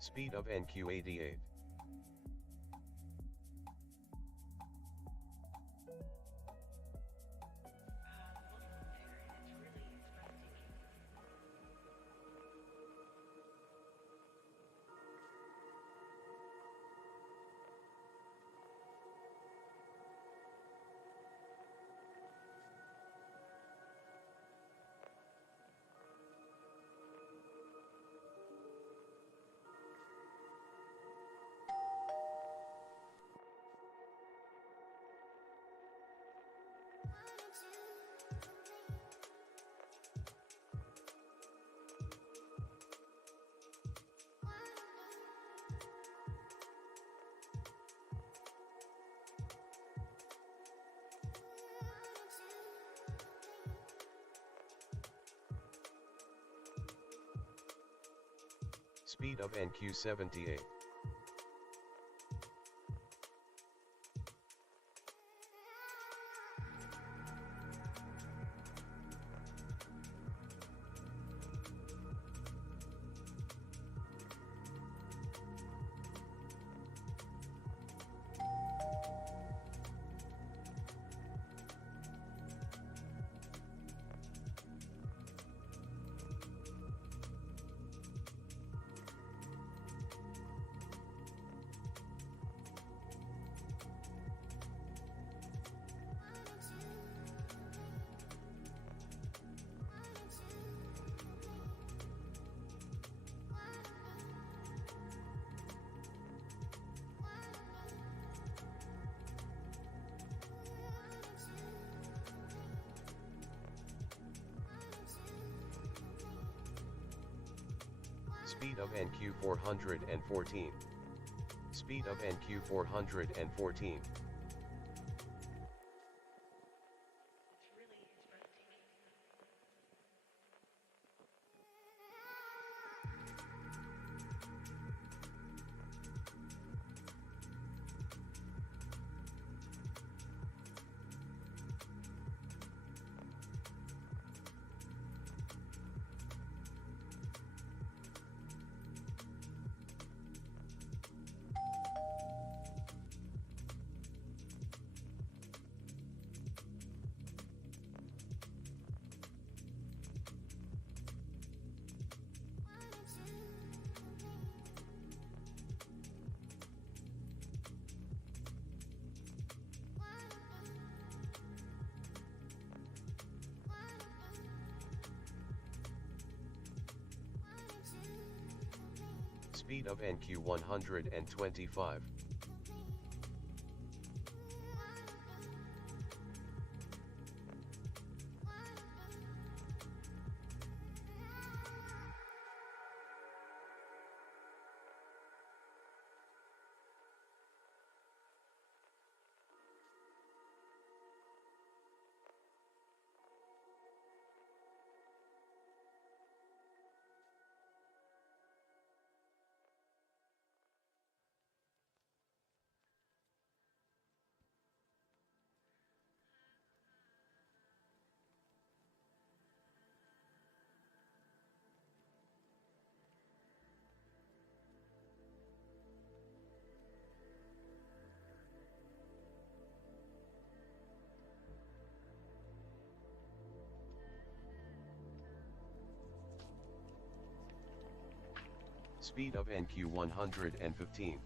Speed of NQ88. Speed of NQ78. Speed of NQ414. Speed of NQ414. Speed of NQ125. Speed of NQ115.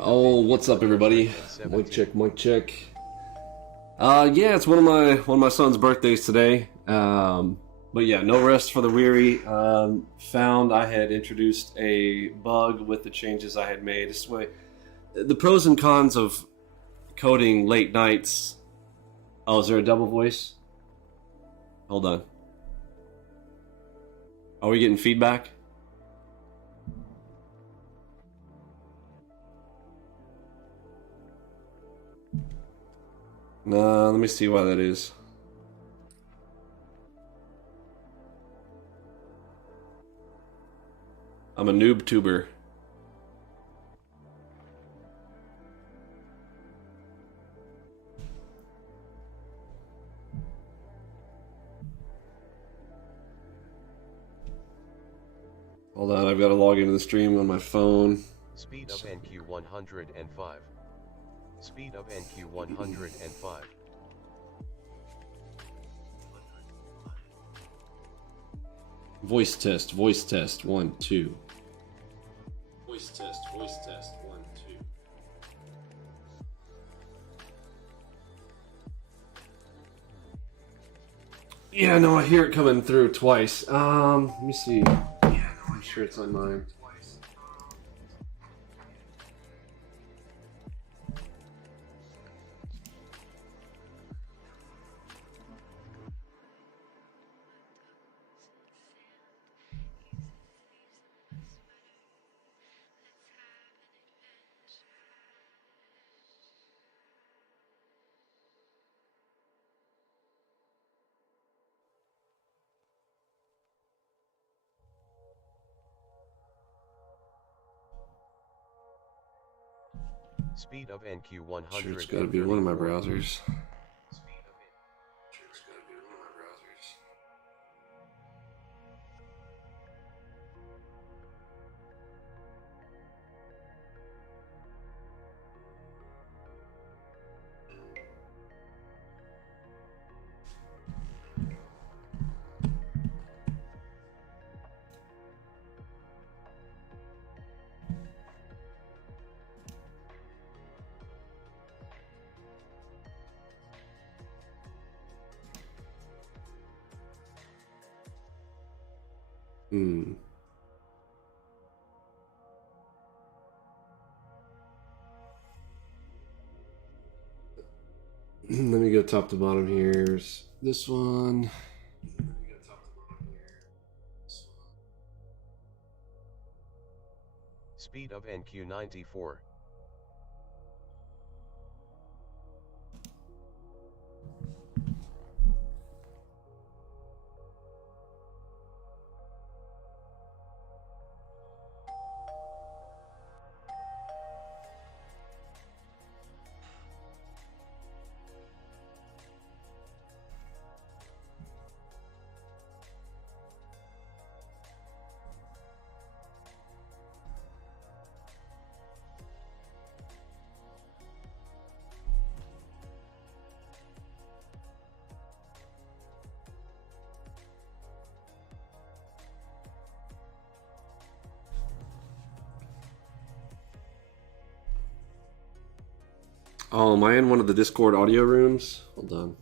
Oh, what's up, everybody? Mic check, mic check. Yeah, it's one of my son's birthdays today. But yeah, no rest for the weary. Found I had introduced a bug with the changes I had made. This way, the pros and cons of coding late nights. Oh, is there a double voice? Hold on. Are we getting feedback? No, let me see why that is. I'm a noob tuber. Hold on, I've got to log into the stream on my phone. Speed of NQ 105. Speed of NQ 105. Voice test, 1, 2. Voice test, 1, 2. Yeah, no, I hear it coming through twice. Let me see. I'm sure it's on mine. Speed of NQ 100. Sure, it's got to be one of my browsers. Let me go top to bottom here. Here's this one. Speed of NQ 94. Oh, am I in one of the Discord audio rooms? Hold on.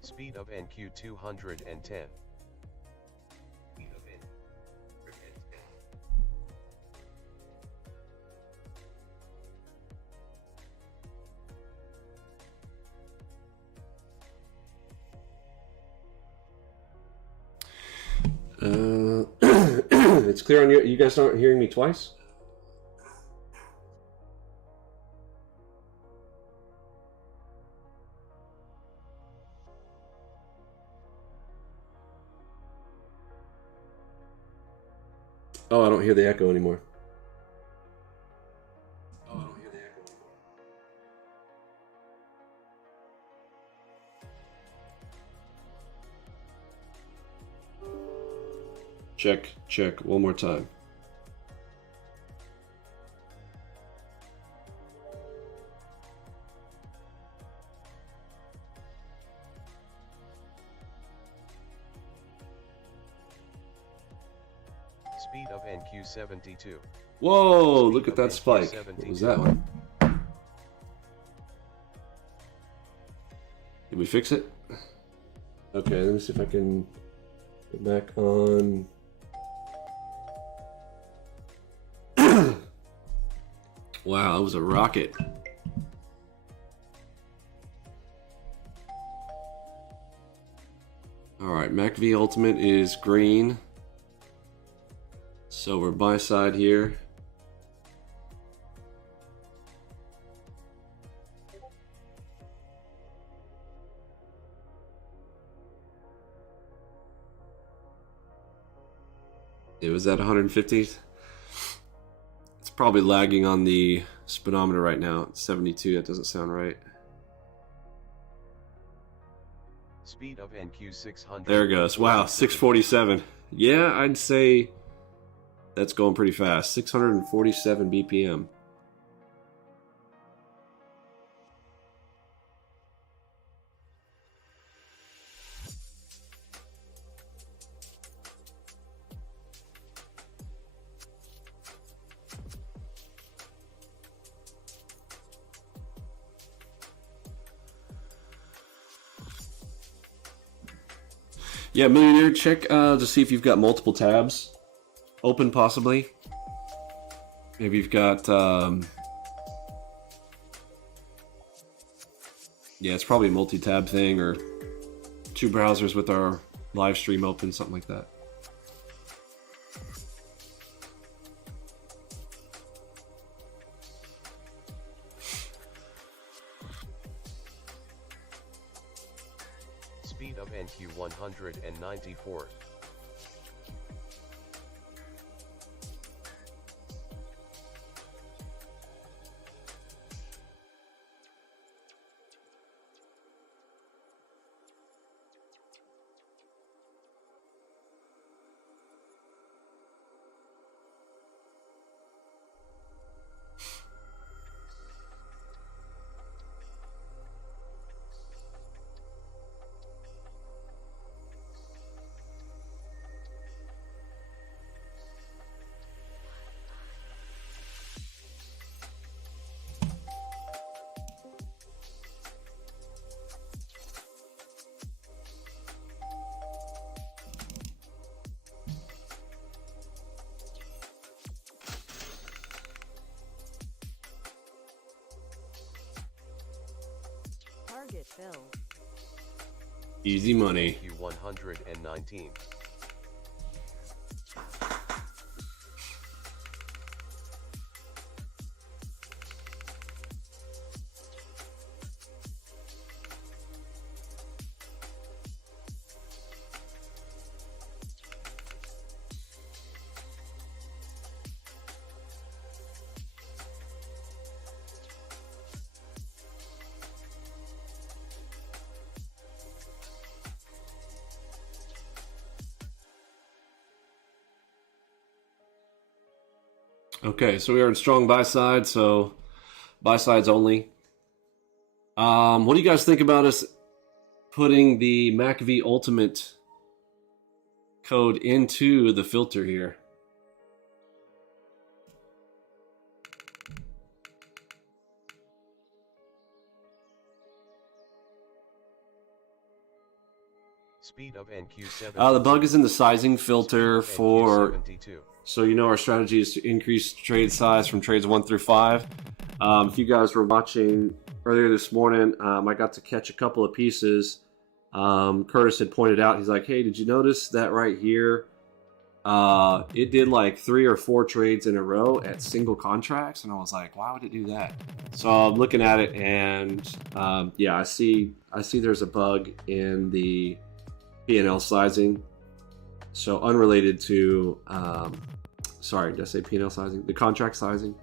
Speed of NQ 210. It's clear on you guys aren't hearing me twice? Oh, I don't hear the echo anymore. Check, one more time. Speed of NQ72. Whoa, look at that spike. What was that one? Did we fix it? Okay, let me see if I can get back on. Wow, that was a rocket. Alright, MACV Ultimate is green. So we're buy side here. It was at 150. It's probably lagging on the speedometer right now. It's 72. That doesn't sound right. Speed of NQ600. There it goes. Wow, 647. Yeah, I'd say that's going pretty fast. 647 BPM. Yeah, Millionaire, check to see if you've got multiple tabs open, possibly. Maybe you've got, yeah, it's probably a multi-tab thing, or two browsers with our live stream open, something like that. Speed of NQ194. Target filled. Easy money. NQ119. Okay, so we are in strong buy side, so buy sides only. What do you guys think about us putting the MACV Ultimate code into the filter here? Speed of NQ7. The bug is in the sizing filter for, NQ72. so you know our strategy is to increase trade size from trades 1 through 5. If you guys were watching earlier this morning, I got to catch a couple of pieces. Curtis had pointed out, he's like, hey, did you notice that right here? It did like 3 or 4 trades in a row at single contracts, and I was like, why would it do that? So I'm looking at it, and yeah, I see there's a bug in the P&L sizing. So unrelated to, sorry, did I say P&L sizing? The contract sizing.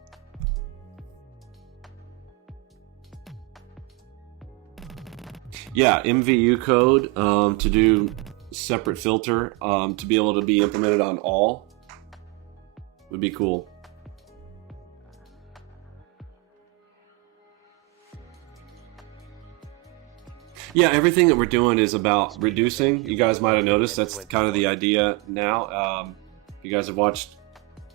Yeah, MVU code to do separate filter to be able to be implemented on all would be cool. Yeah, everything that we're doing is about reducing. You guys might have noticed that's kind of the idea now. you guys have watched,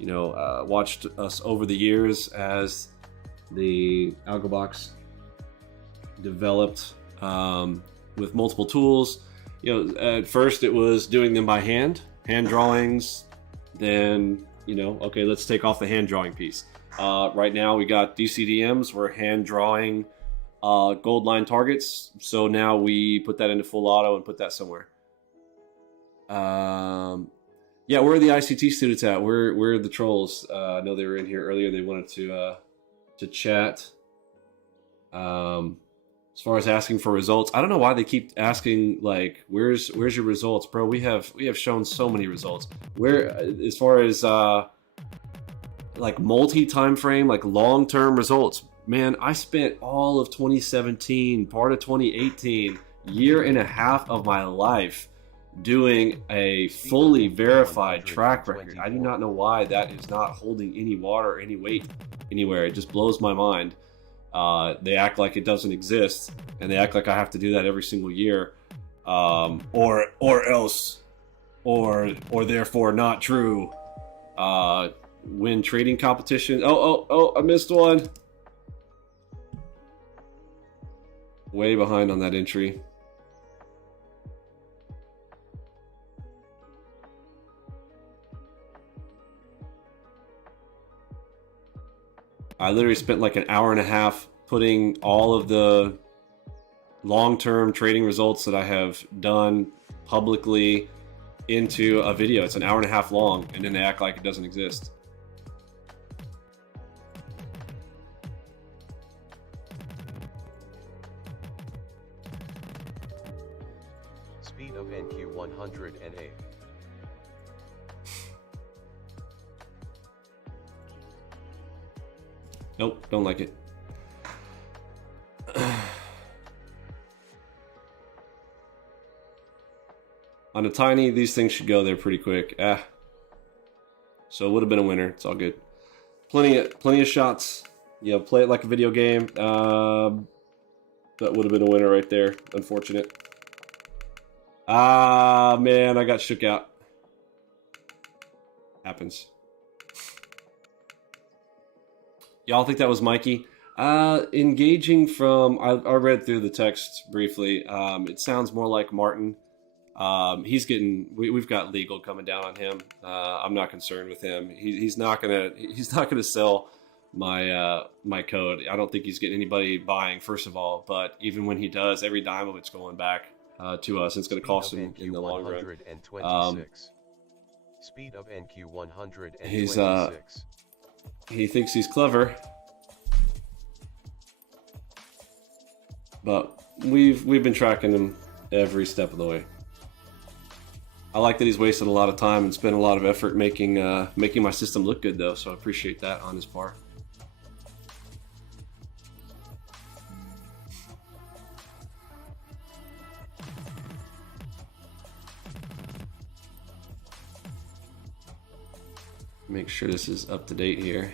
watched us over the years as the Algobox developed with multiple tools. At first it was doing them by hand drawings. Then, okay, let's take off the hand drawing piece. Right now we got DCDMs. We're hand drawing gold line targets. So now we put that into full auto and put that somewhere. Yeah, where are the ICT students at? Where are the trolls? I know they were in here earlier. They wanted to chat. As far as asking for results, I don't know why they keep asking, like, where's your results, bro? We have shown so many results. Where, as far as like multi-time frame, like long-term results, man, I spent all of 2017, part of 2018, year and a half of my life doing a fully verified track record. I do not know why that is not holding any water or any weight anywhere. It just blows my mind. They act like it doesn't exist, and they act like I have to do that every single year, or else, or therefore not true. Win trading competition. Oh! I missed one. Way behind on that entry. I literally spent like an hour and a half putting all of the long-term trading results that I have done publicly into a video. It's an hour and a half long, and then they act like it doesn't exist. Speed of NQ 100 NA. Nope, don't like it. On a tiny, these things should go there pretty quick. So it would have been a winner. It's all good. Plenty of shots. Play it like a video game. That would have been a winner right there. Unfortunate. Man, I got shook out. Happens. Y'all think that was Mikey? Engaging from, I read through the text briefly. It sounds more like Martin. He's getting, we've got legal coming down on him. I'm not concerned with him. He's not gonna sell my code. I don't think he's getting anybody buying, first of all. But even when he does, every dime of it's going back to us. It's going to cost him in the long run. Speed of NQ 126. He thinks he's clever, but we've been tracking him every step of the way. I like that he's wasted a lot of time and spent a lot of effort making my system look good, though. So I appreciate that on his part. Make sure this is up to date here.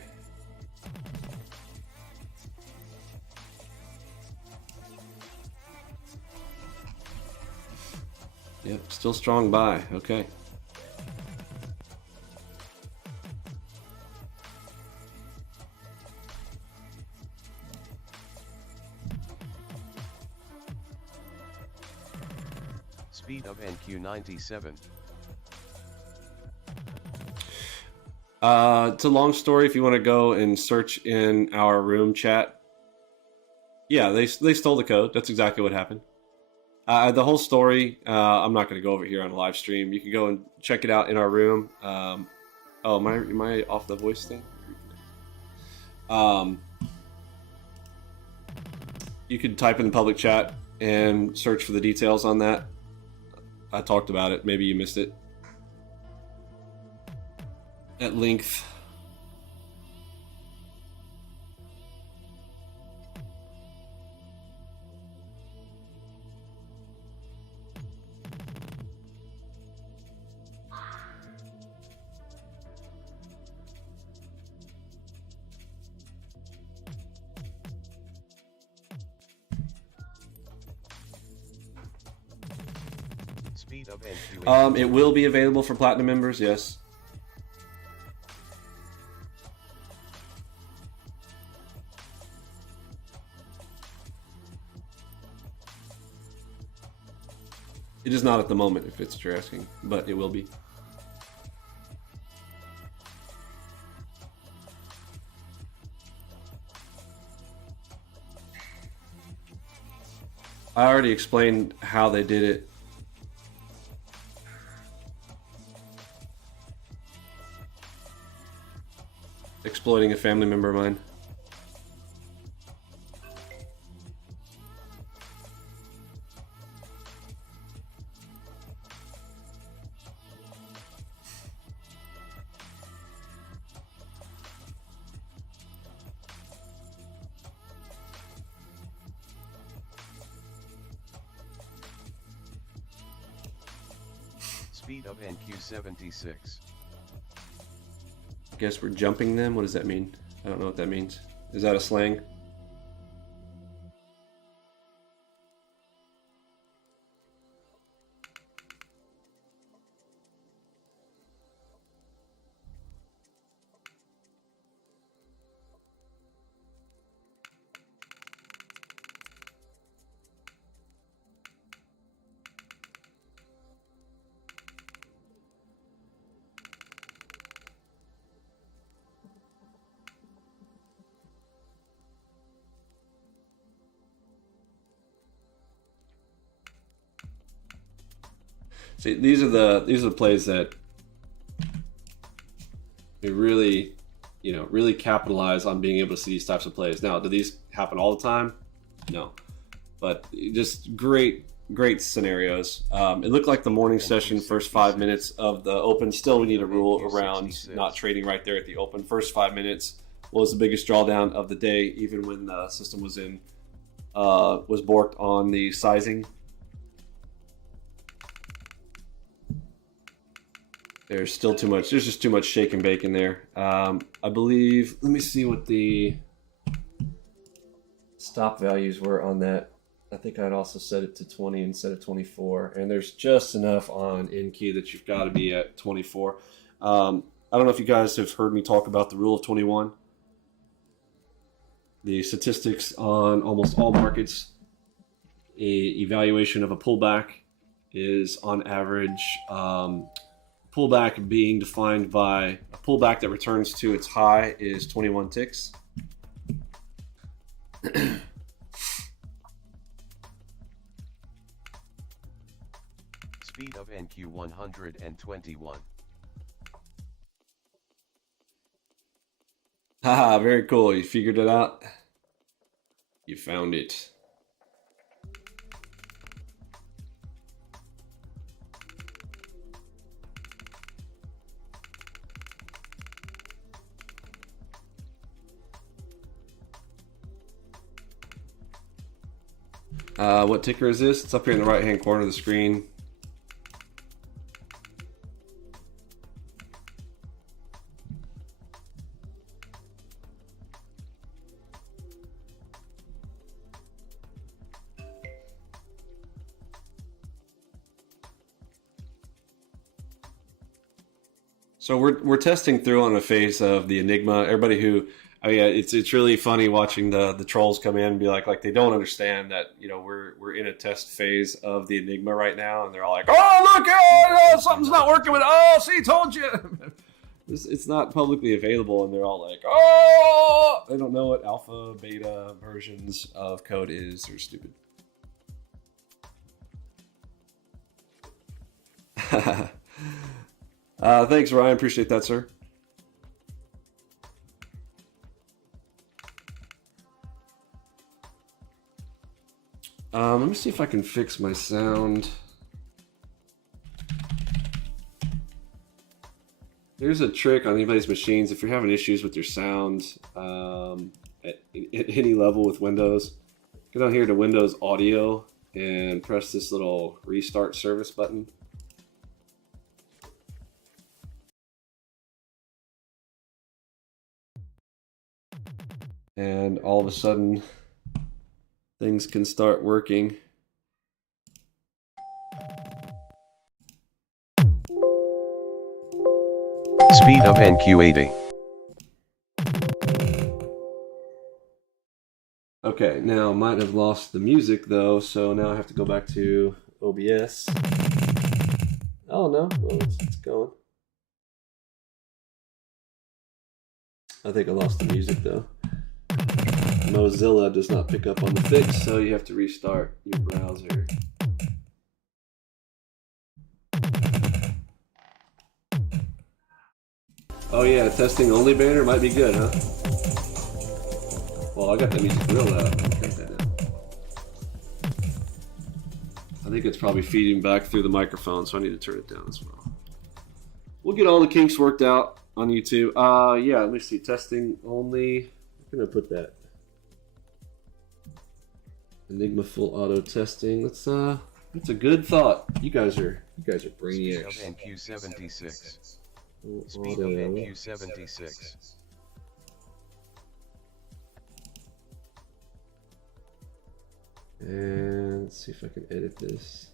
Yep, still strong buy. Okay. Speed of NQ 97. It's a long story if you want to go and search in our room chat. Yeah, they stole the code. That's exactly what happened. The whole story, I'm not going to go over here on a live stream. You can go and check it out in our room. Oh, am I off the voice thing? You could type in the public chat and search for the details on that. I talked about it. Maybe you missed it at length. Speed of NQ It will be available for platinum members, yes. It is not at the moment, if it's what you're asking, but it will be. I already explained how they did it. Exploiting a family member of mine. Speed of NQ76. I guess we're jumping them? What does that mean? I don't know what that means. Is that a slang? See, these are the plays that they really, really capitalize on being able to see these types of plays. Now, do these happen all the time? No, but just great scenarios. It looked like the morning session, first 5 minutes of the open. Still, we need a rule around not trading right there at the open. First 5 minutes was the biggest drawdown of the day, even when the system was borked on the sizing. There's still too much. There's just too much shake and bake in there. I believe. Let me see what the stop values were on that. I think I'd also set it to 20 instead of 24. And there's just enough on in key that you've got to be at 24. I don't know if you guys have heard me talk about the rule of 21. The statistics on almost all markets, evaluation of a pullback is on average. Pullback being defined by a pullback that returns to its high is 21 ticks. Speed of NQ 121. Haha, very cool. You figured it out. You found it. What ticker is this? It's up here in the right hand corner of the screen. So we're testing through on a phase of the Enigma. Everybody who, it's really funny watching the trolls come in and be like they don't understand that we're in a test phase of the Enigma right now, and they're all like, oh look, something's not working with, oh see, told you. It's not publicly available, and they're all like, oh, they don't know what alpha, beta versions of code is. They're stupid. Thanks, Ryan. Appreciate that, sir. Let me see if I can fix my sound. There's a trick on anybody's machines. If you're having issues with your sound at any level with Windows, go down here to Windows Audio and press this little Restart Service button. And all of a sudden, things can start working. Speed of NQ80. Okay, now might have lost the music though, so now I have to go back to OBS. Oh no, well, it's going. I think I lost the music though. Mozilla does not pick up on the fix, so you have to restart your browser. Oh yeah, testing only banner might be good, huh? Well, I got that music real loud. Let me crank that down. I think it's probably feeding back through the microphone, so I need to turn it down as well. We'll get all the kinks worked out on YouTube. Yeah, let me see. Testing only. Where can I put that? Enigma full auto testing. That's a good thought. You guys are brainiacs. Speed of NQ76. Full Speed of auto. NQ76. And let's see if I can edit this.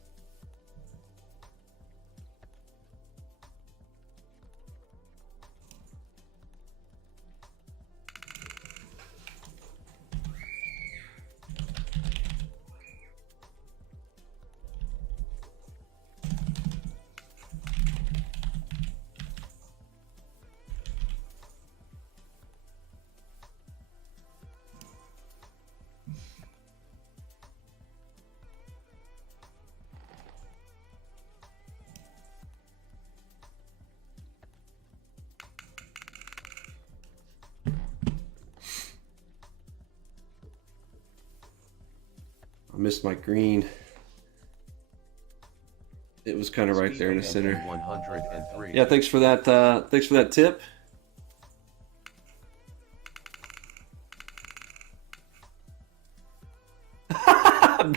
I missed my green. It was kind of right there in the center. 103. Yeah, thanks for that. Thanks for that tip.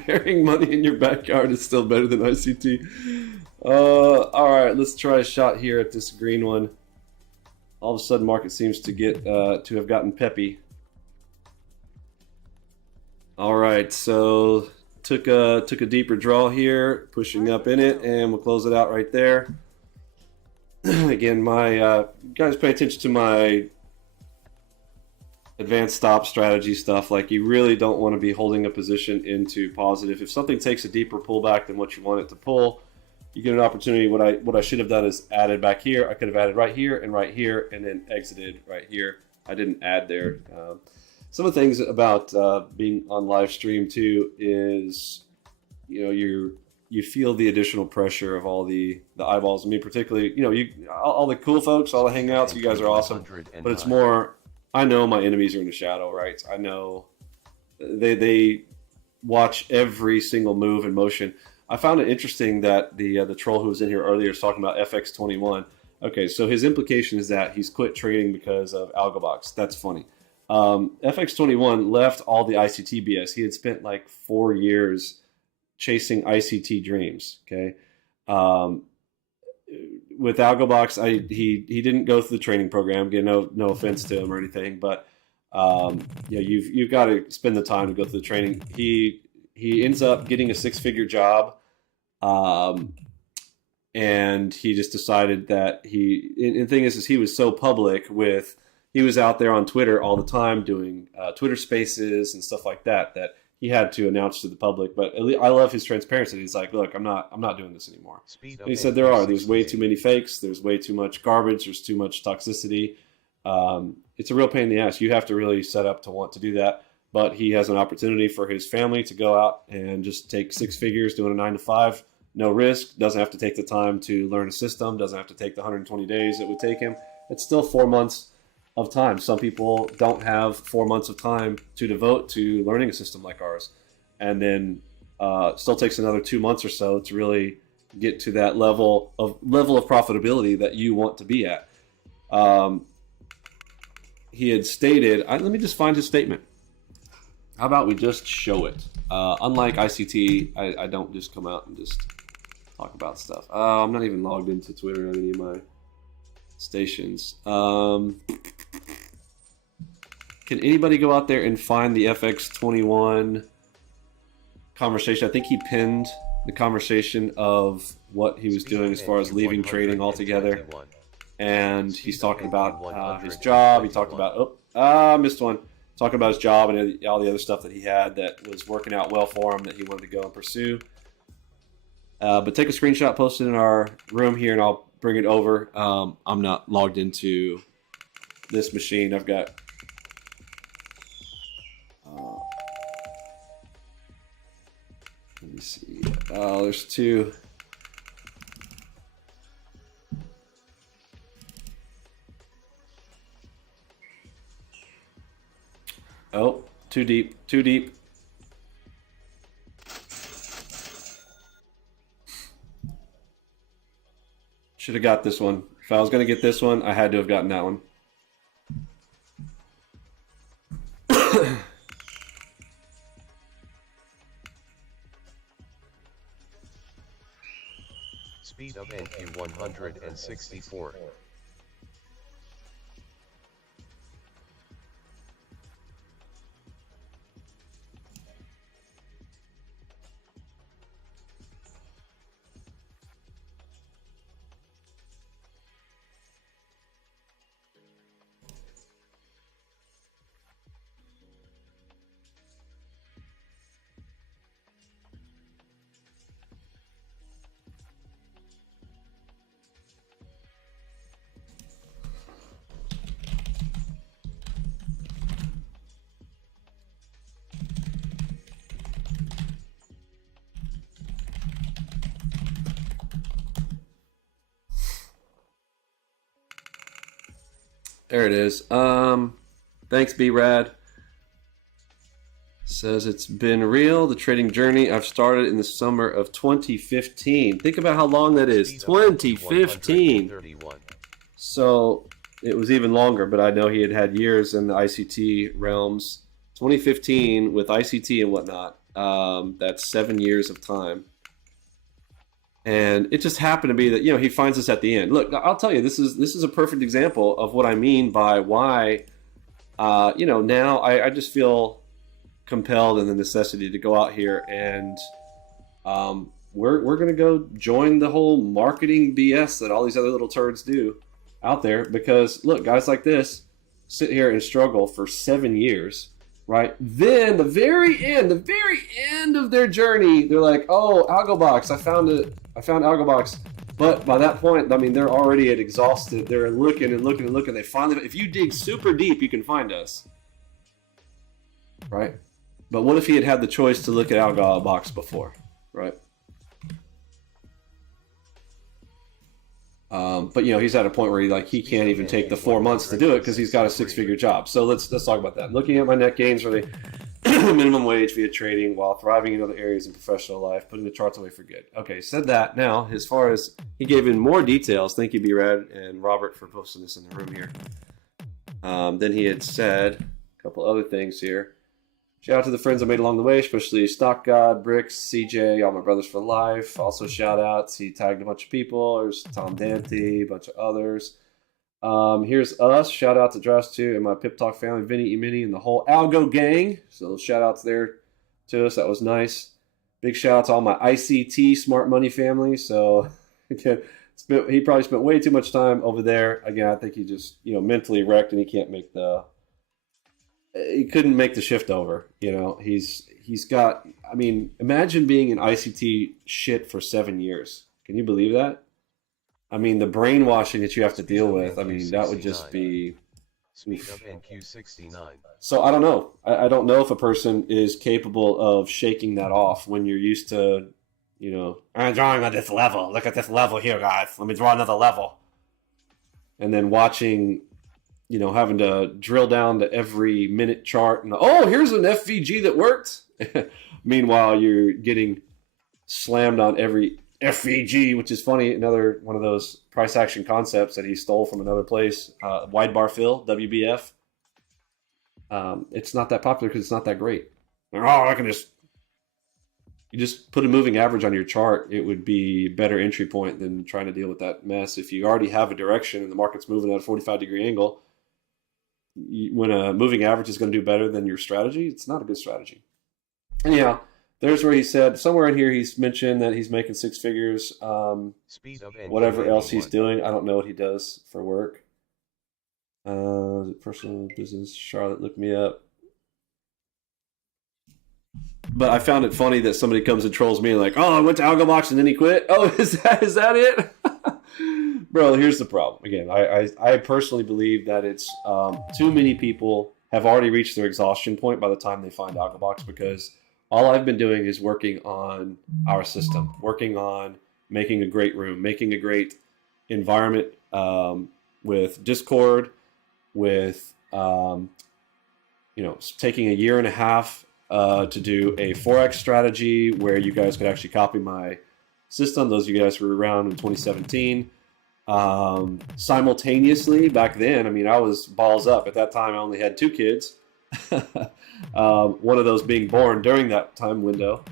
Burying money in your backyard is still better than ICT. All right, let's try a shot here at this green one. All of a sudden, market seems to get to have gotten peppy. All right, so took a deeper draw here, pushing up in it, and we'll close it out right there. Again, my guys, pay attention to my advanced stop strategy stuff. Like, you really don't want to be holding a position into positive. If something takes a deeper pullback than what you want it to pull, you get an opportunity. What I should have done is added back here. I could have added right here, and then exited right here. I didn't add there. Some of the things about being on live stream too is, you know, you feel the additional pressure of all the eyeballs. I mean, particularly, you know, all the cool folks, all the hangouts. You guys are awesome, but it's more. I know my enemies are in the shadow, right? I know they watch every single move and motion. I found it interesting that the troll who was in here earlier was talking about FX21. Okay, so his implication is that he's quit trading because of Algobox. That's funny. FX21 left all the ICT BS. He had spent like 4 years chasing ICT dreams. Okay, with Algobox, he didn't go through the training program. Again, no offense to him or anything, but yeah, you've got to spend the time to go through the training. He ends up getting a 6-figure job, and he just decided that and the thing is he was so public with. He was out there on Twitter all the time doing Twitter Spaces and stuff like that he had to announce to the public. But at least I love his transparency. He's like, look, I'm not doing this anymore. And he said there's way too many fakes. There's way too much garbage. There's too much toxicity. It's a real pain in the ass. You have to really set up to want to do that. But he has an opportunity for his family to go out and just take 6 figures doing a 9 to 5, no risk. Doesn't have to take the time to learn a system. Doesn't have to take the 120 days it would take him. It's still 4 months of time. Some people don't have 4 months of time to devote to learning a system like ours, and then still takes another 2 months or so to really get to that level of profitability that you want to be at. He had stated, let me just find his statement. How about we just show it? Unlike ICT, I don't just come out and just talk about stuff. I'm not even logged into Twitter on any of my stations. Can anybody go out there and find the FX21 conversation? I think he pinned the conversation of what he was doing as far as leaving trading altogether. And he's talking about his job. He talked about, I missed one. Talking about his job and all the other stuff that he had that was working out well for him that he wanted to go and pursue. But take a screenshot, post it in our room here, and I'll bring it over. I'm not logged into this machine. I've got let me see. Oh, there's two. Oh, too deep, too deep. Should have got this one. If I was going to get this one, I had to have gotten that one. Speed of NQ 164. There it is. Thanks, B-Rad. Says it's been real. The trading journey I've started in the summer of 2015. Think about how long that is. 2015. So it was even longer, but I know he had years in the ICT realms. 2015 with ICT and whatnot. That's 7 years of time. And it just happened to be that, he finds us at the end. Look, I'll tell you, this is a perfect example of what I mean by why, now I just feel compelled and the necessity to go out here and we're going to go join the whole marketing BS that all these other little turds do out there. Because, look, guys like this sit here and struggle for 7 years. Right, then the very end of their journey, they're like, "Oh, Algobox, I found Algobox." But by that point, I mean, they're already at exhausted. They're looking and looking and looking. They finally, if you dig super deep, you can find us. Right, but what if he had the choice to look at Algobox before? Right. But he's at a point where he can't even take the 4 months to do it because he's got a 6-figure job. So let's talk about that. Looking at my net gains for the minimum wage via trading while thriving in other areas in professional life, putting the charts away for good. Okay, said that. Now, as far as he gave in more details, thank you, B-Rad and Robert, for posting this in the room here. Then he had said a couple other things here. Shout out to the friends I made along the way, especially Stock God, Bricks, CJ, all my brothers for life. Also shout outs. He tagged a bunch of people. There's Tom Dante, a bunch of others. Here's us. Shout out to Drastu and my Pip Talk family, Vinny, Emini, and the whole Algo gang. So shout outs there to us. That was nice. Big shout out to all my ICT Smart Money family. So again, he probably spent way too much time over there. Again, I think he just mentally wrecked and he can't make he couldn't make the shift over. He's got, I mean, imagine being in ICT shit for 7 years. Can you believe that? I mean, the brainwashing that you have to deal with, I mean, that would just be... Speed of NQ69. So I don't know. I don't know if a person is capable of shaking that off when you're used to, I'm drawing at this level. Look at this level here, guys. Let me draw another level. And then watching... having to drill down to every minute chart and here's an FVG that worked. Meanwhile, you're getting slammed on every FVG, which is funny. Another one of those price action concepts that he stole from another place. Wide bar fill, WBF. It's not that popular because it's not that great. I can you just put a moving average on your chart. It would be a better entry point than trying to deal with that mess. If you already have a direction and the market's moving at a 45-degree angle, when a moving average is going to do better than your strategy, it's not a good strategy. Anyhow, there's where he said, somewhere in here he's mentioned that he's making 6 figures. Speed of Whatever else he's doing, I don't know what he does for work. Is it personal business? Charlotte, look me up. But I found it funny that somebody comes and trolls me like, oh, I went to Algobox and then he quit. Oh, is that it? Bro, here's the problem. Again, I personally believe that it's too many people have already reached their exhaustion point by the time they find Algobox, because all I've been doing is working on our system, working on making a great room, making a great environment with Discord, with taking a year and a half to do a Forex strategy where you guys could actually copy my system. Those of you guys who were around in 2017. Simultaneously, back then, I mean, I was balls up. At that time, I only had 2 kids. One of those being born during that time window,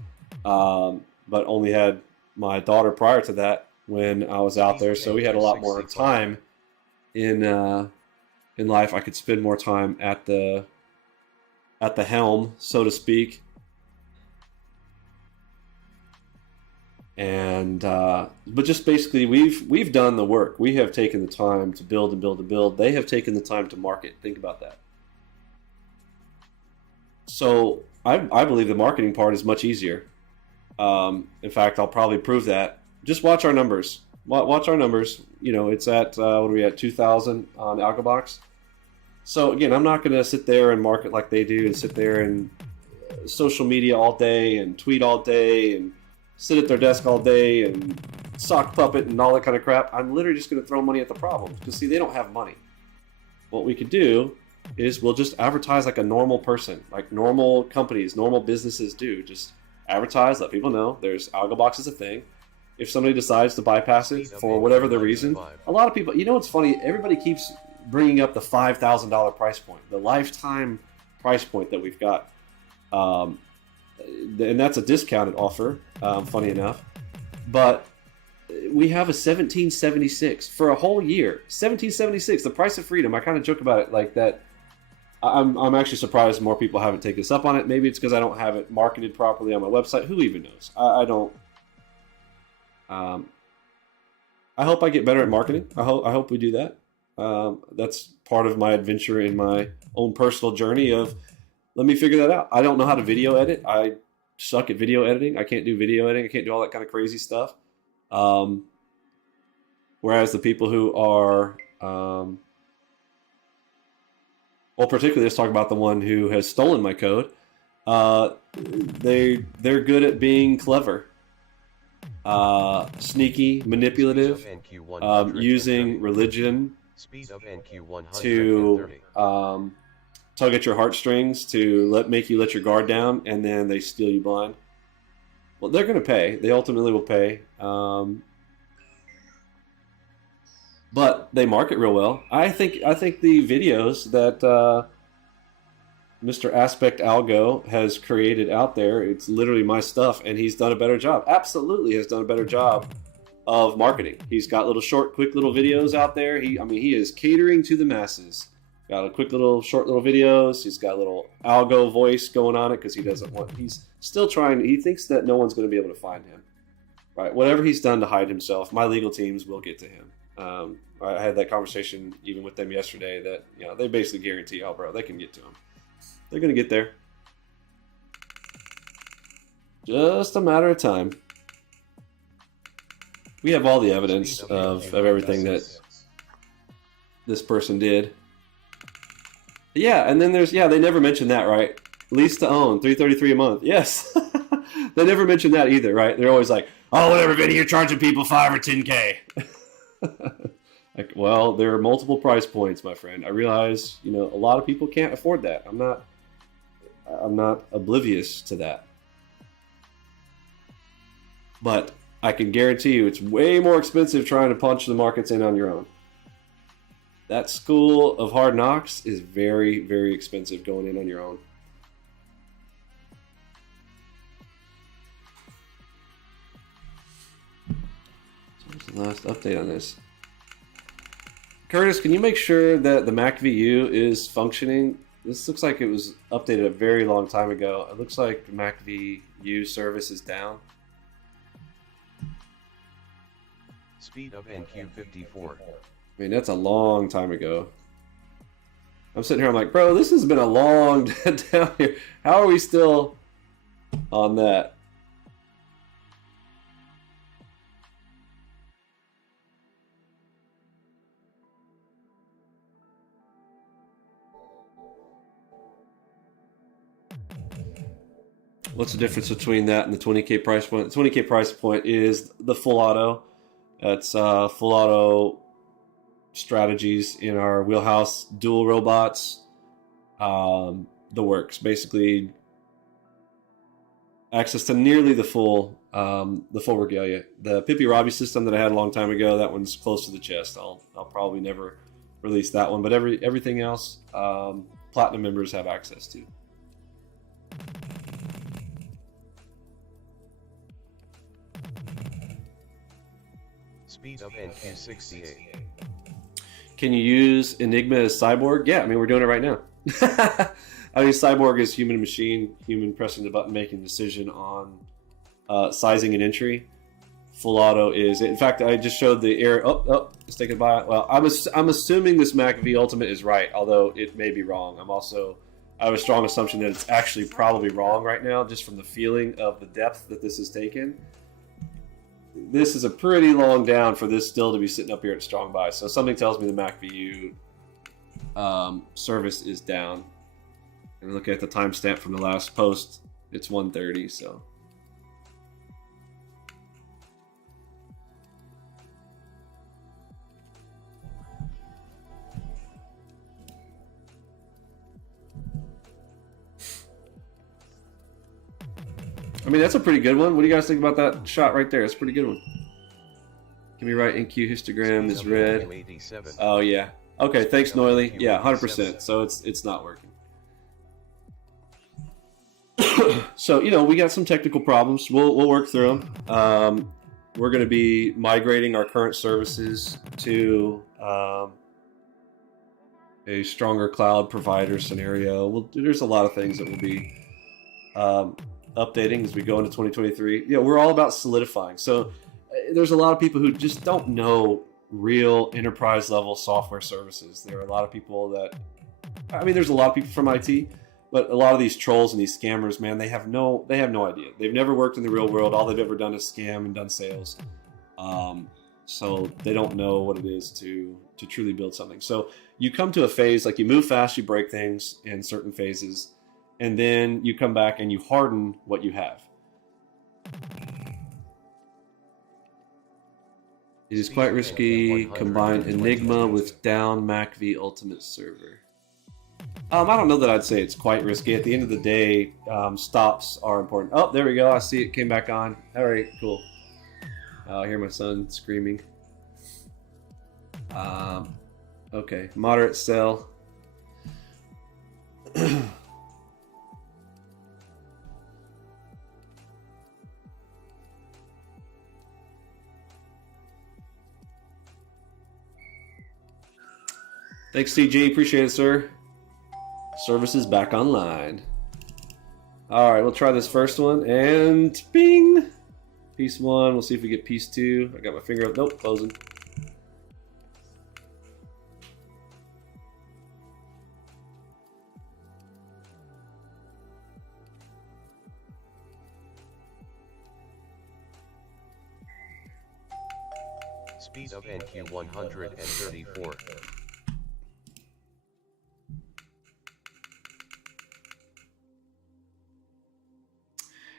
but only had my daughter prior to that when I was out there. So we had a lot more time in life. I could spend more time at the helm, so to speak. And but just basically, we've done the work. We have taken the time to build and build and build. They have taken the time to market. Think about that. So I believe the marketing part is much easier. In fact, I'll probably prove that. Just watch our numbers. Watch our numbers. You know, it's at what are we at, 2,000 on Algobox. So again, I'm not going to sit there and market like they do and sit there and social media all day and tweet all day and sit at their desk all day and sock puppet and all that kind of crap. I'm literally just going to throw money at the problem, because see, they don't have money. What we could do is we'll just advertise like a normal person, like normal companies, normal businesses do. Just advertise, let people know there's Algobox is a thing. If somebody decides to bypass it for whatever the reason, a lot of people, you know what's funny? Everybody keeps bringing up the $5,000 price point, the lifetime price point that we've got. And that's a discounted offer, funny enough. But we have a 1776 for a whole year. 1776, the price of freedom. I kind of joke about it like that. I'm actually surprised more people haven't taken us up on it. Maybe it's because I don't have it marketed properly on my website. Who even knows? I don't. I hope I get better at marketing. I hope we do that. That's part of my adventure in my own personal journey of, let me figure that out. I don't know how to video edit. I suck at video editing. I can't do video editing. I can't do all that kind of crazy stuff. Whereas the people who are, well, particularly let's talk about the one who has stolen my code. They're good at being clever, sneaky, manipulative, using religion to tug at your heartstrings, to make you let your guard down, and then they steal you blind. Well, they're going to pay. They ultimately will pay. But they market real well. I think the videos that Mr. Aspect Algo has created out there, it's literally my stuff, and he's done a better job. Absolutely has done a better job of marketing. He's got little short, quick little videos out there. He is catering to the masses. Got a quick little, short little videos. He's got a little algo voice going on it because he's still trying. He thinks that no one's going to be able to find him. Right? Whatever he's done to hide himself, my legal teams will get to him. I had that conversation even with them yesterday that, they basically guarantee, oh, bro, they can get to him. They're going to get there. Just a matter of time. We have all the evidence of everything that this person did. Yeah, and then they never mentioned that, right? Lease to own, $333 a month. Yes. They never mentioned that either, right? They're always like, oh, whatever, Vinny, you're charging people $5 or $10K. Like, well, there are multiple price points, my friend. I realize, a lot of people can't afford that. I'm not oblivious to that. But I can guarantee you it's way more expensive trying to punch the markets in on your own. That school of hard knocks is very, very expensive going in on your own. So what's the last update on this? Curtis, can you make sure that the Mac VU is functioning? This looks like it was updated a very long time ago. It looks like the Mac VU service is down. Speed of NQ54. I mean, that's a long time ago. I'm sitting here, I'm like, bro, this has been a long down here. How are we still on that. What's the difference between that and the 20K price point? The 20K price point is the full auto. That's full auto strategies in our wheelhouse, dual robots, the works. Basically, access to nearly the full regalia. The Pippi Robbie system that I had a long time ago, that one's close to the chest. I'll probably never release that one, but everything else, platinum members have access to. Speed of NQ68. Can you use Enigma as cyborg? Yeah, I mean, we're doing it right now. I mean, cyborg is human and machine, human pressing the button, making a decision on sizing and entry. Full auto is, in fact, I just showed the error. Oh, it's taken by. Well, I'm assuming this MacV Ultimate is right, although it may be wrong. I have a strong assumption that it's actually probably wrong right now, just from the feeling of the depth that this has taken. This is a pretty long down for this still to be sitting up here at strong buy. So something tells me the MacVU service is down. And look at the timestamp from the last post. It's 1:30. So I mean, that's a pretty good one. What do you guys think about that shot right there? It's a pretty good one. Give me right NQ histogram is red. Oh yeah. Okay, thanks Noily. Yeah, 100%. So it's not working. So we got some technical problems. We'll work through them. We're going to be migrating our current services to a stronger cloud provider scenario. There's a lot of things that will be updating as we go into 2023. We're all about solidifying. So there's a lot of people who just don't know real enterprise level software services. There are a lot of people there's a lot of people from IT, but a lot of these trolls and these scammers, man, they have no idea. They've never worked in the real world. All they've ever done is scam and done sales. So they don't know what it is to truly build something. So you come to a phase, like you move fast, you break things in certain phases, and then you come back and you harden what you have. It is quite risky. Combine Enigma with down MacV Ultimate Server. I don't know that I'd say it's quite risky. At the end of the day, stops are important. Oh, there we go. I see it came back on. All right, cool. I hear my son screaming. Okay, moderate sell. Thanks, CG. Appreciate it, sir. Service is back online. All right, we'll try this first one. And bing! Piece 1. We'll see if we get piece 2. I got my finger up. Nope, closing. Speed of NQ 134.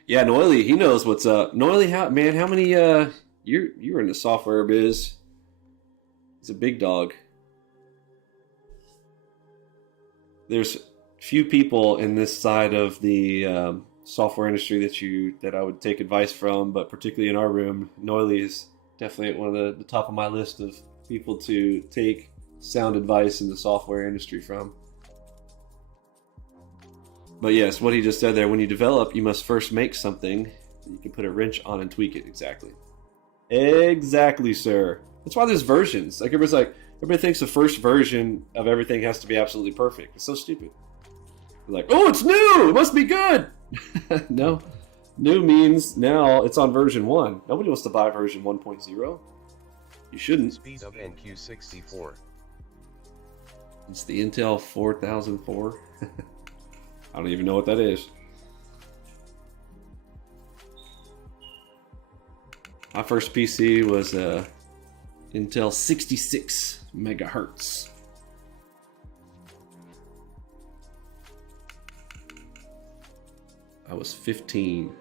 Yeah, Noily, he knows what's up. Noily, how many you're in the software biz? He's a big dog. There's few people in this side of the software industry that I would take advice from, but particularly in our room, Noily is definitely at one of the top of my list of people to take sound advice in the software industry from. But yes, what he just said there, when you develop, you must first make something that you can put a wrench on and tweak it. Exactly. Exactly, sir. That's why there's versions. Like everybody thinks the first version of everything has to be absolutely perfect. It's so stupid. They're like, oh, it's new! It must be good! No. New means now it's on version 1. Nobody wants to buy version 1.0. You shouldn't. Speed of NQ 64. It's the Intel 4004. I don't even know what that is. My first PC was Intel 66 megahertz. I was 15.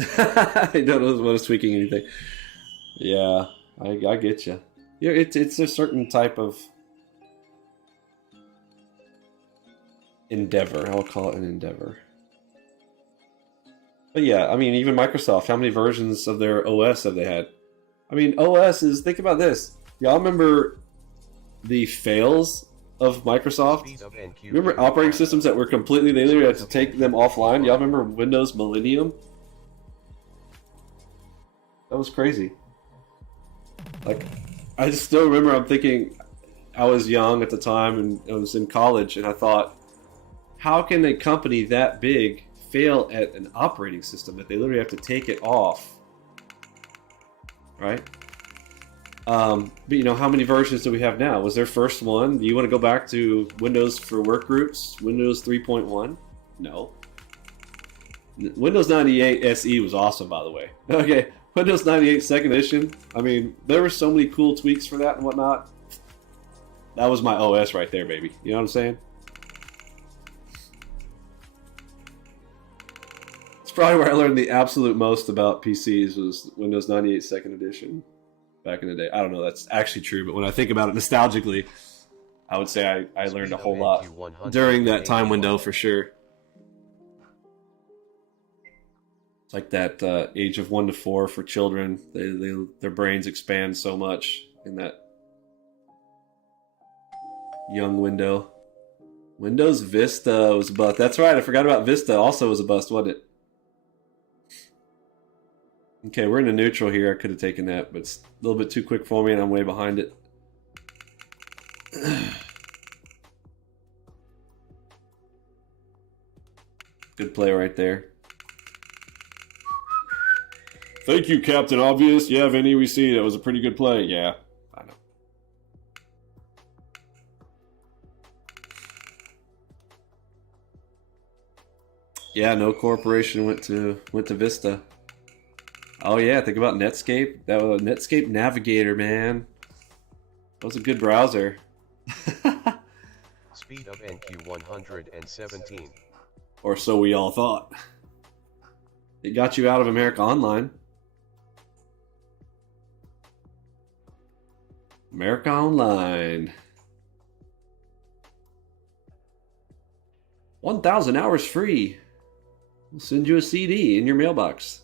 I don't know what is tweaking anything. Yeah, I get you. Yeah, it's a certain type of endeavor. I'll call it an endeavor. But yeah, I mean, even Microsoft, how many versions of their OS have they had? I mean, OS is, think about this. Y'all remember the fails of Microsoft? Remember operating systems that were completely, they literally had to take them offline? Y'all remember Windows Millennium? That was crazy. Like, I just still remember, I'm thinking, I was young at the time and I was in college, and I thought, how can a company that big fail at an operating system that they literally have to take it off? Right? But you know, how many versions do we have now? Was their first one? Do you want to go back to Windows for Workgroups? Windows 3.1? No. Windows 98 SE was awesome, by the way. Okay. Windows 98 second edition, I mean, there were so many cool tweaks for that and whatnot. That was my OS right there, baby. You know what I'm saying? It's probably where I learned the absolute most about PCs was Windows 98 second edition back in the day. I don't know if that's actually true, but when I think about it nostalgically, I would say I learned a whole lot during that time window for sure. It's like that age of 1 to 4 for children. Their brains expand so much in that young window. Windows Vista was a bust. That's right, I forgot about Vista. Also was a bust, wasn't it? Okay, we're in a neutral here. I could have taken that, but it's a little bit too quick for me, and I'm way behind it. Good play right there. Thank you, Captain Obvious. Yeah, Vinny, we see that was a pretty good play. Yeah, I know. Yeah, no corporation went to Vista. Oh yeah, think about Netscape. That was Netscape Navigator, man. That was a good browser. Speed of NQ 117. Or so we all thought. It got you out of America Online. America Online. 1,000 hours free. We'll send you a CD in your mailbox.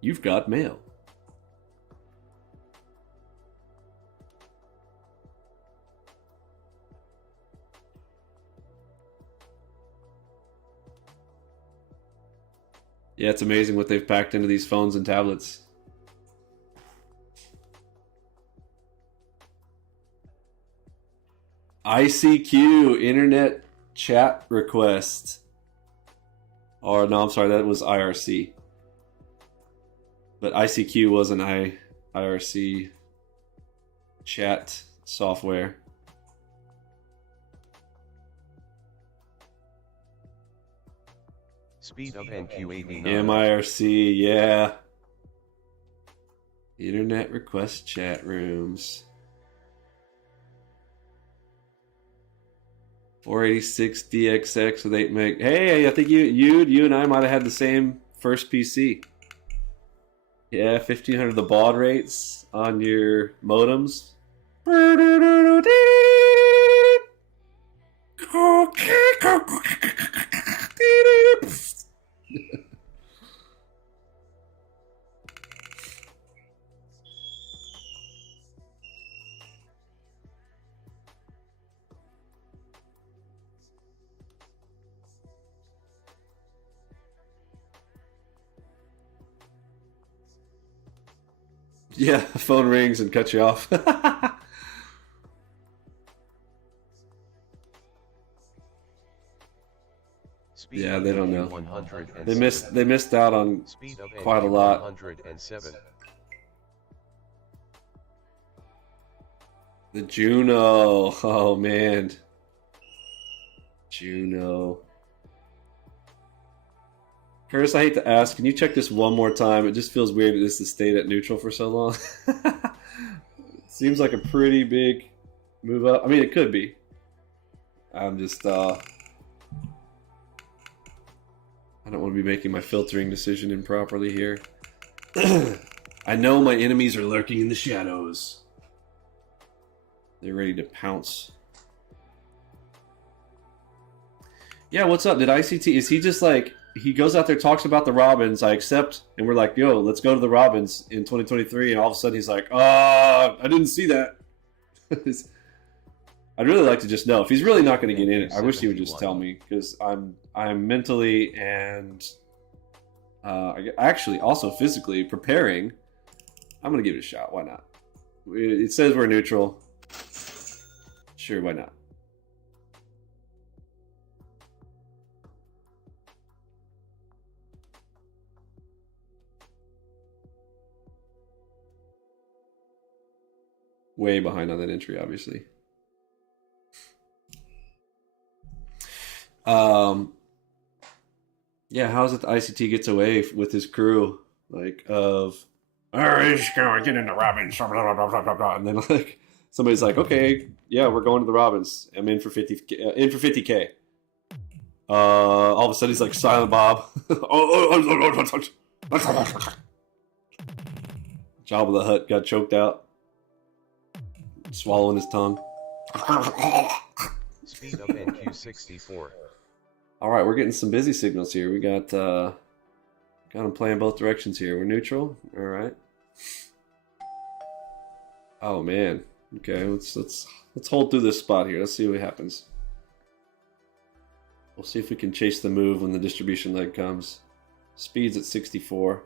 You've got mail. Yeah, it's amazing what they've packed into these phones and tablets. ICQ, Internet Chat Request. Or no, I'm sorry, that was IRC. But ICQ was an IRC chat software. Speed of NQ 89. MIRC, yeah. Internet request chat rooms. 486 DXX with 8 meg. Hey, I think you and I might have had the same first PC. Yeah, 1500 the baud rates on your modems. Yeah, phone rings and cuts you off. Yeah, they don't know. They missed out on quite a lot. The Juno. Oh, man. Juno. Curtis, I hate to ask, can you check this one more time? It just feels weird that this has stayed at neutral for so long. Seems like a pretty big move up. I mean, it could be. I'm just, I don't want to be making my filtering decision improperly here. I know my enemies are lurking in the shadows. They're ready to pounce. Yeah, what's up? Did ICT, is he just like, he goes out there, talks about the Robins, I accept, and we're like, yo, let's go to the Robins in 2023, and all of a sudden he's like, I didn't see that. I'd really like to just know. If he's really not going to get in it, I wish he would just tell me, because I'm mentally and actually also physically preparing. I'm going to give it a shot. Why not? It says we're neutral. Sure, why not? Way behind on that entry, obviously. Yeah, how is it the ICT gets away with his crew? Like, of, alright, just gonna get into Robins, blah, blah, blah, blah, blah, blah. And then, like, somebody's like, okay, yeah, we're going to the Robins. I'm in for 50K. All of a sudden, he's like, Silent Bob. Jabba the Hutt got choked out. Swallowing his tongue. Speed up NQ64. All right, we're getting some busy signals here. We got them playing both directions here. We're neutral. All right. Oh man. Okay, let's hold through this spot here. Let's see what happens. We'll see if we can chase the move when the distribution leg comes. Speed's at 64.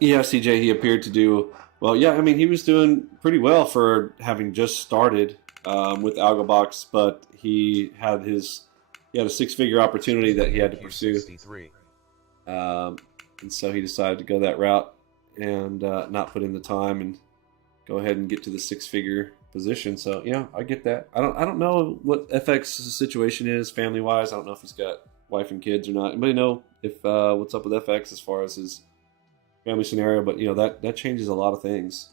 Yeah, CJ, he appeared to do well. Yeah, I mean, he was doing pretty well for having just started with Algobox, but he had a six-figure opportunity that he had to pursue, and so he decided to go that route and not put in the time and go ahead and get to the six-figure position. So yeah, I get that. I don't know what FX's situation is family-wise. I don't know if he's got wife and kids or not. Anybody know if what's up with FX as far as his family scenario? But you know that changes a lot of things.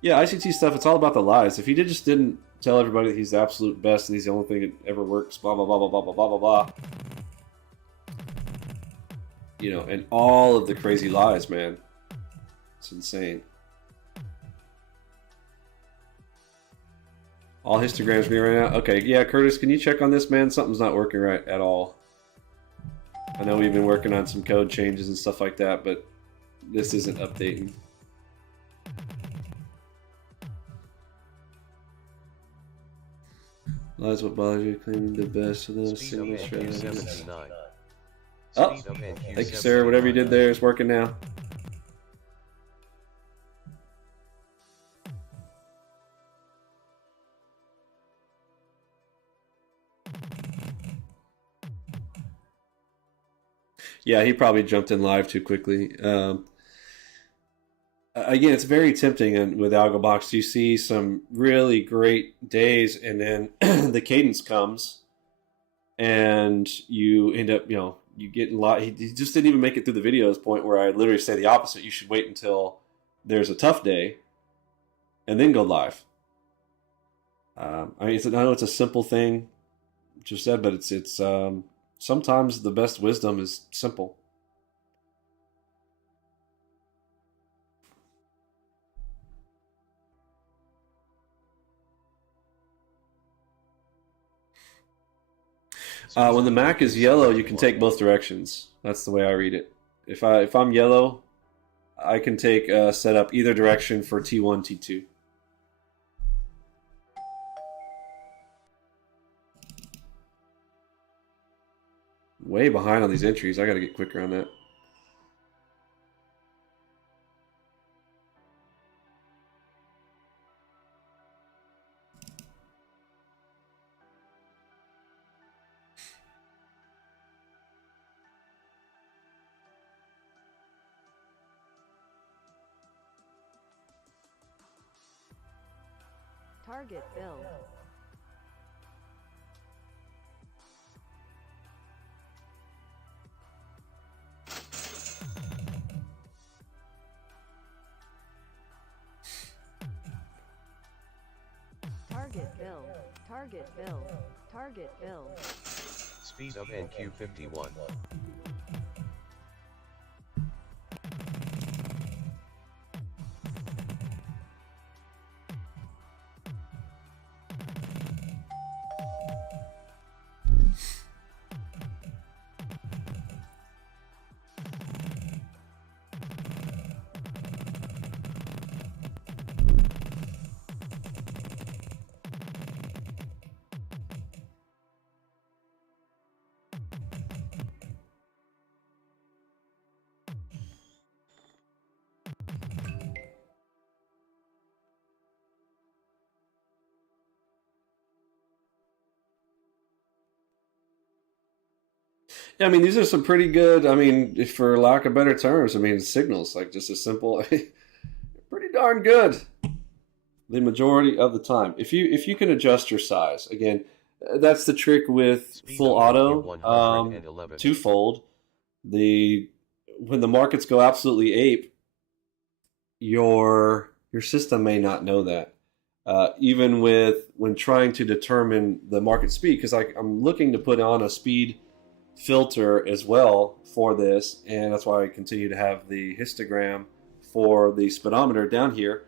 Yeah, ICT stuff, it's all about the lies. If he just didn't tell everybody that he's the absolute best and he's the only thing that ever works, blah blah blah blah blah blah blah blah blah. You know, and all of the crazy lies, man. It's insane. All histograms me right now. Okay, yeah, Curtis, can you check on this, man? Something's not working right at all. I know we've been working on some code changes and stuff like that, but this isn't updating. Lies what bothers you, claiming the best of those single thread. Oh, thank you, sir. Whatever you did there is working now. Yeah, he probably jumped in live too quickly. Again, it's very tempting, and with Algobox, you see some really great days, and then the cadence comes, and you end up, you get a lot. He just didn't even make it through the video's point where I literally say the opposite. You should wait until there's a tough day, and then go live. I mean, I know it's a simple thing, just said, but it's sometimes the best wisdom is simple. When the Mac is yellow, you can take both directions. That's the way I read it. If I'm yellow, I can take setup either direction for T1, T2. way behind on these entries. I got to get quicker on that. Target bill. Target bill. Target bill. Target bill. Speed of NQ51. Yeah, I mean, these are some pretty good, I mean, if for lack of better terms, I mean, signals, like just as simple, pretty darn good the majority of the time. If you can adjust your size, again, that's the trick with Speed full of auto, NQ111. twofold. When the markets go absolutely ape, your system may not know that. Even when trying to determine the market speed, because I'm looking to put on a speed filter as well for this, and that's why I continue to have the histogram for the speedometer down here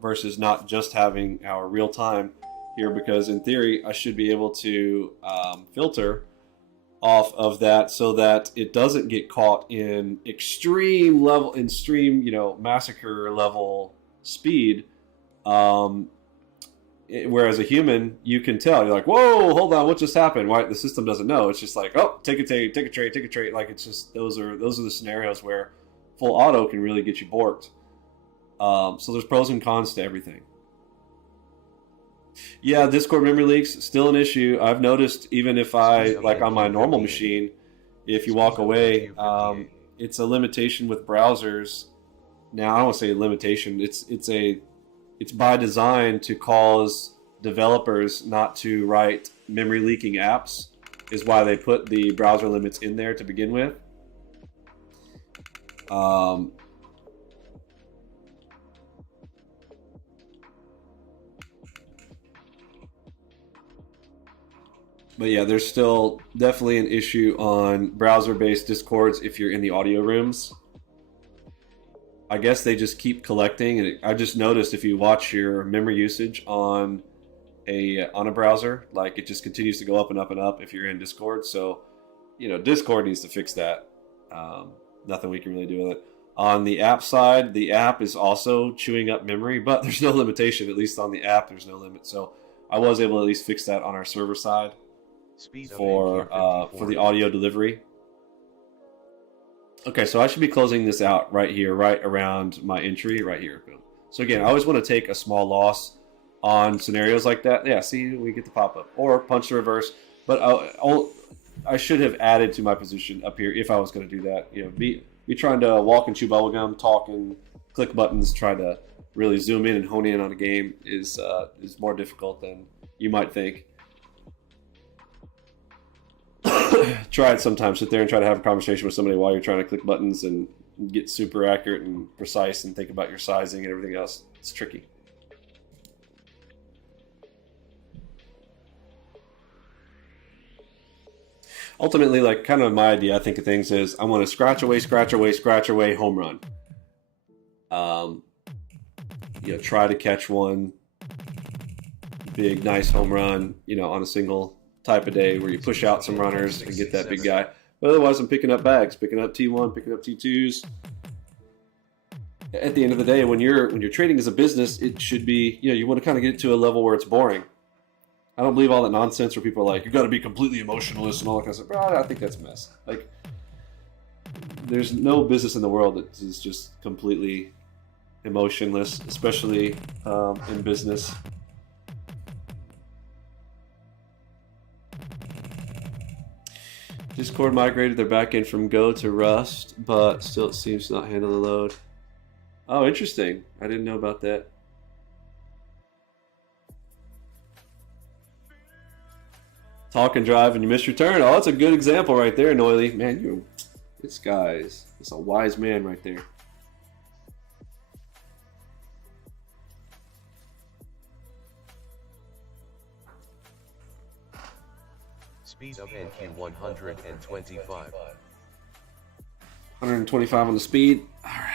versus not just having our real time here, because in theory I should be able to filter off of that so that it doesn't get caught in extreme massacre level speed. Whereas a human, you can tell. You're like, whoa, hold on, what just happened? Why the system doesn't know? It's just like, oh, take a trade. Like, it's just those are the scenarios where full auto can really get you borked. So there's pros and cons to everything. Yeah, Discord memory leaks still an issue. I've noticed even if I on my normal machine, if you walk away, it's a limitation with browsers. Now I don't want to say limitation. It's by design to cause developers not to write memory leaking apps, is why they put the browser limits in there to begin with. But yeah, there's still definitely an issue on browser-based Discords if you're in the audio rooms. I guess they just keep collecting, and I just noticed if you watch your memory usage on a browser, like it just continues to go up and up and up if you're in Discord. So, Discord needs to fix that. Nothing we can really do with it. On the app side, the app is also chewing up memory, but there's no limitation. At least on the app, there's no limit. So I was able to at least fix that on our server side for the audio delivery. Okay, so I should be closing this out right here, right around my entry, right here. Boom. So again, I always want to take a small loss on scenarios like that. Yeah, see, we get the pop-up. Or punch the reverse. But I should have added to my position up here if I was going to do that. Be trying to walk and chew bubblegum, talk and click buttons, try to really zoom in and hone in on a game is more difficult than you might think. Try it sometimes. Sit there and try to have a conversation with somebody while you're trying to click buttons and get super accurate and precise and think about your sizing and everything else. It's tricky. Ultimately, like, kind of my idea, I think of things is I want to scratch away, home run. Try to catch one big, nice home run, on a single type of day where you push out some runners and get that big guy. But otherwise, I'm picking up bags, picking up T1, picking up T2s. At the end of the day, when you're trading as a business, it should be, you want to kind of get it to a level where it's boring. I don't believe all that nonsense where people are like, you got to be completely emotionless and all that kind of stuff. Bro, I think that's mess. Like, there's no business in the world that is just completely emotionless, especially in business. Discord migrated their backend from Go to Rust, but still it seems to not handle the load. Oh, interesting. I didn't know about that. Talk and drive and you miss your turn. Oh, that's a good example right there, Noily. Man, this guy's a wise man right there. Speed of NQ 125. 125 on the speed. All right.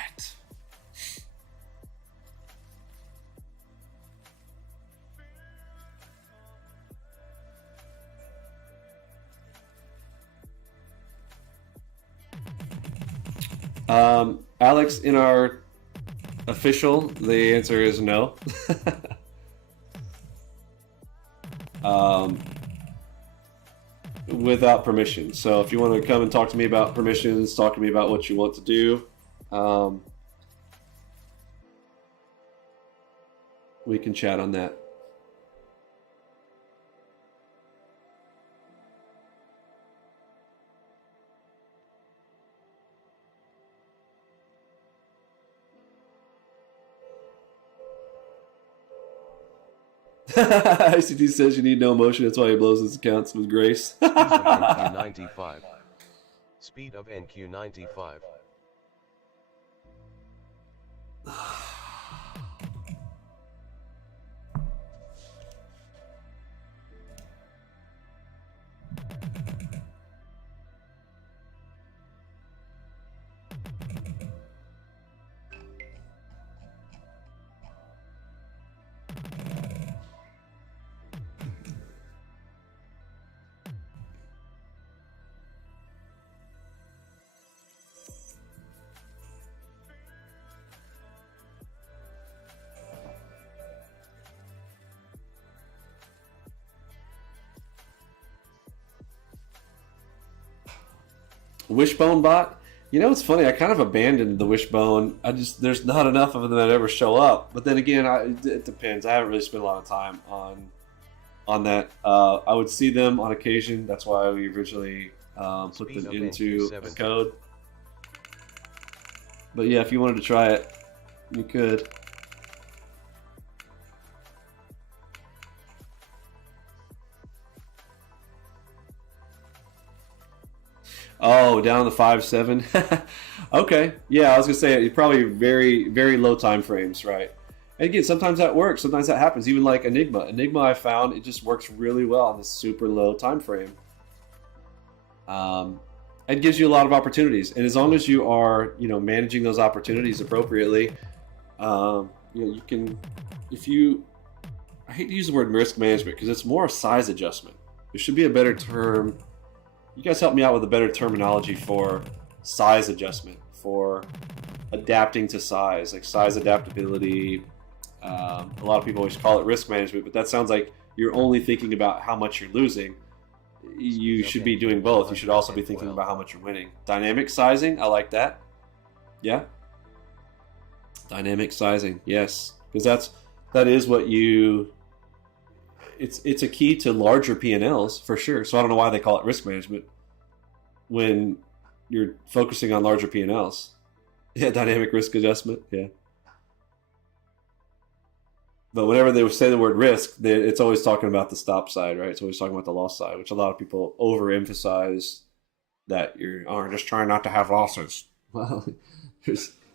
Alex, in our official, the answer is no. Without permission. So if you want to come and talk to me about permissions, talk to me about what you want to do, we can chat on that. ICT says you need no emotion, that's why he blows his accounts with grace. Speed of NQ 95. Speed of NQ 95. Wishbone bot? You know, it's funny. I kind of abandoned the Wishbone. There's not enough of them that ever show up. But then again, it depends. I haven't really spent a lot of time on that. I would see them on occasion. That's why we originally put them into a code. But yeah, if you wanted to try it, you could. Oh, down to 5.7. Okay, yeah, I was gonna say it's probably very, very low time frames, right? And again, sometimes that works. Sometimes that happens. Even like Enigma. Enigma, I found it just works really well on this super low time frame. It gives you a lot of opportunities, and as long as you are, managing those opportunities appropriately, you can. I hate to use the word risk management because it's more a size adjustment. There should be a better term. You guys help me out with a better terminology for size adjustment, for adapting to size, like size adaptability. A lot of people always call it risk management, but that sounds like you're only thinking about how much you're losing. You should be doing both. You should also be thinking about how much you're winning. Dynamic sizing, I like that. Yeah. Dynamic sizing, yes, because that is what you. It's a key to larger P&Ls for sure. So I don't know why they call it risk management when you're focusing on larger P&Ls. Yeah, dynamic risk adjustment. Yeah. But whenever they say the word risk, it's always talking about the stop side, right? It's always talking about the loss side, which a lot of people overemphasize that you're just trying not to have losses. Well,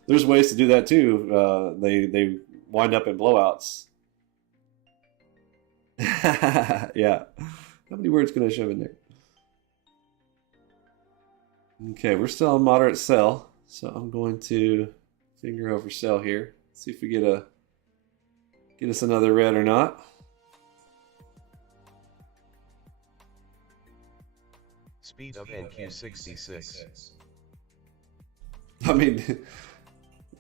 there's ways to do that too. They wind up in blowouts. Yeah. How many words can I shove in there? Okay, we're still on moderate sell, so I'm going to finger over sell here. See if we get us another red or not. Speed of NQ 66. I mean,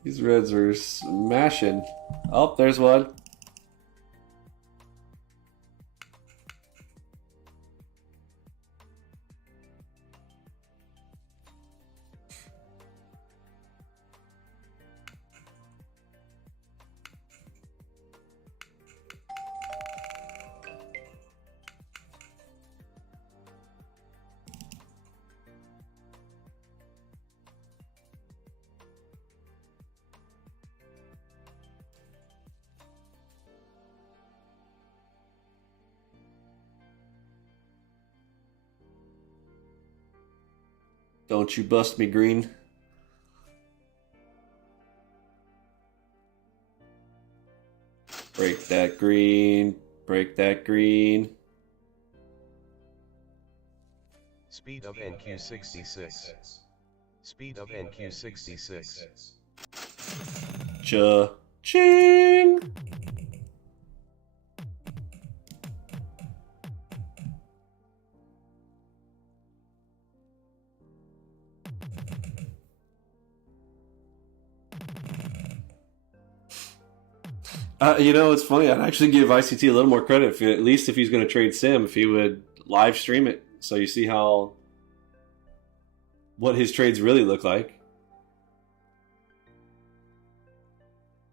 these reds are smashing. Oh, there's one. Don't you bust me, green. Break that green. Break that green. Speed of NQ66. Speed of NQ66. Cha-ching! You know, it's funny. I'd actually give ICT a little more credit, if, at least if he's going to trade sim, if he would live stream it, so you see what his trades really look like.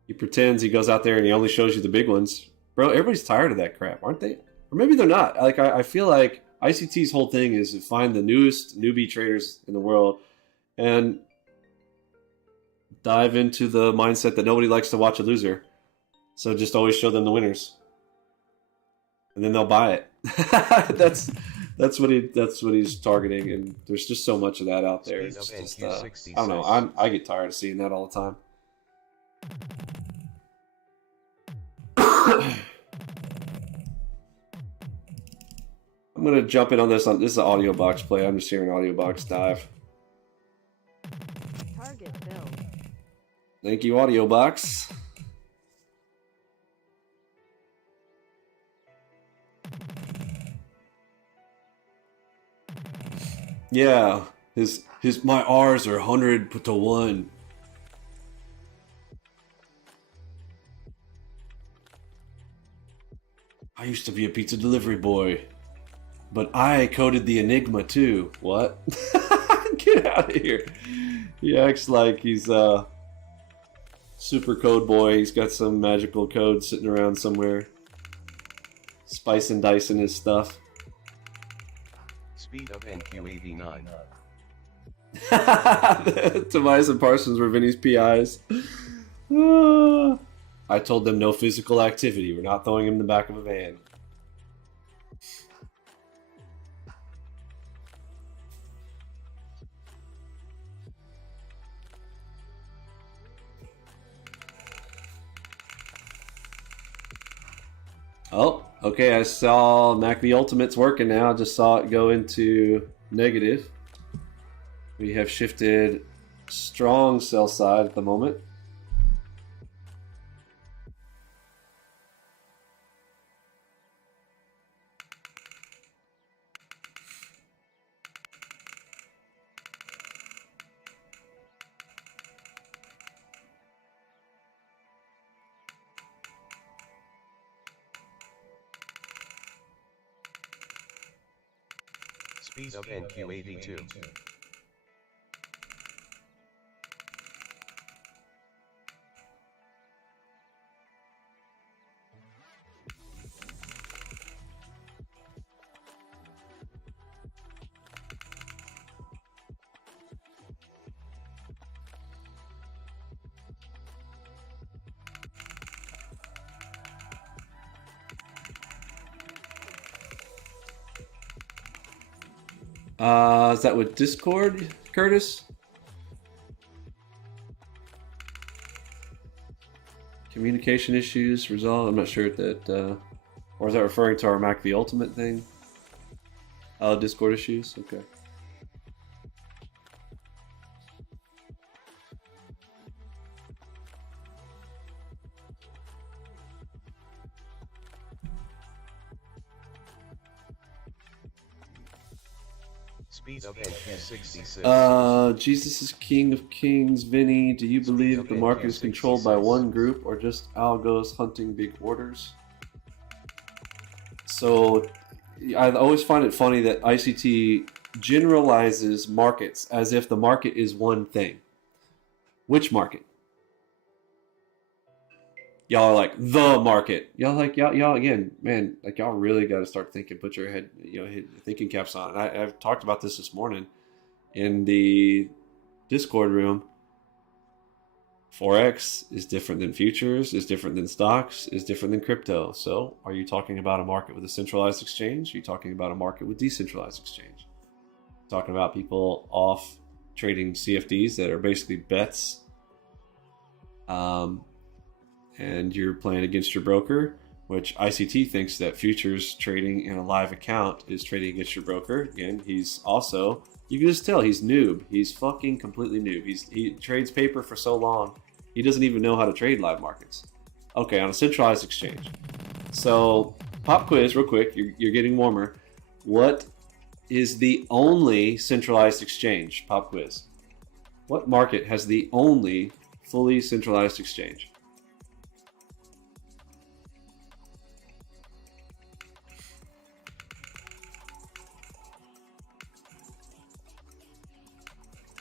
He pretends he goes out there and he only shows you the big ones. Bro, everybody's tired of that crap, aren't they? Or maybe they're not. Like, I feel like ICT's whole thing is to find the newest newbie traders in the world and dive into the mindset that nobody likes to watch a loser. So just always show them the winners, and then they'll buy it. that's what he's targeting, and there's just so much of that out there. It's just, I don't know. I get tired of seeing that all the time. I'm gonna jump in on this. This is an audio box play. I'm just hearing audio box dive. Target bill. Thank you, audio box. Yeah, my R's are 100 to 1. I used to be a pizza delivery boy, but I coded the Enigma too. What? Get out of here. He acts like he's a super code boy. He's got some magical code sitting around somewhere, spice and dicing his stuff. Speed of NQ89. Tobias and Parsons were Vinny's PIs. I told them no physical activity. We're not throwing him in the back of a van. Oh, okay, I saw MacV Ultimate's working now. I just saw it go into negative. We have shifted strong sell side at the moment. Speed of NQ82. Is that with Discord, Curtis? Communication issues resolved. I'm not sure that, or is that referring to our MacV Ultimate thing? Discord issues. Okay. Speed of NQ66. Jesus is King of Kings. Vinny, do you believe that the market is controlled by one group or just algos hunting big orders? So, I always find it funny that ICT generalizes markets as if the market is one thing. Which market? Y'all are like, the market. Y'all again, man, like y'all really got to start thinking, put your head, thinking caps on. And I've talked about this morning in the Discord room. Forex is different than futures, is different than stocks, is different than crypto. So are you talking about a market with a centralized exchange? Are you talking about a market with decentralized exchange? Talking about people off trading CFDs that are basically bets, and you're playing against your broker, which ICT thinks that futures trading in a live account is trading against your broker. Again, he's also, you can just tell he's noob. He's fucking completely noob. He trades paper for so long, he doesn't even know how to trade live markets. Okay, on a centralized exchange. So, pop quiz real quick, you're getting warmer. What is the only centralized exchange? Pop quiz. What market has the only fully centralized exchange?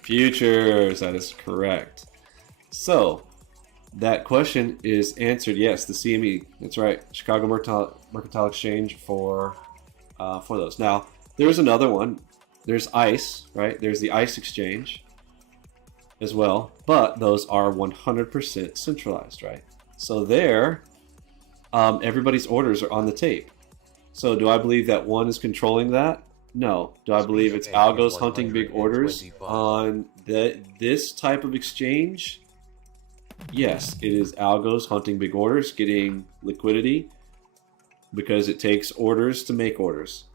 Futures, that is correct. So, that question is answered yes, the CME. That's right, Chicago Mercantile Exchange for those. Now, there's another one. There's ICE, right? There's the ICE exchange as well, but those are 100% centralized, right? So there, everybody's orders are on the tape. So do I believe that one is controlling that? No. Do I believe it's algos hunting big orders on this type of exchange? Yes, it is algos hunting big orders, getting liquidity, because it takes orders to make orders.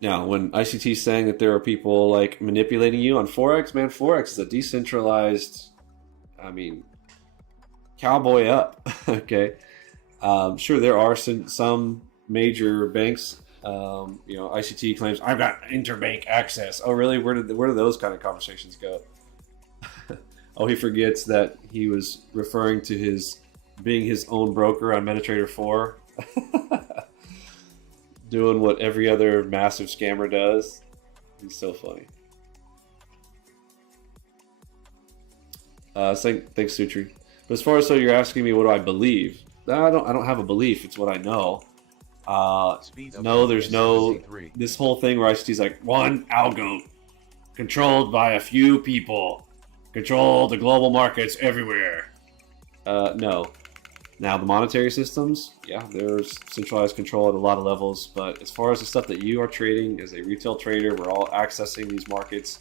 Now, when ICT is saying that there are people like manipulating you on Forex, man, Forex is a decentralized, I mean, cowboy up, okay? Sure, there are some major banks, ICT claims, I've got interbank access. Oh, really? Where do those kind of conversations go? Oh, he forgets that he was referring to being his own broker on MetaTrader 4. Doing what every other massive scammer does. He's so funny. Thanks, Sutri. But as far as, so you're asking me what do I believe? I don't have a belief. It's what I know. No, there's no, this whole thing where ICT's like, one algo controlled by a few people, control the global markets everywhere. No. Now, the monetary systems, yeah, there's centralized control at a lot of levels, but as far as the stuff that you are trading as a retail trader, we're all accessing these markets.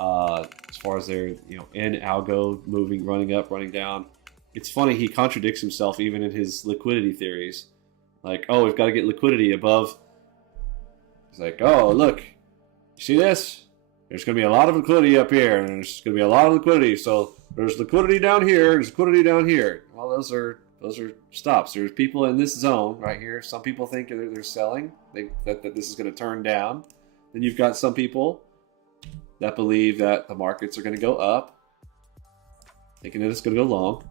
As far as they're, in algo, moving, running up, running down. It's funny, he contradicts himself even in his liquidity theories. Like, oh, we've got to get liquidity above. He's like, oh, look, you see this? There's going to be a lot of liquidity up here, and there's going to be a lot of liquidity. So there's liquidity down here, there's liquidity down here. Well, those are stops. There's people in this zone right here. Some people think they're selling, that this is going to turn down. Then you've got some people that believe that the markets are going to go up, thinking that it's going to go long.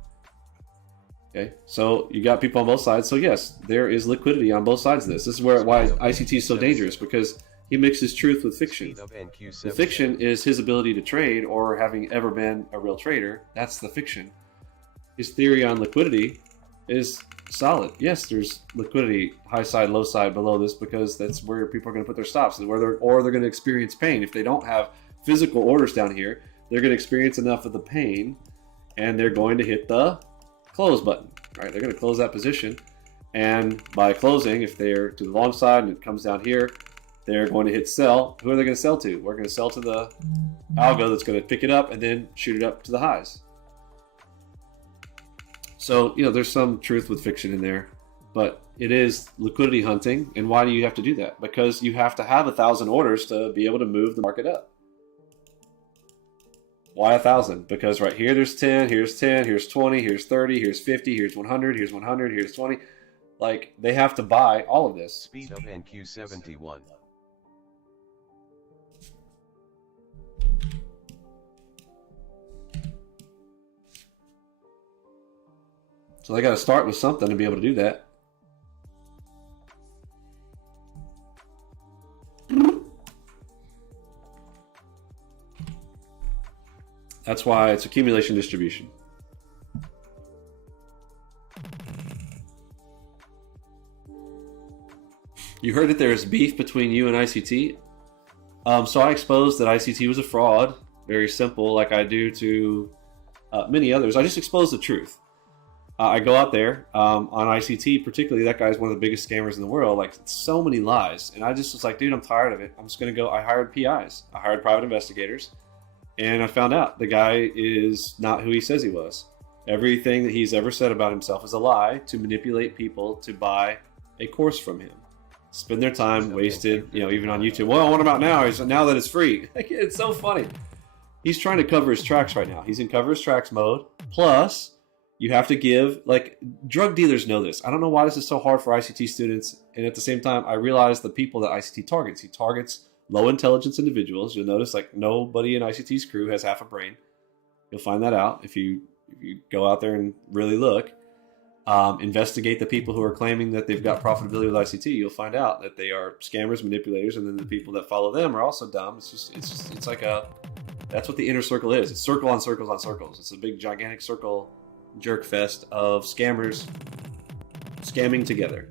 Okay, so you got people on both sides. So yes, there is liquidity on both sides of this. This is why ICT is so dangerous, because he mixes truth with fiction. The fiction is his ability to trade or having ever been a real trader. That's the fiction. His theory on liquidity is solid. Yes, there's liquidity, high side, low side, below this, because that's where people are going to put their stops, or they're going to experience pain. If they don't have physical orders down here, they're going to experience enough of the pain, and they're going to hit the close button, right? They're going to close that position, and by closing, if they're to the long side and it comes down here, they're going to hit sell. Who are they going to sell to? We're going to sell to the algo that's going to pick it up and then shoot it up to the highs. So, there's some truth with fiction in there, but it is liquidity hunting. And why do you have to do that? Because you have to have 1,000 orders to be able to move the market up. Why 1,000? Because right here there's 10, here's 10, here's 20, here's 30, here's 50, here's 100, here's 100, here's 20. Like, they have to buy all of this. Speed of NQ71. So they got to start with something to be able to do that. That's why it's accumulation distribution. You heard that there's beef between you and ICT. So I exposed that ICT was a fraud. Very simple, like I do to many others. I just exposed the truth. I go out there on ICT, particularly. That guy's one of the biggest scammers in the world. Like, so many lies, and I just was like, dude, I'm tired of it. I'm just gonna go. I hired PIs. I hired private investigators, and I found out the guy is not who he says he was. Everything that he's ever said about himself is a lie to manipulate people to buy a course from him. Spend their time wasted, even on YouTube. Well, what about now? Now that it's free. It's so funny. He's trying to cover his tracks right now. He's in cover his tracks mode. Plus, you have to give, like, drug dealers know this. I don't know why this is so hard for ICT students. And at the same time, I realize the people that ICT targets. He targets low intelligence individuals. You'll notice, like, nobody in ICT's crew has half a brain. You'll find that out if you go out there and really look. Investigate the people who are claiming that they've got profitability with ICT. You'll find out that they are scammers, manipulators, and then the people that follow them are also dumb. It's like that's what the inner circle is. It's circle on circles on circles. It's a big gigantic circle jerk fest of scammers scamming together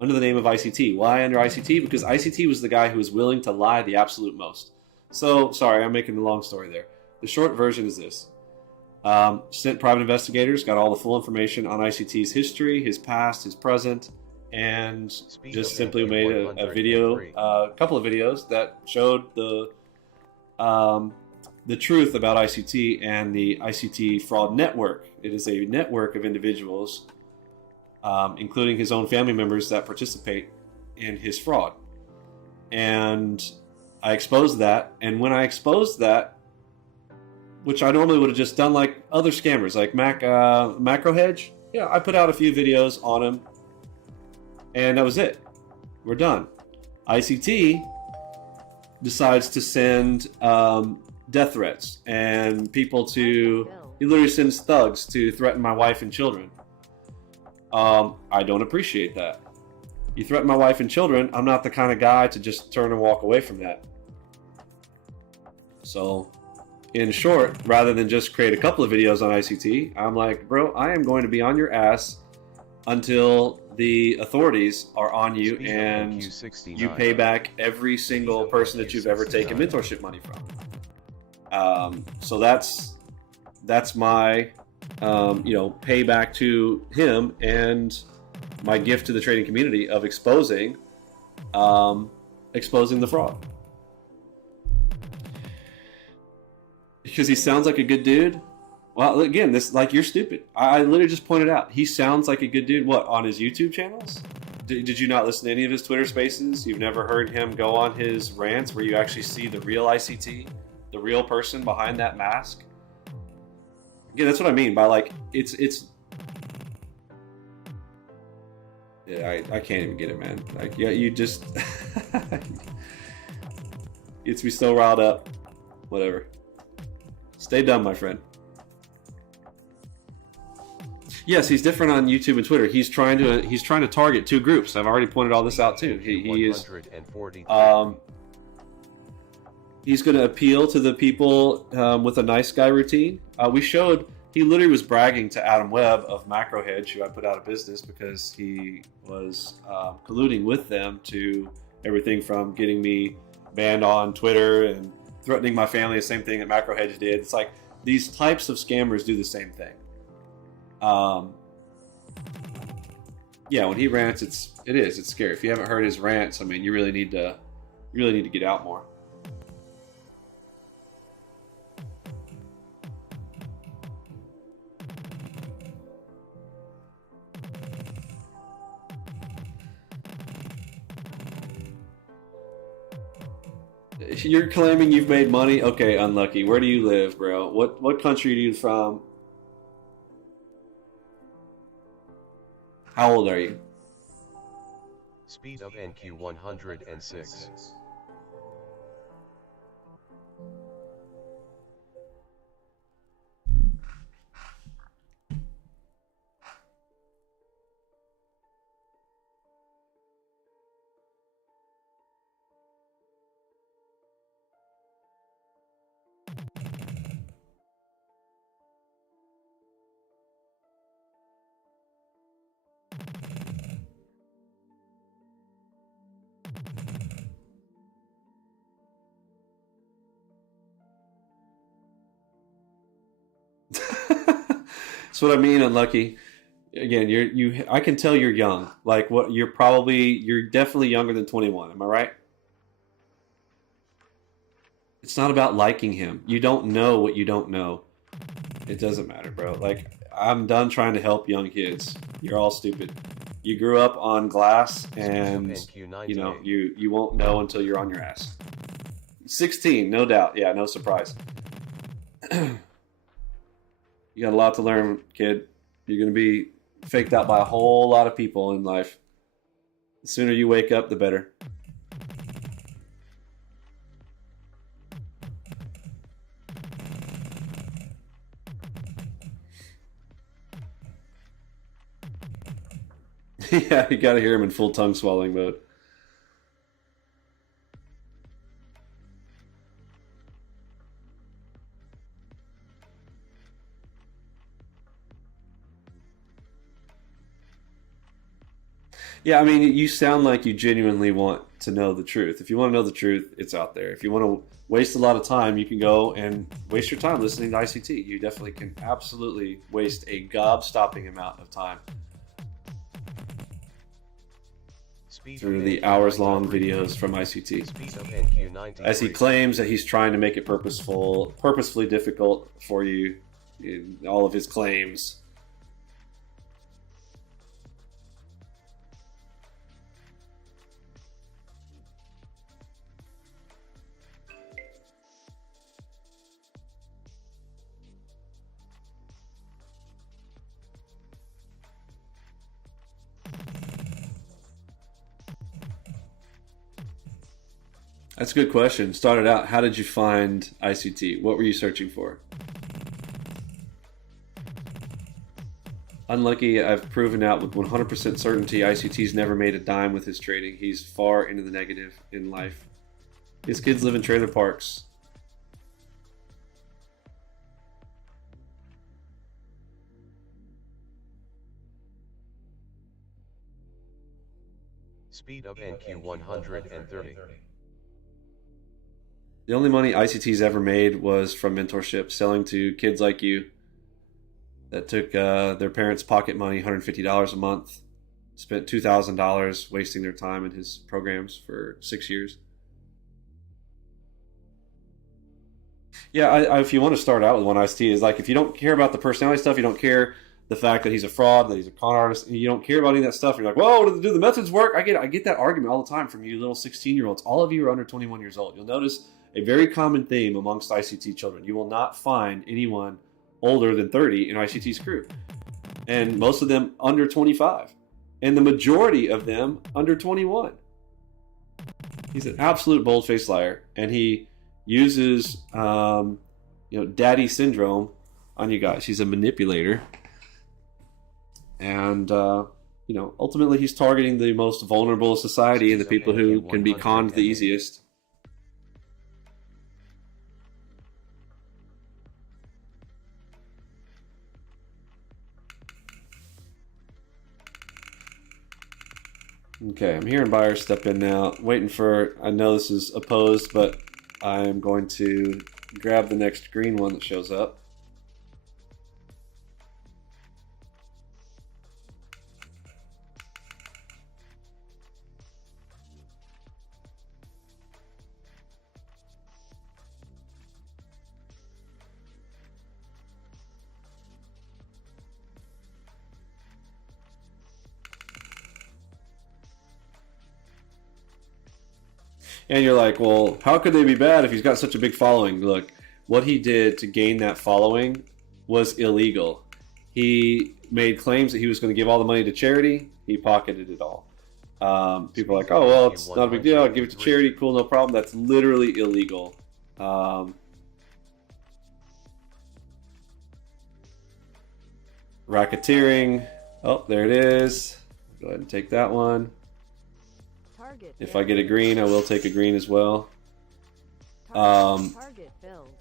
under the name of ICT. Why under ICT? Because ICT was the guy who was willing to lie the absolute most. So, sorry, I'm making a long story there. The short version is this. Sent private investigators, got all the full information on ICT's history, his past, his present, and just simply made a video, a couple of videos that showed the truth about ICT and the ICT fraud network. It is a network of individuals, including his own family members, that participate in his fraud. And I exposed that, and when I exposed that, which I normally would have just done like other scammers, like Macro Hedge. Yeah, I put out a few videos on him, and that was it. We're done. ICT decides to send death threats and people to. He literally sends thugs to threaten my wife and children. I don't appreciate that. You threaten my wife and children, I'm not the kind of guy to just turn and walk away from that. So, in short, rather than just create a couple of videos on ICT, I'm like, bro, I am going to be on your ass until the authorities are on you and you pay back every single person that you've ever taken mentorship money from. So that's my payback to him and my gift to the trading community of exposing the fraud. Because he sounds like a good dude. Well, again, this, like, you're stupid. I literally just pointed out. He sounds like a good dude. What, on his YouTube channels? Did you not listen to any of his Twitter spaces? You've never heard him go on his rants where you actually see the real ICT, the real person behind that mask? Again, that's what I mean by, like, it's. Yeah, I can't even get it, man. Like, yeah, you just. Gets me so riled up. Whatever. Stay dumb, my friend. Yes, he's different on YouTube and Twitter. He's trying to target two groups. I've already pointed all this out too. He is he's going to appeal to the people with a nice guy routine. We showed he literally was bragging to Adam Webb of Macro Hedge, who I put out of business because he was colluding with them to everything from getting me banned on Twitter and threatening my family, the same thing that Macro Hedge did. It's like these types of scammers do the same thing. Yeah, when he rants, it's scary. If you haven't heard his rants, I mean, you really need to get out more. You're claiming you've made money? Okay, unlucky. Where do you live, bro? What country are you from? How old are you? Speed of NQ 106. That's what I mean, unlucky. Again, I can tell you're young. Like what you're definitely younger than 21. Am I right? It's not about liking him. You don't know what you don't know. It doesn't matter, bro. Like, I'm done trying to help young kids. You're all stupid. You grew up on glass, and you know you won't know until you're on your ass. 16, no doubt. Yeah, no surprise. You got a lot to learn, kid. You're gonna be faked out by a whole lot of people in life. The sooner you wake up, the better. Yeah, you gotta hear him in full tongue swallowing mode. Yeah, I mean, you sound like you genuinely want to know the truth. If you want to know the truth, it's out there. If you want to waste a lot of time, you can go and waste your time listening to ICT. You definitely can absolutely waste a gob-stopping amount of time through the hours-long videos from ICT. As he claims that he's trying to make it purposefully difficult for you in all of his claims. That's a good question. Started out, how did you find ICT? What were you searching for? Unlucky, I've proven out with 100% certainty ICT's never made a dime with his trading. He's far into the negative in life. His kids live in trailer parks. Speed of NQ 130. The only money ICT's ever made was from mentorship, selling to kids like you that took their parents' pocket money, $150 a month, spent $2,000 wasting their time in his programs for 6 years. Yeah, if you want to start out with one ICT, is like if you don't care about the personality stuff, you don't care the fact that he's a fraud, that he's a con artist, and you don't care about any of that stuff, you're like, whoa, do the methods work? I get that argument all the time from you little 16-year-olds. All of you are under 21 years old. You'll notice a very common theme amongst ICT children. You will not find anyone older than 30 in ICT's crew. And most of them under 25. And the majority of them under 21. He's an absolute bold-faced liar. And he uses, daddy syndrome on you guys. He's a manipulator. And, ultimately he's targeting the most vulnerable of society and the people who can be conned the easiest. Okay, I'm hearing buyers step in now. Waiting for, I know this is opposed, but I'm going to grab the next green one that shows up. And you're like, well, how could they be bad if he's got such a big following? Look, what he did to gain that following was illegal. He made claims that he was going to give all the money to charity. He pocketed it all. People are like, oh, well, it's not a big deal. I'll give it to charity. Cool, no problem. That's literally illegal. Racketeering. Oh, there it is. Go ahead and take that one. If I get a green, I will take a green as well. Target build.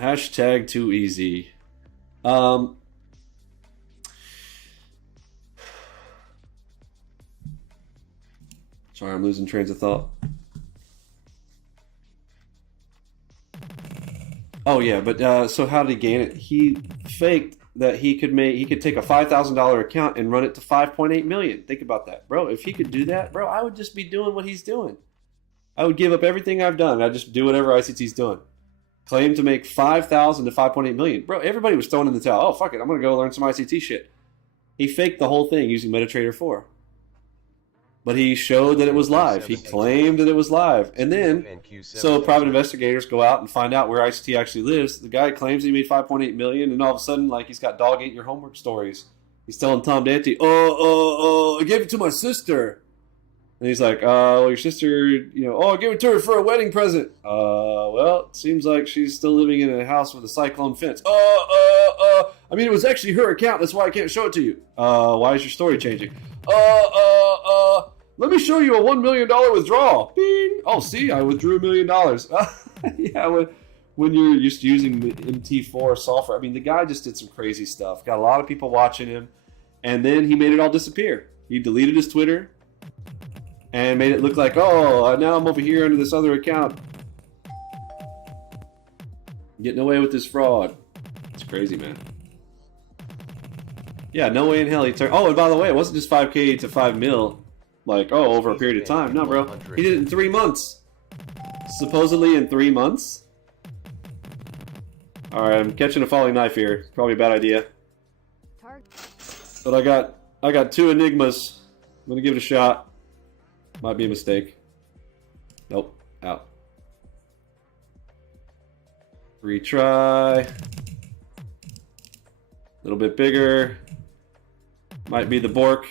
Hashtag too easy. Sorry, I'm losing trains of thought. Oh yeah, but so how did he gain it? He faked that he could take a $5,000 account and run it to 5.8 million. Think about that, bro. If he could do that, bro, I would just be doing what he's doing. I would give up everything I've done. I'd just do whatever ICT's doing. Claim to make 5,000 to 5.8 million. Bro, everybody was throwing in the towel. Oh, fuck it. I'm going to go learn some ICT shit. He faked the whole thing using MetaTrader 4. But he showed that it was live. He claimed that it was live. And then, so private investigators go out and find out where ICT actually lives. The guy claims he made 5.8 million, and all of a sudden, like, he's got dog ate your homework stories. He's telling Tom Dante, I gave it to my sister. And he's like, well, your sister, I gave it to her for a wedding present. Well, it seems like she's still living in a house with a cyclone fence. I mean, it was actually her account. That's why I can't show it to you. Why is your story changing? Let me show you a $1 million withdrawal. Bing. Oh, see, I withdrew $1 million. Yeah, when you're just using the MT4 software. I mean, the guy just did some crazy stuff. Got a lot of people watching him. And then he made it all disappear. He deleted his Twitter and made it look like, now I'm over here under this other account. Getting away with this fraud. It's crazy, man. Yeah, no way in hell he turned... Oh, and by the way, it wasn't just 5K to 5 mil. Like, over a period of time. No, bro. He did it in 3 months. Supposedly in 3 months. Alright, I'm catching a falling knife here. Probably a bad idea. But I got 2 Enigmas. I'm gonna give it a shot. Might be a mistake. Nope. Out. Retry. A little bit bigger. Might be the Bork.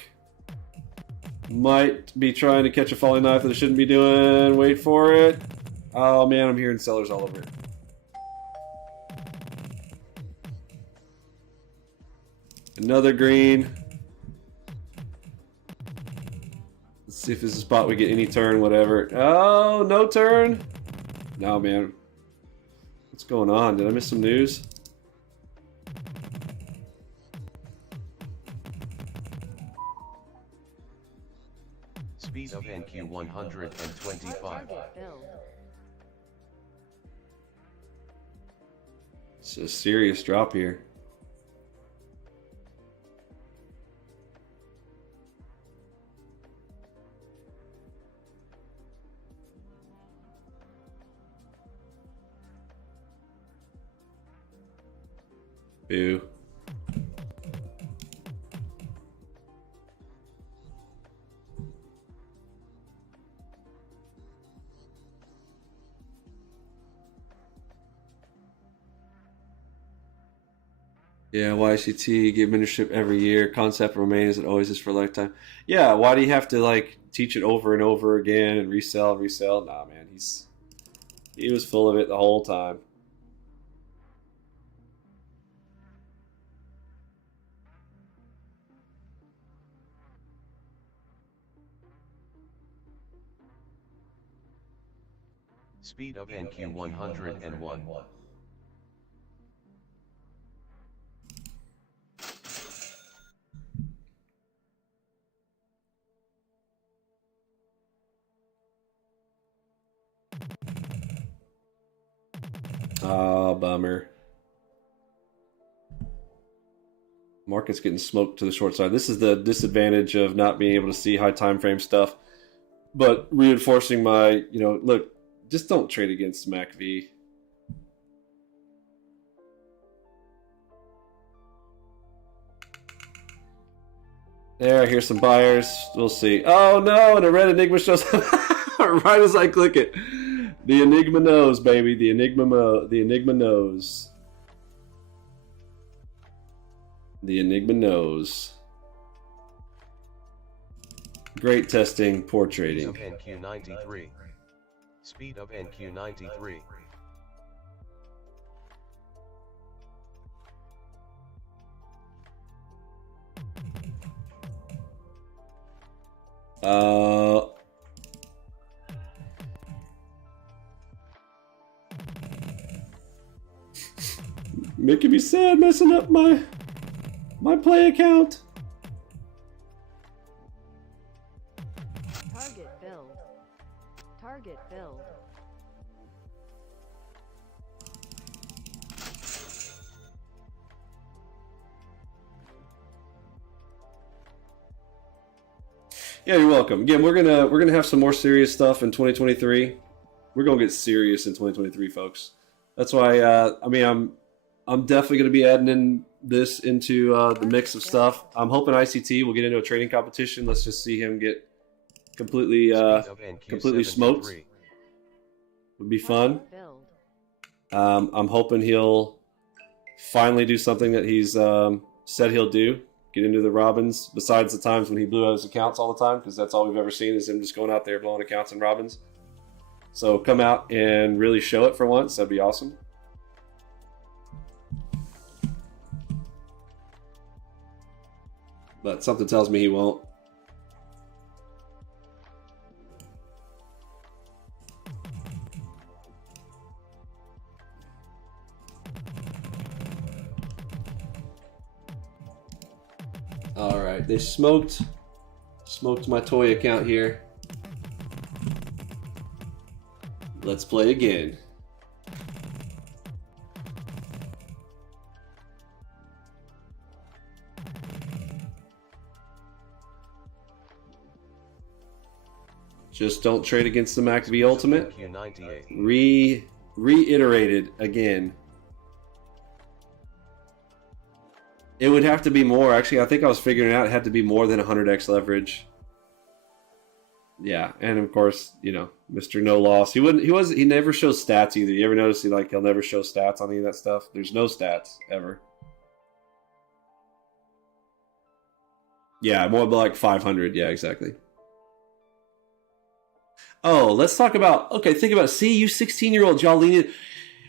Might be trying to catch a falling knife that I shouldn't be doing. Wait for it. Oh man, I'm hearing sellers all over it. Another green. Let's see if this is a spot we get any turn, whatever. Oh, no turn? No, man. What's going on? Did I miss some news? Speed of NQ 125. It's a serious drop here. Boo. Yeah, YCT, give mentorship every year. Concept remain as it always is for a lifetime. Yeah, why do you have to like teach it over and over again and resell? Nah, man, he was full of it the whole time. Speed of NQ 101. Oh, bummer. Market's getting smoked to the short side. This is the disadvantage of not being able to see high time frame stuff. But reinforcing my, look, just don't trade against MACV. There, I hear some buyers. We'll see. Oh no, and a red Enigma shows up right as I click it. The Enigma knows, baby. The Enigma knows. The Enigma knows. Great testing, poor trading. Speed of NQ 93. Speed of NQ 93. Making me sad, messing up my play account. Target build. Target build. Yeah, you're welcome. Again, we're gonna have some more serious stuff in 2023. We're gonna get serious in 2023, folks. That's why I mean I'm definitely gonna be adding in this into the mix of stuff. I'm hoping ICT will get into a trading competition. Let's just see him get completely smoked. Would be fun. I'm hoping he'll finally do something that he's said he'll do. Get into the Robins, besides the times when he blew out his accounts all the time, because that's all we've ever seen is him just going out there blowing accounts in Robins. So come out and really show it for once. That'd be awesome. But something tells me he won't. All right, they smoked my toy account here. Let's play again. Just don't trade against the MacV Ultimate. Reiterated again. It would have to be more. Actually, I think I was figuring it out. It had to be more than 100x leverage. Yeah, and of course, you know, Mr. No Loss. He never shows stats either. You ever notice he'll never show stats on any of that stuff? There's no stats ever. Yeah, more like 500. Yeah, exactly. Oh, let's talk about. Okay, think about it. See, you 16-year-olds, y'all lean in.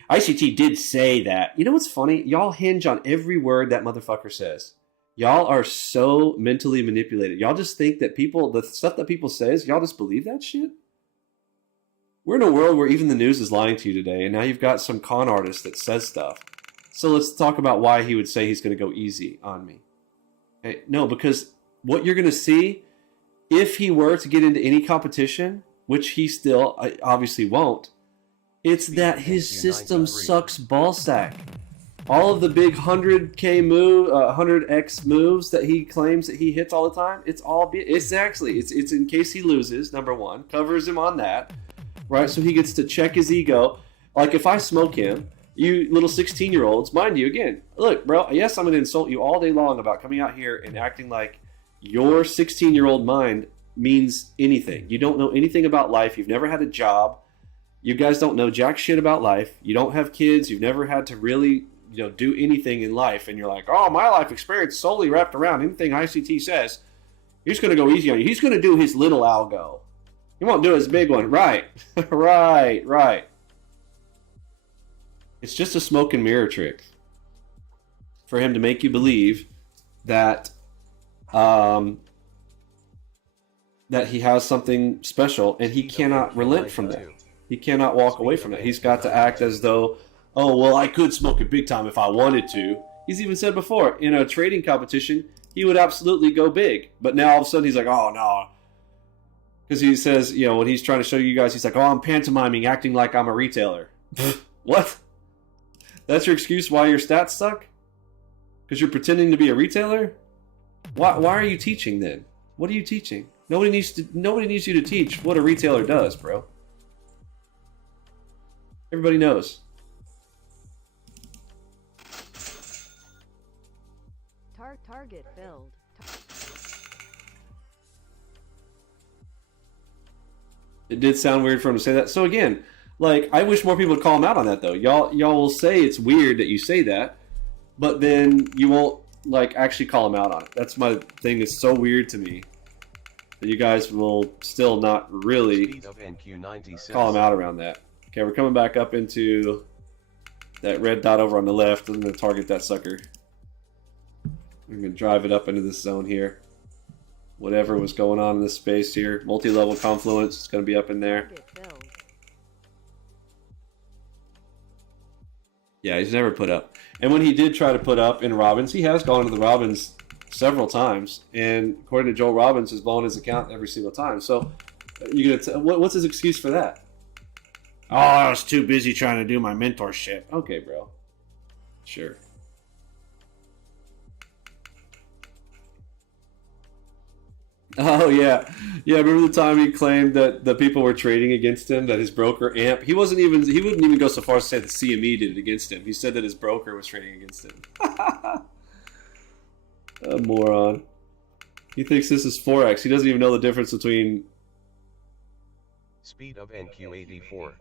ICT did say that. You know what's funny? Y'all hinge on every word that motherfucker says. Y'all are so mentally manipulated. Y'all just think that the stuff that people says, y'all just believe that shit? We're in a world where even the news is lying to you today, and now you've got some con artist that says stuff. So let's talk about why he would say he's going to go easy on me. Okay? No, because what you're going to see, if he were to get into any competition, which he still obviously won't, it's that his system sucks ballsack. All of the big 100k move, 100x moves that he claims that he hits all the time, it's in case he loses. Number one, covers him on that, right? So he gets to check his ego. Like if I smoke him, you little 16-year-olds, mind you, again, look, bro. Yes, I'm gonna insult you all day long about coming out here and acting like your 16-year-old mind means anything. You don't know anything about life. You've never had a job. You guys don't know jack shit about life. You don't have kids. You've never had to really, do anything in life. And you're like, oh, my life experience solely wrapped around anything ICT says. He's going to go easy on you. He's going to do his little algo. He won't do his big one. Right. Right. It's just a smoke and mirror trick for him to make you believe that that he has something special, and he cannot relent from that. He cannot walk away from it. He's got to act as though, oh, well, I could smoke it big time if I wanted to. He's even said before, in a trading competition, he would absolutely go big. But now all of a sudden he's like, oh, no. Because he says, when he's trying to show you guys, he's like, oh, I'm pantomiming, acting like I'm a retailer. What? That's your excuse why your stats suck? Because you're pretending to be a retailer? Why are you teaching then? What are you teaching? Nobody needs you to teach what a retailer does, bro. Everybody knows. Target build. It did sound weird for him to say that. So again, I wish more people would call him out on that though. Y'all will say it's weird that you say that, but then you won't actually call him out on it. That's my thing. It's so weird to me that you guys will still not really call him out around that. Okay, we're coming back up into that red dot over on the left. I'm going to target that sucker. We're going to drive it up into this zone here. Whatever was going on in this space here. Multi-level confluence. It's going to be up in there. Yeah, he's never put up. And when he did try to put up in Robbins, he has gone to the Robbins several times. And according to Joel Robbins, has blown his account every single time. So you're gonna what's his excuse for that? Oh, I was too busy trying to do my mentorship. Okay, bro. Sure. Oh yeah, yeah. Remember the time he claimed that the people were trading against him, that his broker AMP. He wouldn't even go so far as to say that CME did it against him. He said that his broker was trading against him. A moron. He thinks this is Forex. He doesn't even know the difference between. Speed of NQ84.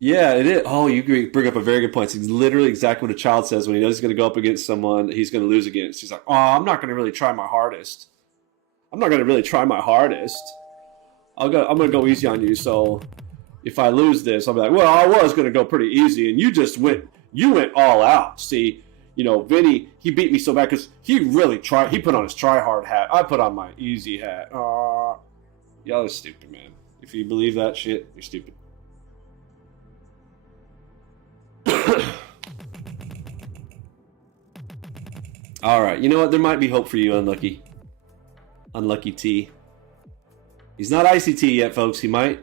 Yeah, it is. Oh, you bring up a very good point. It's literally exactly what a child says when he knows he's going to go up against someone he's going to lose against. He's like, oh, I'm not going to really try my hardest. I'm not going to really try my hardest. I'm going to go easy on you. So if I lose this, I'll be like, well, I was going to go pretty easy, and you went all out. See, Vinny, he beat me so bad because he really tried. He put on his try hard hat. I put on my easy hat. Y'all are stupid, man. If you believe that shit, you're stupid. All right, you know what? There might be hope for you, Unlucky T. He's not ICT yet, folks. He might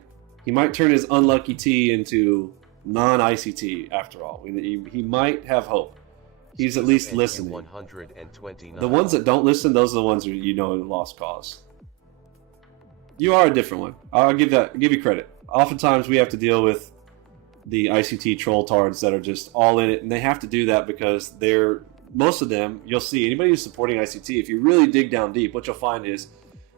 turn his Unlucky T into non-ICT after all. He might have hope. He's at least listening. 129. The ones that don't listen, those are the ones who lost cause. You are a different one. I'll give you credit. Oftentimes we have to deal with the ICT troll tards that are just all in it, and they have to do that because most of them, you'll see, anybody who's supporting ICT, if you really dig down deep, what you'll find is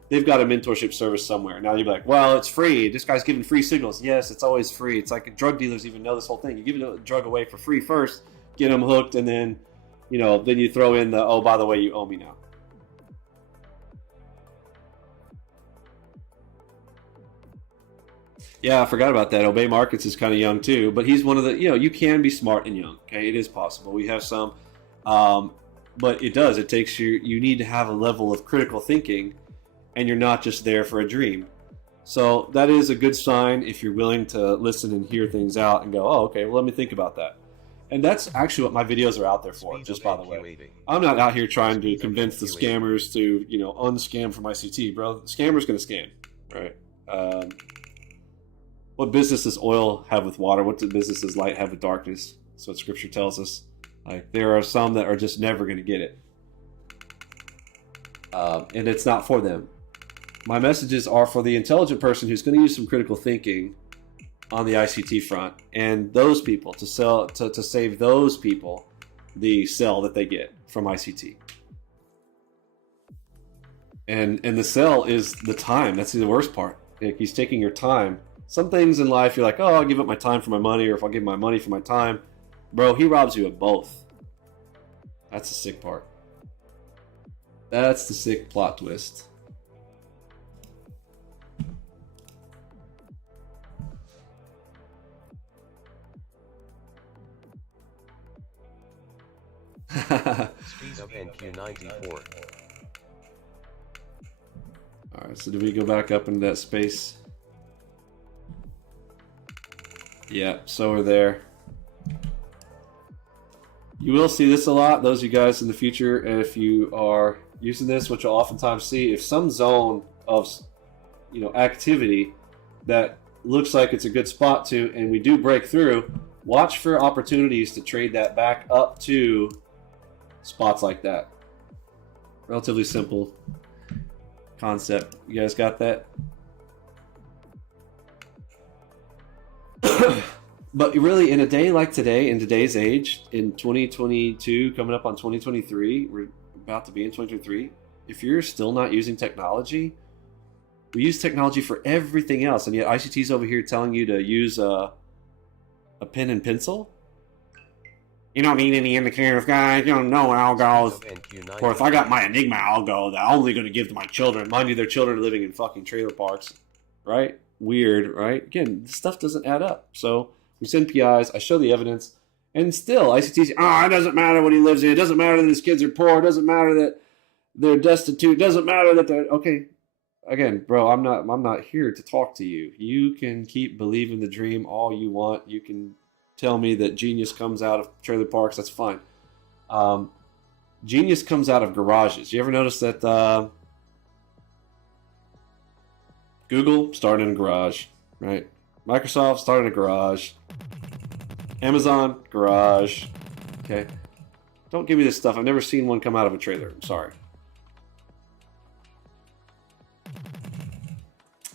they've got a mentorship service somewhere. Now you'll be like, well, it's free. This guy's giving free signals. Yes, it's always free. It's like drug dealers even know this whole thing. You give a drug away for free first, get them hooked, and then, then you throw in the, oh, by the way, you owe me now. Yeah, I forgot about that. Obey Markets is kind of young too, but he's one of the, you can be smart and young. Okay, it is possible. We have some, but it takes you need to have a level of critical thinking, and you're not just there for a dream. So that is a good sign if you're willing to listen and hear things out and go, oh, okay, well, let me think about that. And that's actually what my videos are out there for, just by the way. I'm not out here trying to convince the scammers to, unscam from ICT, bro. The scammer's going to scam, right? What business does oil have with water? What business does light have with darkness? That's what Scripture tells us. Like, there are some that are just never going to get it. And it's not for them. My messages are for the intelligent person who's going to use some critical thinking on the ICT front, and those people to save those people the sell that they get from ICT. And the sell is the time. That's the worst part. Like, he's taking your time. Some things in life you're like, oh, I'll give up my time for my money, or if I'll give my money for my time. Bro, he robs you of both. That's the sick part. That's the sick plot twist. Speed of NQ94. Alright, so do we go back up into that space? Yeah, so we're there. You will see this a lot, those of you guys in the future, if you are using this, which you'll oftentimes see, if some zone of activity that looks like it's a good spot to, and we do break through, watch for opportunities to trade that back up to spots like that. Relatively simple concept. You guys got that? But really, in a day like today, in today's age, in 2022, coming up on 2023, we're about to be in 2023, if you're still not using technology, we use technology for everything else, and yet ICT's over here telling you to use a pen and pencil? You don't need any indicators, guys. You don't know algos. Or if I got my Enigma algo that I'm only going to give to my children. Mind you, their children are living in fucking trailer parks. Right? Weird, right? Again, this stuff doesn't add up. So we send PIs. I show the evidence. And still, ICT's, it doesn't matter what he lives in. It doesn't matter that his kids are poor. It doesn't matter that they're destitute. It doesn't matter that they're... Okay. Again, bro, I'm not here to talk to you. You can keep believing the dream all you want. You can tell me that genius comes out of trailer parks. That's fine. Genius comes out of garages. You ever notice that Google started in a garage, right? Microsoft started in a garage. Amazon garage. Okay. Don't give me this stuff. I've never seen one come out of a trailer. I'm sorry.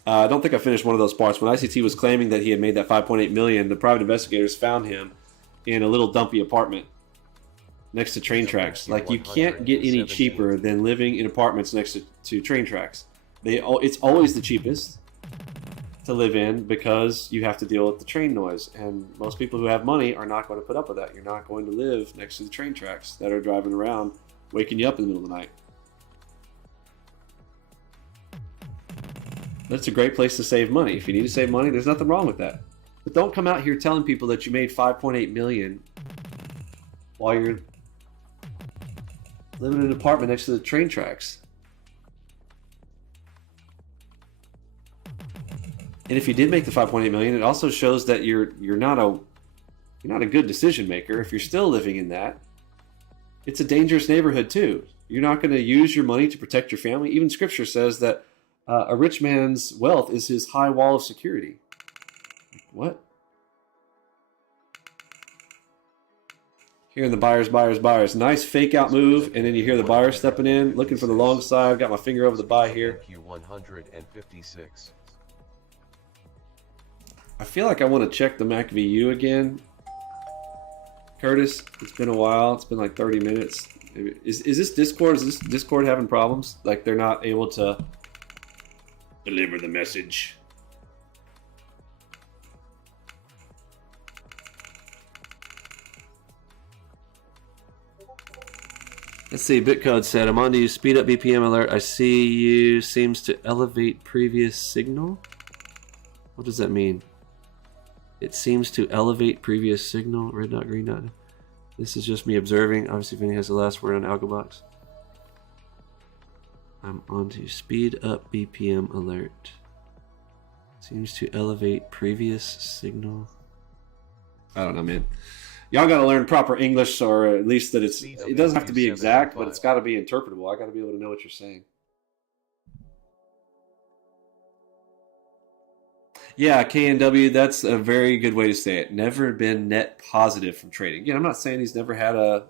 I don't think I finished one of those parts. When ICT was claiming that he had made that 5.8 million, the private investigators found him in a little dumpy apartment next to train tracks. Like, you can't get any cheaper than living in apartments next to train tracks. It's always the cheapest to live in because you have to deal with the train noise, and most people who have money are not going to put up with that. You're not going to live next to the train tracks that are driving around, waking you up in the middle of the night. That's a great place to save money. If you need to save money, there's nothing wrong with that. But don't come out here telling people that you made 5.8 million while you're living in an apartment next to the train tracks. And if you did make the 5.8 million, it also shows that you're not a good decision maker. If you're still living in that, it's a dangerous neighborhood too. You're not going to use your money to protect your family. Even Scripture says that a rich man's wealth is his high wall of security. What? Hearing the buyers. Nice fake out move, and then you hear the buyer stepping in, looking for the long side. Got my finger over the buy here. Q156. I feel like I want to check the MacVU again. Curtis, it's been a while. It's been like 30 minutes. Is this Discord? Is this Discord having problems? Like they're not able to deliver the message? Let's see. Bitcode said, "I'm on to you. Speed up BPM alert. I see you. Seems to elevate previous signal." What does that mean? It seems to elevate previous signal. Red dot, green dot. This is just me observing. Obviously, Vinny has the last word on Algobox. I'm on to speed up BPM alert. Seems to elevate previous signal. I don't know, man. Y'all got to learn proper English, or at least that it doesn't have to be exact, but it's got to be interpretable. I got to be able to know what you're saying. Yeah, KNW, that's a very good way to say it. Never been net positive from trading. Again, I'm not saying he's never had a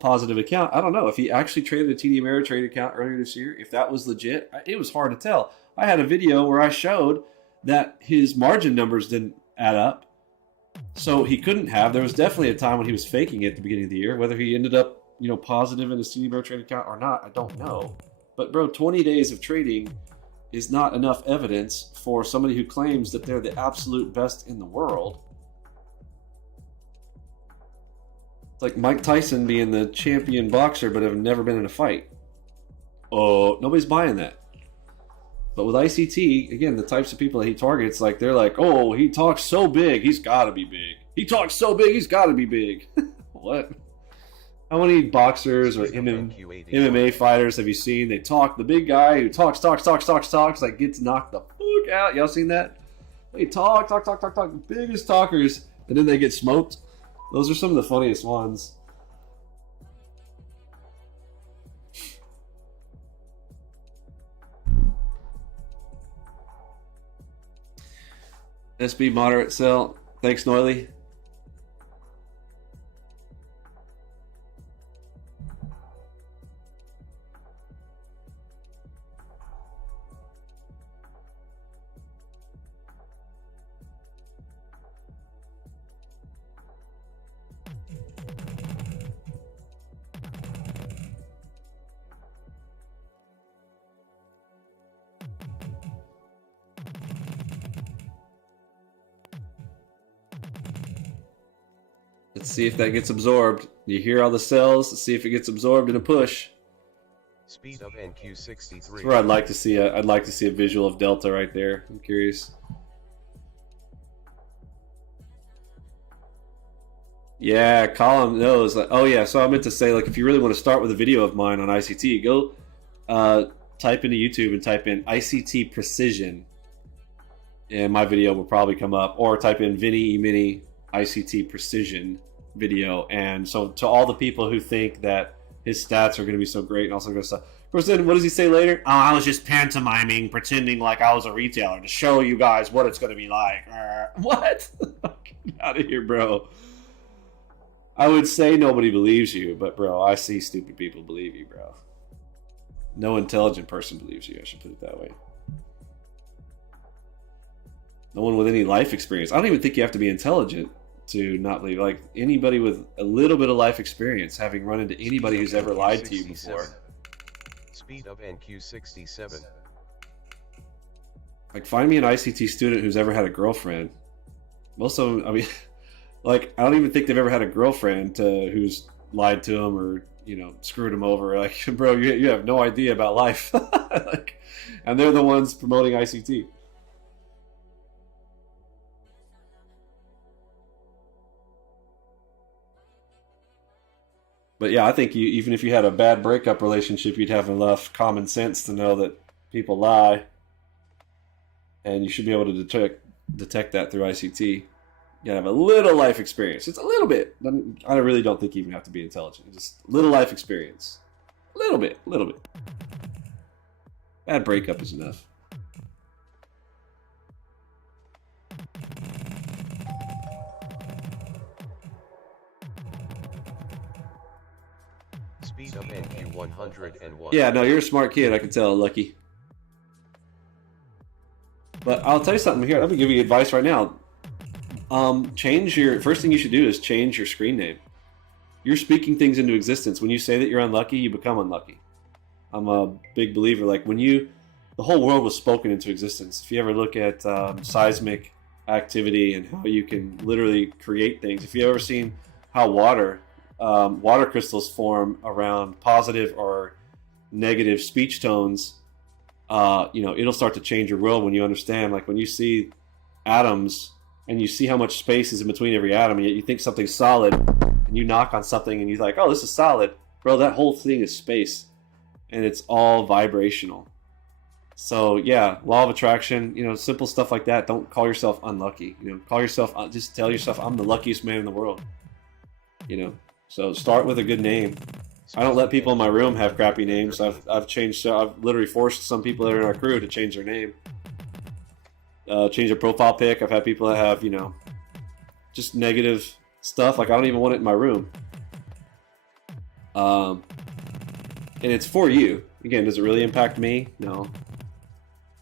positive account. I don't know. If he actually traded a TD Ameritrade account earlier this year, if that was legit, it was hard to tell. I had a video where I showed that his margin numbers didn't add up. So he couldn't have. There was definitely a time when he was faking it at the beginning of the year. Whether he ended up, positive in his TD Ameritrade account or not, I don't know. But bro, 20 days of trading is not enough evidence for somebody who claims that they're the absolute best in the world. It's like Mike Tyson being the champion boxer but have never been in a fight. Oh, nobody's buying that. But with ICT, again, the types of people that he targets, like they're like, oh, he talks so big, he's got to be big. He talks so big, he's got to be big. What? How many boxers or MMA fighters have you seen? They talk. The big guy who talks, like gets knocked the fuck out. Y'all seen that? They talk. The biggest talkers, and then they get smoked. Those are some of the funniest ones. SB moderate sell. Thanks, Noily. Let's see if that gets absorbed. You hear all the cells. Let's see if it gets absorbed in a push. Speed of NQ63. That's where I'd like to see a visual of Delta right there. I'm curious. Yeah, Colin knows. Oh yeah, so I meant to say, like, if you really want to start with a video of mine on ICT, go type into YouTube and type in ICT Precision, and my video will probably come up. Or type in Vinny Emini ICT Precision video. And so to all the people who think that his stats are going to be so great and also good stuff, of course, then what does he say later? Oh, I was just pantomiming, pretending like I was a retailer to show you guys what it's going to be like. What? Get out of here, bro. I would say nobody believes you, but bro, I see stupid people believe you, bro. No intelligent person believes you, I should put it that way. No one with any life experience. I don't even think you have to be intelligent to not believe. Like, anybody with a little bit of life experience, having run into anybody who's ever lied to you before. Speed of NQ67. Like, find me an ICT student who's ever had a girlfriend. Most of them, I mean, like, I don't even think they've ever had a girlfriend who's lied to them or, you know, screwed them over. Like, bro, you have no idea about life. Like, and they're the ones promoting ICT. But yeah, I think even if you had a bad breakup relationship, you'd have enough common sense to know that people lie. And you should be able to detect that through ICT. You gotta have a little life experience. It's a little bit. I really don't think you even have to be intelligent. Just little life experience. Little bit. Bad breakup is enough. Speed of NQ101. Yeah, no, you're a smart kid. I can tell, Lucky. But I'll tell you something here. Let me give you advice right now. First thing you should do is change your screen name. You're speaking things into existence. When you say that you're unlucky, you become unlucky. I'm a big believer. Like, the whole world was spoken into existence. If you ever look at seismic activity and how you can literally create things. If you've ever seen how water crystals form around positive or negative speech tones, it'll start to change your world when you understand. Like, when you see atoms and you see how much space is in between every atom, and yet you think something's solid, and you knock on something and you're like, oh, this is solid. Bro, that whole thing is space, and it's all vibrational. So yeah, law of attraction, simple stuff like that. Don't call yourself unlucky. Just tell yourself, I'm the luckiest man in the world. So start with a good name. I don't let people in my room have crappy names. I've literally forced some people that are in our crew to change their name. Change their profile pic. I've had people that have, just negative stuff. Like, I don't even want it in my room. And it's for you. Again, does it really impact me? No.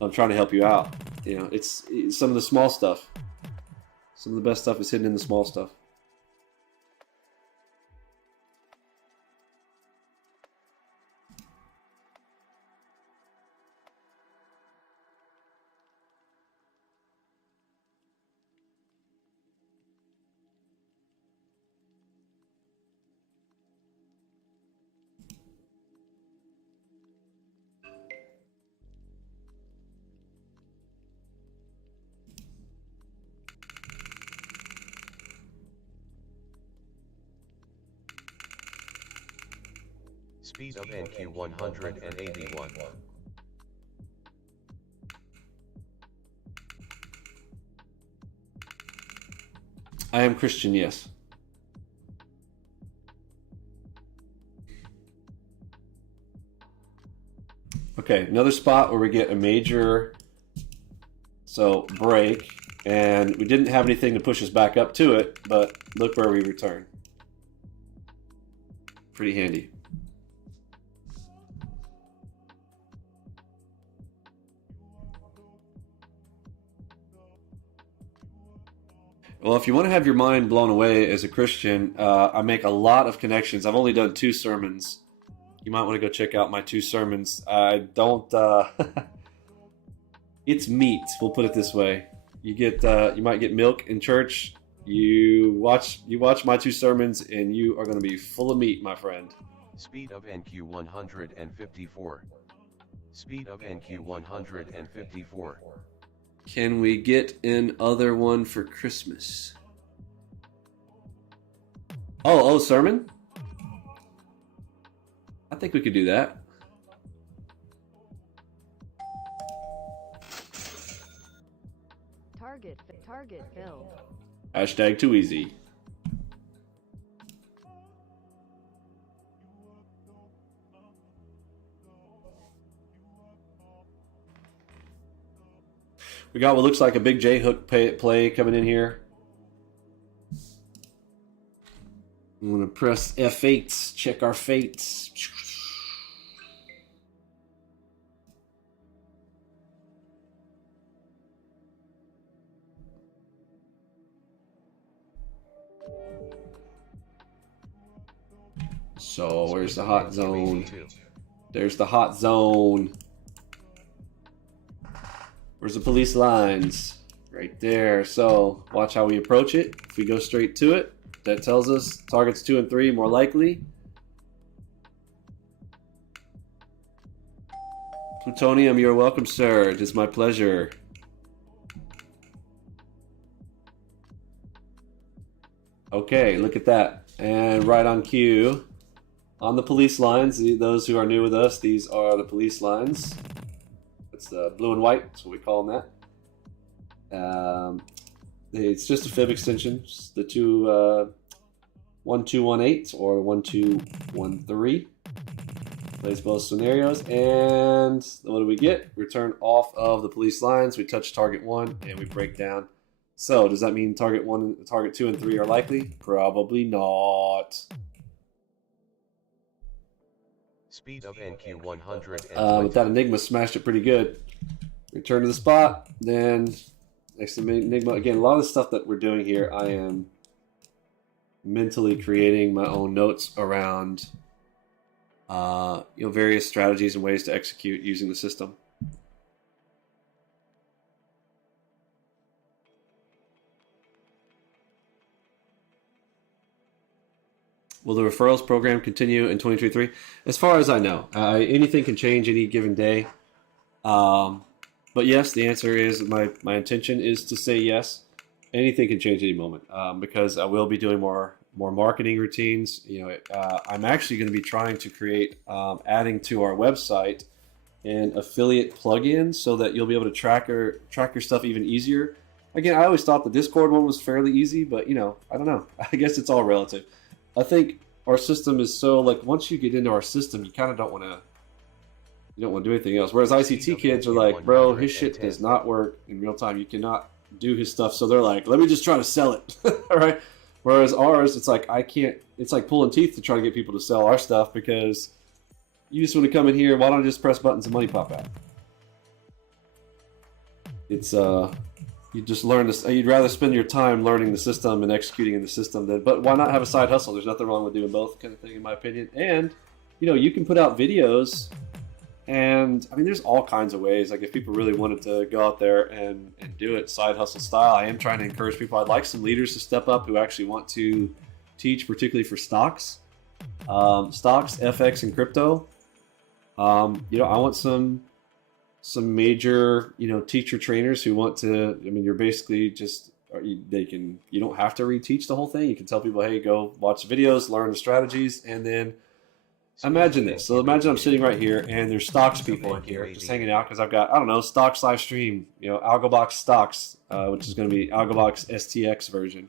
I'm trying to help you out. It's some of the small stuff. Some of the best stuff is hidden in the small stuff. Speed of NQ181. I am Christian, yes. Okay, another spot where we get a major break, and we didn't have anything to push us back up to it, but look where we return. Pretty handy. Well, if you want to have your mind blown away as a Christian, I make a lot of connections. I've only done 2 sermons. You might want to go check out my 2 sermons. I don't... it's meat, we'll put it this way. You might get milk in church. You watch my 2 sermons, and you are going to be full of meat, my friend. Speed of NQ154. Speed of NQ154. Can we get another one for Christmas? Oh, sermon? I think we could do that. Target filled. Hashtag too easy. We got what looks like a big J-hook play coming in here. I'm going to press F8, check our fates. So where's the hot zone? There's the hot zone. Where's the police lines? Right there. So watch how we approach it. If we go straight to it, that tells us targets 2 and 3 more likely. Plutonium, you're welcome, sir. It is my pleasure. Okay, look at that. And right on cue, on the police lines, those who are new with us, these are the police lines. It's the blue and white, that's what we call them that. It's just a fib extension. It's the 1218 or 1213. Plays both scenarios. And what do we get? Return off of the police lines. We touch target 1 and we break down. So does that mean target 2 and 3 are likely? Probably not. Speed of NQ 100. But that Enigma smashed it pretty good. Return to the spot. Then next to Enigma. Again, a lot of the stuff that we're doing here, I am mentally creating my own notes around various strategies and ways to execute using the system. Will the referrals program continue in 2023? As far as I know, anything can change any given day. But yes, the answer is my intention is to say yes. Anything can change any moment because I will be doing more marketing routines. I'm actually going to be trying to create adding to our website an affiliate plugin so that you'll be able to track your stuff even easier. Again, I always thought the Discord one was fairly easy, but I don't know. I guess it's all relative. I think our system is so once you get into our system, you kind of don't want to do anything else. Whereas ICT kids are like, bro, his shit does not work in real time. You cannot do his stuff. So they're like, let me just try to sell it. All right. Whereas ours, it's like, I can't, it's like pulling teeth to try to get people to sell our stuff because you just want to come in here. Why don't I just press buttons and money pop out? It's, you just learn this. You'd rather spend your time learning the system and executing in the system but why not have a side hustle? There's nothing wrong with doing both kind of thing, in my opinion. And, you can put out videos. And I mean, there's all kinds of ways. Like if people really wanted to go out there and do it side hustle style, I am trying to encourage people. I'd like some leaders to step up who actually want to teach, particularly for stocks, FX, and crypto. I want some major, teacher trainers who want to. I mean, you're basically just you don't have to reteach the whole thing. You can tell people, hey, go watch videos, learn the strategies, and then. Imagine this. So imagine I'm sitting right here and there's stocks people in here just hanging out because I've got, stocks live stream, Algobox stocks, which is going to be Algobox STX version.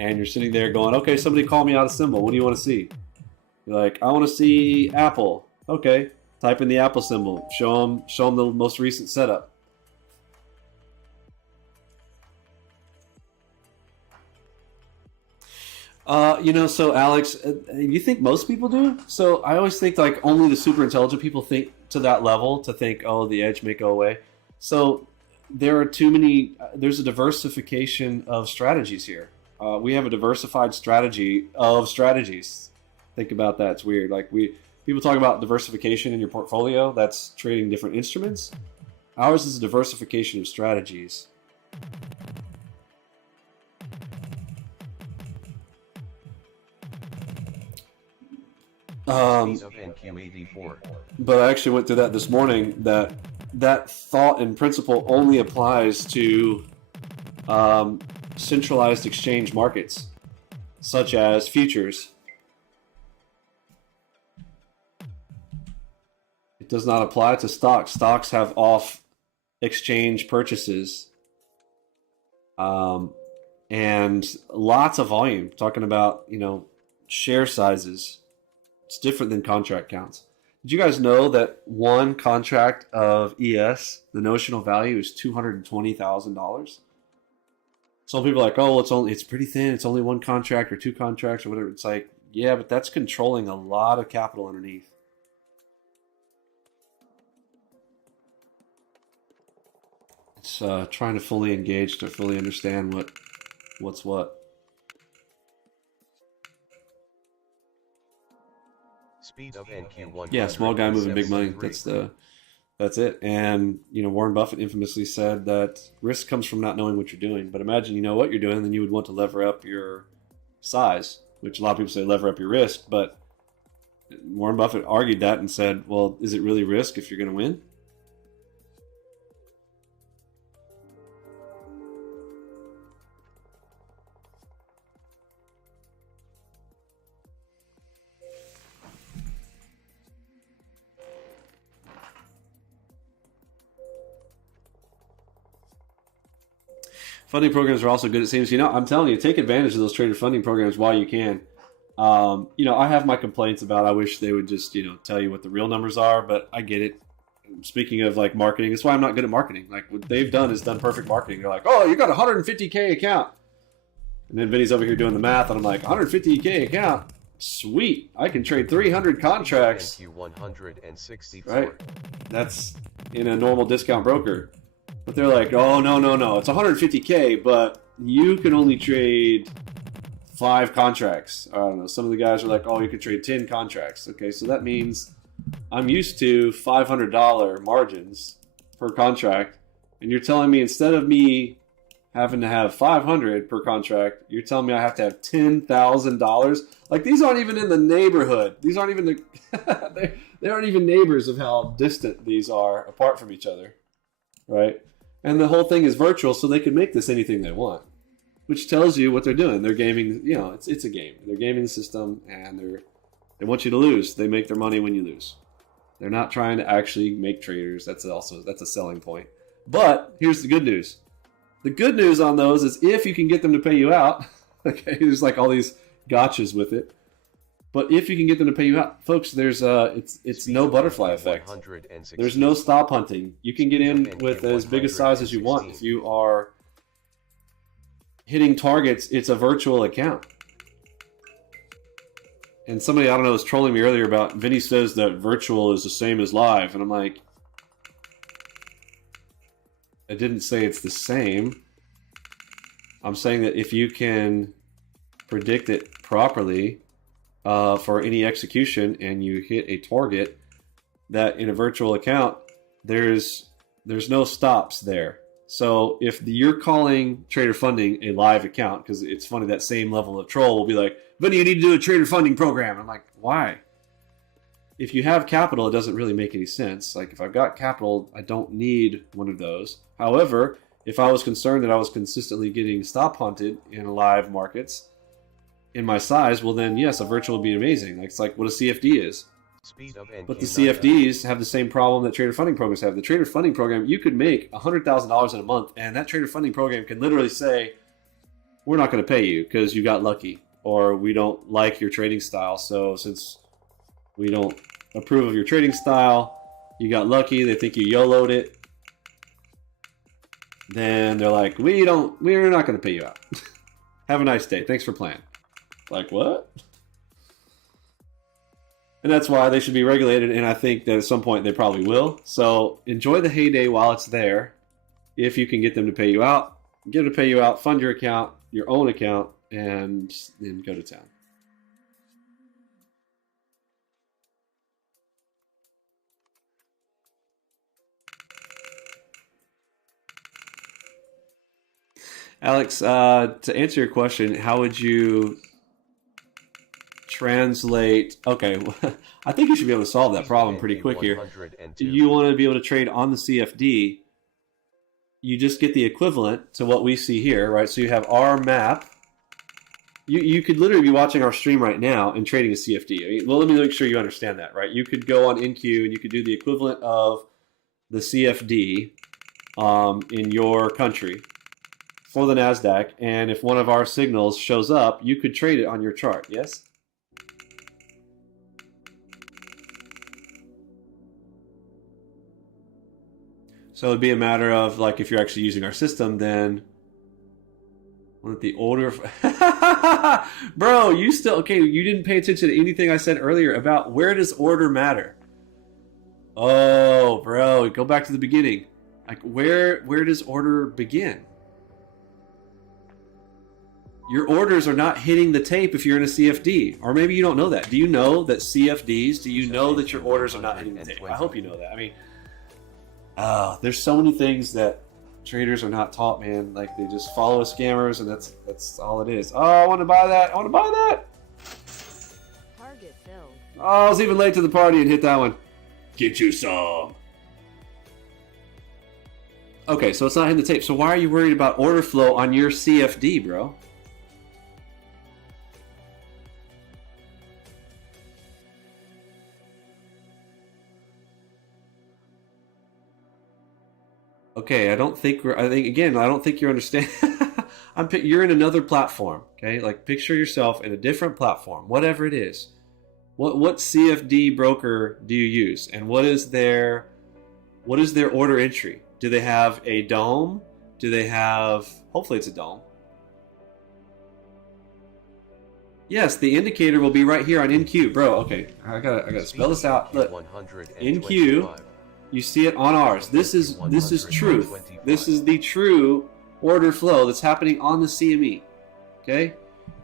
And you're sitting there going, okay, somebody call me out a symbol. What do you want to see? You're like, I want to see Apple. Okay. Type in the Apple symbol. Show them the most recent setup. So Alex, you think most people do? So I always think only the super intelligent people think to that level to think, oh, the edge may go away. So there are too many, there's a diversification of strategies here. We have a diversified strategy of strategies. Think about that. It's weird. People talk about diversification in your portfolio. That's trading different instruments. Ours is a diversification of strategies. But I actually went through that this morning, that thought and principle only applies to centralized exchange markets, such as futures. It does not apply to stocks. Stocks have off-exchange purchases and lots of volume. Talking about, share sizes. It's different than contract counts. Did you guys know that one contract of ES, the notional value is $220,000? Some people are like, oh, it's pretty thin. It's only one contract or two contracts or whatever. It's like, yeah, but that's controlling a lot of capital underneath. It's trying to fully engage to fully understand what's what. Speed of NQ100. Yeah, small guy moving big money. That's it. And Warren Buffett infamously said that risk comes from not knowing what you're doing. But imagine you know what you're doing, then you would want to lever up your size, which a lot of people say lever up your risk. But Warren Buffett argued that and said, well, is it really risk if you're going to win? Funding programs are also good, it seems. I'm telling you, take advantage of those trader funding programs while you can. I have my complaints about, I wish they would just, tell you what the real numbers are, but I get it. Speaking of like marketing, that's why I'm not good at marketing. Like what they've done is done perfect marketing. They're like, oh, you got a 150K account. And then Vinny's over here doing the math, and I'm like, 150K account? Sweet. I can trade 300 contracts. Right? That's in a normal discount broker. But they're like, oh, no. It's 150K, but you can only trade 5 contracts. I don't know. Some of the guys are like, oh, you can trade 10 contracts. Okay, so that means I'm used to $500 margins per contract. And you're telling me instead of me having to have 500 per contract, you're telling me I have to have $10,000? Like, these aren't even in the neighborhood. These aren't even they aren't even neighbors of how distant these are apart from each other. Right? And the whole thing is virtual, so they can make this anything they want, which tells you what they're doing. They're gaming, it's a game. They're gaming the system, and they want you to lose. They make their money when you lose. They're not trying to actually make traders. That's a selling point. But here's the good news. The good news on those is if you can get them to pay you out, okay, there's like all these gotchas with it. But if you can get them to pay you out, folks, there's it's no butterfly effect. There's no stop hunting. You can get in with as big a size as you want. If you are hitting targets, it's a virtual account. And somebody, I don't know, was trolling me earlier about Vinny says that virtual is the same as live. And I'm like, I didn't say it's the same. I'm saying that if you can predict it properly, for any execution and you hit a target, that in a virtual account there's no stops there. So if you're calling trader funding a live account, because it's funny, that same level of troll will be like, Vinny, you need to do a trader funding program. I'm like, why? If you have capital, it doesn't really make any sense. Like if I've got capital, I don't need one of those. However, if I was concerned that I was consistently getting stop hunted in live markets in my size, well then yes, a virtual would be amazing. It's like what a CFD is. But the CFDs have the same problem that trader funding programs have. The trader funding program, you could make $100,000 in a month, and that trader funding program can literally say, we're not going to pay you because you got lucky, or we don't like your trading style. So since we don't approve of your trading style, you got lucky, they think you YOLO'd it, then they're like, we're not going to pay you out. Have a nice day. Thanks for playing. Like, what? And that's why they should be regulated, and I think that at some point they probably will. So enjoy the heyday while it's there. If you can get them to pay you out, get them to pay you out, fund your account, your own account, and then go to town. Alex, to answer your question, how would you translate? Okay, I think you should be able to solve that problem pretty quick here. You want to be able to trade on the CFD. You just get the equivalent to what we see here, right? So you have our map. You could literally be watching our stream right now and trading a CFD. Well, let me make sure you understand that, right? You could go on NQ and you could do the equivalent of the CFD in your country for the NASDAQ, and if one of our signals shows up, you could trade it on your chart, yes? So it'd be a matter of, like, if you're actually using our system, then What the order? Bro, you still okay? You didn't pay attention to anything I said earlier about where does order matter? Oh, bro, go back to the beginning. Like where does order begin? Your orders are not hitting the tape if you're in a CFD. Or maybe you don't know that. Do you know that CFDs, do you know that your orders are not hitting the tape? I hope you know that. I mean, there's so many things that traders are not taught, man. Like they just follow scammers and that's all it is. Oh, I want to buy that. I want to buy that. Target filled. Oh, I was even late to the party and hit that one. Get you some. Okay, so it's not hitting the tape. So why are you worried about order flow on your CFD, bro? Okay, I don't think you're understanding. You're in another platform, okay? Like picture yourself in a different platform, whatever it is. What CFD broker do you use, and what is their order entry? Do they have a DOM? Do they have? Hopefully, it's a DOM. Yes, the indicator will be right here on NQ, bro. Okay, I gotta spell this out. Look, NQ. You see it on ours. This is truth. This is the true order flow that's happening on the CME. Okay?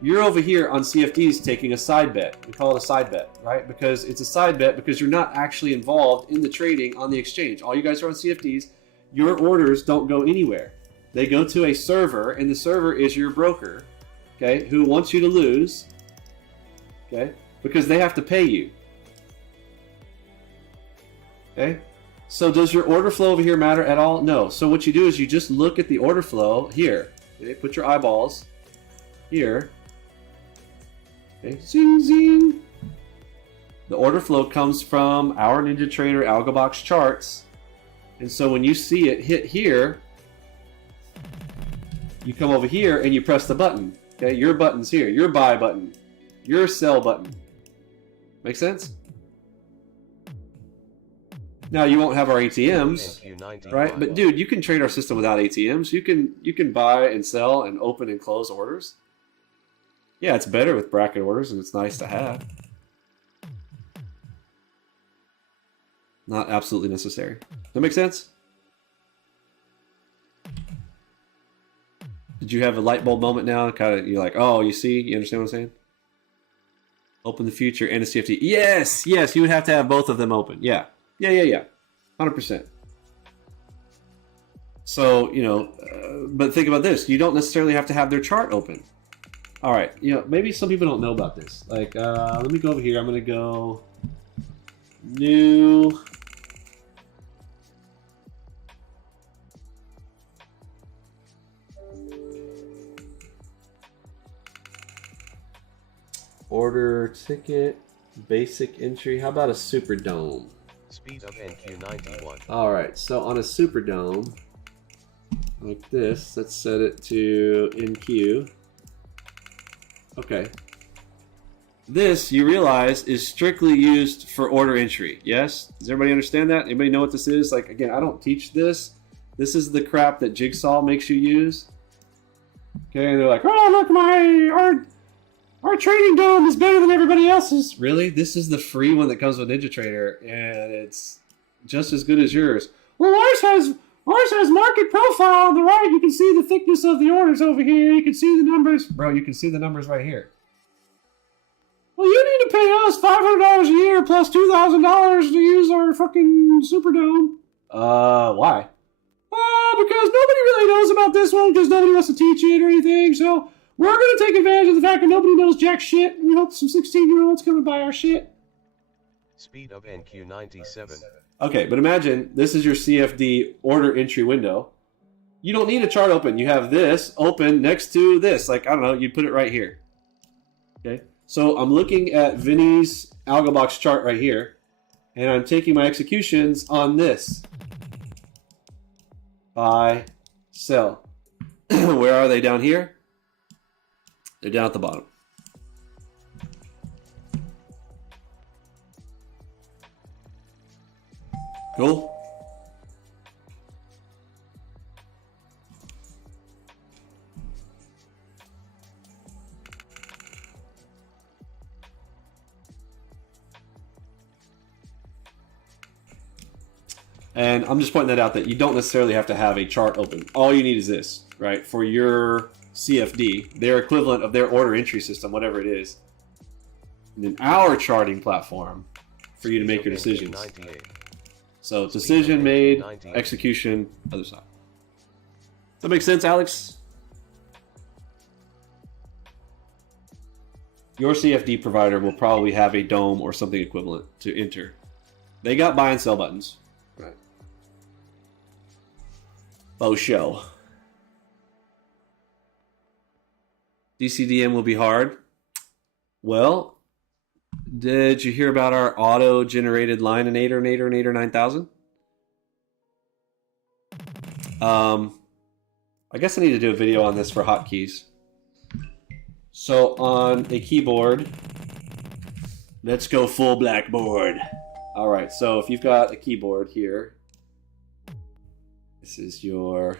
You're over here on CFDs taking a side bet. We call it a side bet, right? Because it's a side bet because you're not actually involved in the trading on the exchange. All you guys are on CFDs. Your orders don't go anywhere. They go to a server, and the server is your broker, okay, who wants you to lose, okay, because they have to pay you. Okay? So does your order flow over here matter at all? No. So what you do is you just look at the order flow here. Okay? Put your eyeballs here. Okay? Zing, zing. The order flow comes from our NinjaTrader Algobox charts. And so when you see it hit here, you come over here and you press the button. Okay? Your button's here. Your buy button. Your sell button. Make sense? Now you won't have our ATMs, right? But dude, you can trade our system without ATMs. You can buy and sell and open and close orders. Yeah, it's better with bracket orders, and it's nice to have. Not absolutely necessary. Does that make sense? Did you have a light bulb moment now? Kind of, you're like, oh, you see, you understand what I'm saying? Open the future and a CFT. Yes, you would have to have both of them open. Yeah. 100%. So, but think about this. You don't necessarily have to have their chart open. All right, maybe some people don't know about this. Like, let me go over here. I'm going to go new. Order ticket, basic entry. How about a super dome? Speed of NQ91. Alright, so on a super dome, like this, let's set it to NQ. Okay. This, you realize, is strictly used for order entry. Yes? Does everybody understand that? Anybody know what this is? Like, again, I don't teach this. This is the crap that Jigsaw makes you use. Okay, and they're like, oh, look, our trading dome is better than everybody else's. Really? This is the free one that comes with NinjaTrader, and it's just as good as yours. Well, ours has market profile on the right. You can see the thickness of the orders over here. You can see the numbers. Bro, you can see the numbers right here. Well, you need to pay us $500 a year plus $2,000 to use our fucking Superdome. Why? Because nobody really knows about this one because nobody wants to teach it or anything, so we're going to take advantage of the fact that nobody knows jack shit. We hope some 16-year-olds come and buy our shit. Speed of NQ97. Okay, but imagine this is your CFD order entry window. You don't need a chart open. You have this open next to this. Like, I don't know, you put it right here. Okay, so I'm looking at Vinny's Algobox chart right here, and I'm taking my executions on this. Buy, sell. Where are they down here? They're down at the bottom. Cool. And I'm just pointing that out that you don't necessarily have to have a chart open. All you need is this, right? For your CFD, their equivalent of their order entry system, whatever it is. And then our charting platform for you to make your decisions. So decision made, execution, other side. Does that make sense, Alex? Your CFD provider will probably have a DOM or something equivalent to enter. They got buy and sell buttons. Right. Faux show. DCDM will be hard. Well, did you hear about our auto-generated Lineinator 9000? I guess I need to do a video on this for hotkeys. So on a keyboard, let's go full blackboard. All right, so if you've got a keyboard here, this is your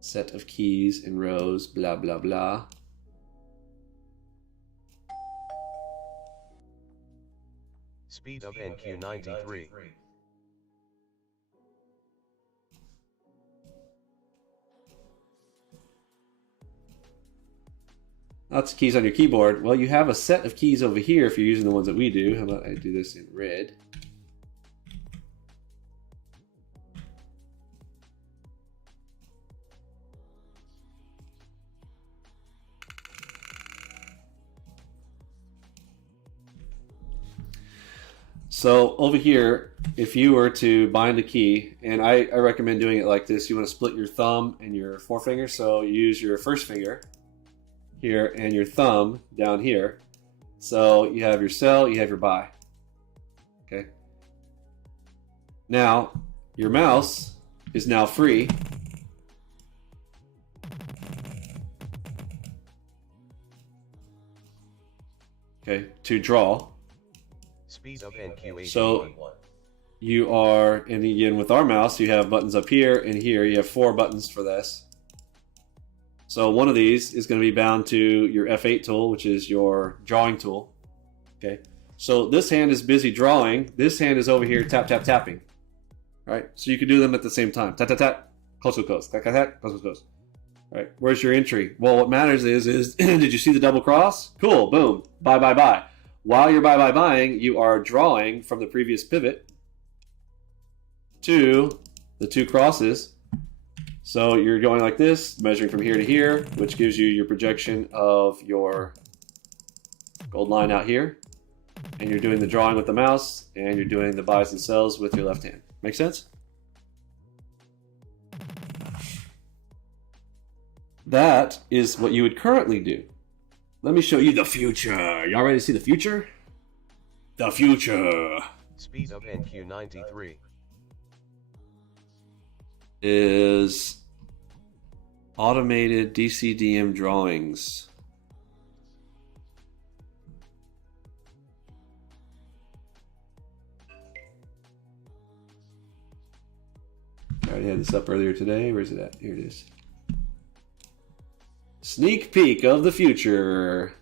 set of keys and rows, blah, blah, blah. Speed of NQ93. Lots of keys on your keyboard. Well, you have a set of keys over here if you're using the ones that we do. How about I do this in red? So over here, if you were to bind a key, and I recommend doing it like this, you want to split your thumb and your forefinger. So you use your first finger here and your thumb down here. So you have your sell, you have your buy. Okay. Now your mouse is now free. Okay, to draw. Speed of NQ81. So you are, and again with our mouse, you have buttons up here and here. You have 4 buttons for this. So one of these is going to be bound to your F8 tool, which is your drawing tool. Okay. So this hand is busy drawing. This hand is over here tap, tap, tapping. All right. So you can do them at the same time. Tap, tap, tap. Close, close, close. Tap, tap, tap. Close, close, close. All right. Where's your entry? Well, what matters is did you see the double cross? Cool. Boom. Buy, buy, buy. While you're buy, buy, buying, you are drawing from the previous pivot to the 2 crosses. So you're going like this, measuring from here to here, which gives you your projection of your gold line out here. And you're doing the drawing with the mouse, and you're doing the buys and sells with your left hand. Make sense? That is what you would currently do. Let me show you the future. Y'all ready to see the future? The future. Speed of NQ93. Is automated DCDM drawings. I already had this up earlier today. Where's it at? Here it is. Sneak peek of the future.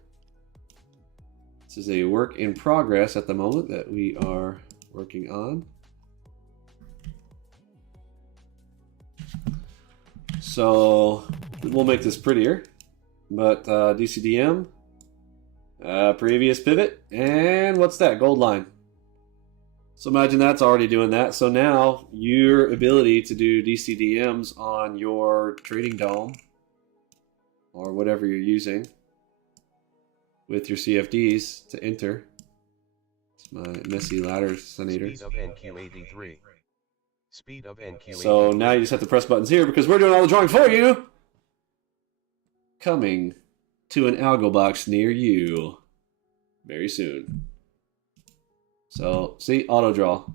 This is a work in progress at the moment that we are working on. So we'll make this prettier, but DCDM, previous pivot, and what's that? Gold line. So imagine that's already doing that. So now your ability to do DCDMs on your trading dome or whatever you're using with your CFDs to enter. It's my messy ladder senator. Speed of NQ83. Speed of NQ83. So now you just have to press buttons here because we're doing all the drawing for you. Coming to an Algobox near you very soon. So see, auto draw. All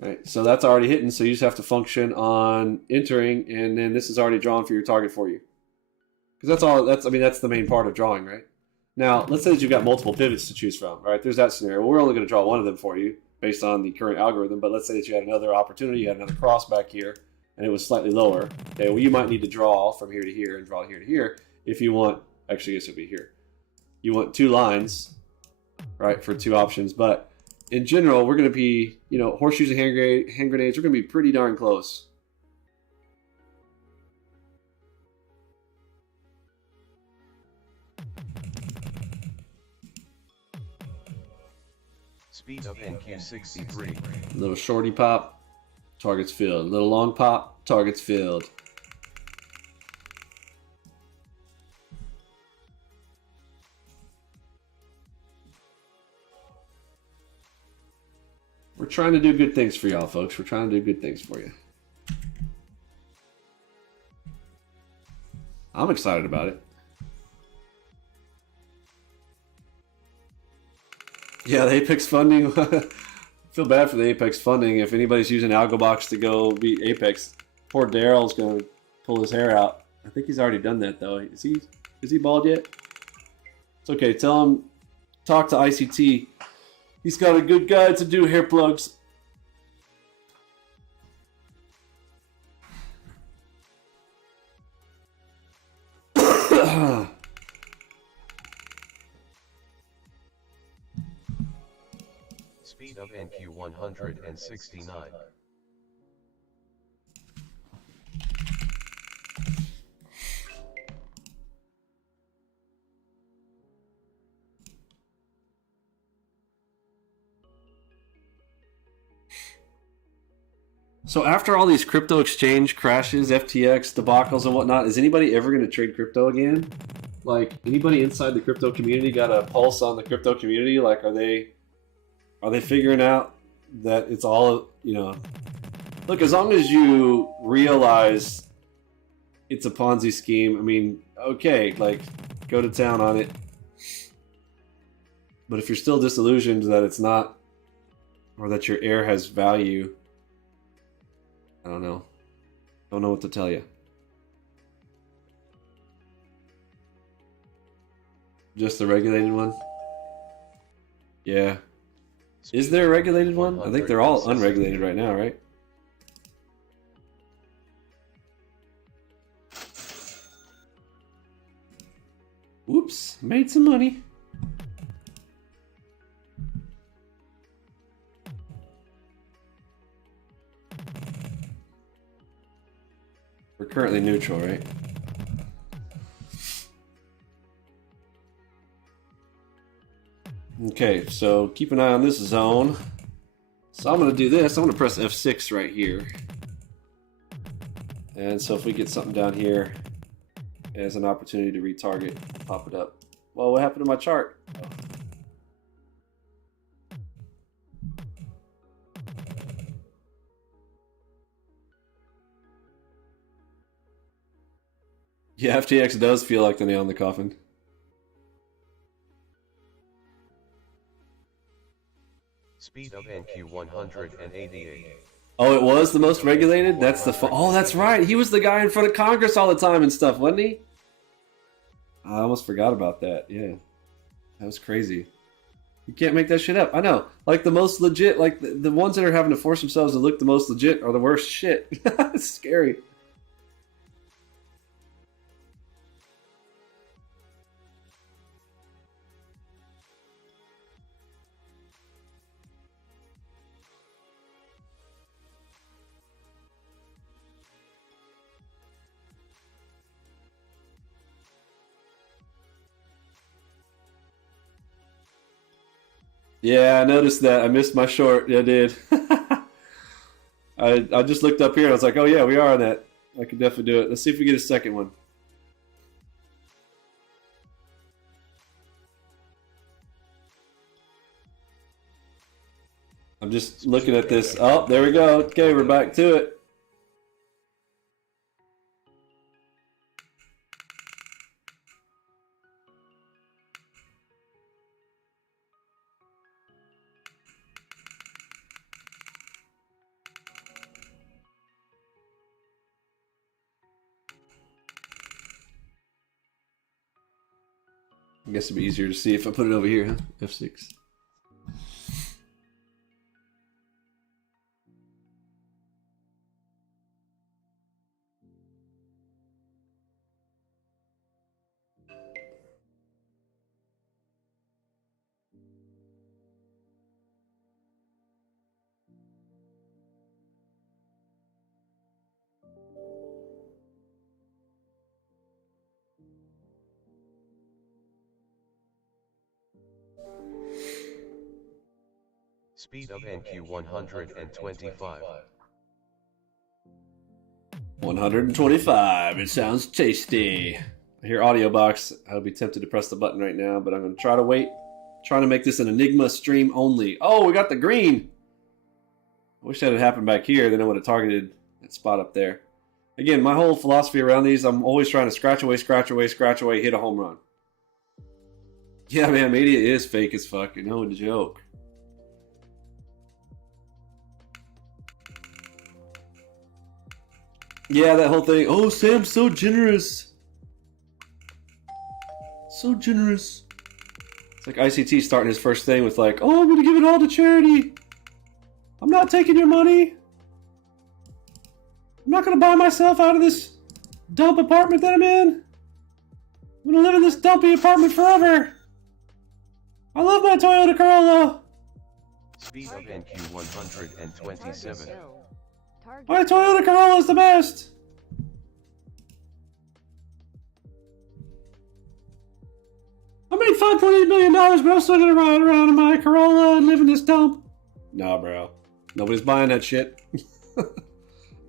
right, so that's already hitting. So you just have to function on entering, and then this is already drawn for your target for you. Because that's all. That's the main part of drawing, right? Now let's say that you've got multiple pivots to choose from. All right, there's that scenario. Well, we're only going to draw one of them for you, based on the current algorithm, but let's say that you had another opportunity, you had another cross back here, and it was slightly lower. Okay, well, you might need to draw from here to here and draw here to here if you want, actually, this would be here. You want 2 lines, right, for 2 options, but in general, we're going to be, you know, horseshoes and hand grenades, we're going to be pretty darn close. Speed of NQ63. Little shorty pop, targets filled. Little long pop, targets filled. We're trying to do good things for y'all, folks. We're trying to do good things for you. I'm excited about it. Yeah, the Apex funding. Feel bad for the Apex funding. If anybody's using Algobox to go beat Apex, poor Daryl's going to pull his hair out. I think he's already done that, though. Is he bald yet? It's okay. Tell him, talk to ICT. He's got a good guide to do hair plugs. Speed of NQ169. So after all these crypto exchange crashes, FTX debacles and whatnot, is anybody ever going to trade crypto again? Like, anybody inside the crypto community got a pulse on the crypto community? Like, are they figuring out that it's all, you know, look, as long as you realize it's a Ponzi scheme, I mean, okay, like, go to town on it. But if you're still disillusioned that it's not, or that your air has value, I don't know. Don't know what to tell you. Just the regulated one? Yeah. Is there a regulated one? I think they're all unregulated right now, right? Whoops, made some money. We're currently neutral, right? Okay, so keep an eye on this zone. So I'm going to do this. I'm going to press F6 right here. And so if we get something down here as an opportunity to retarget, pop it up. Well, what happened to my chart? Yeah, FTX does feel like the nail in the coffin. Speed of NQ188. Oh, it was the most regulated? That's the oh, that's right. He was the guy in front of Congress all the time and stuff, wasn't he? I almost forgot about that. Yeah. That was crazy. You can't make that shit up. I know. Like the most legit, like the ones that are having to force themselves to look the most legit are the worst shit. It's scary. Yeah, I noticed that. I missed my short. Yeah, I did. I just looked up here and I was like, oh yeah, we are on that. I can definitely do it. Let's see if we get a second one. I'm just looking at this. Oh, there we go. Okay, we're back to it. I guess it'd be easier to see if I put it over here, huh? F6. Speed of NQ 125. 125. It sounds tasty. I hear Audiobox. I'll be tempted to press the button right now, but I'm going to try to wait. Trying to make this an Enigma stream only. Oh, we got the green. I wish that had happened back here. Then I would have targeted that spot up there. Again, my whole philosophy around these, I'm always trying to scratch away, scratch away, scratch away, hit a home run. Yeah, man, media is fake as fuck. You know, a joke. Yeah, that whole thing. Oh, Sam's so generous. So generous. It's like ICT starting his first thing with like, oh, I'm going to give it all to charity. I'm not taking your money. I'm not going to buy myself out of this dump apartment that I'm in. I'm going to live in this dumpy apartment forever. I love my Toyota Corolla. Speed of NQ 127. My Toyota Corolla is the best. I made $5.8 million, but I'm still gonna ride around in my Corolla and live in this dump. Nah, bro. Nobody's buying that shit.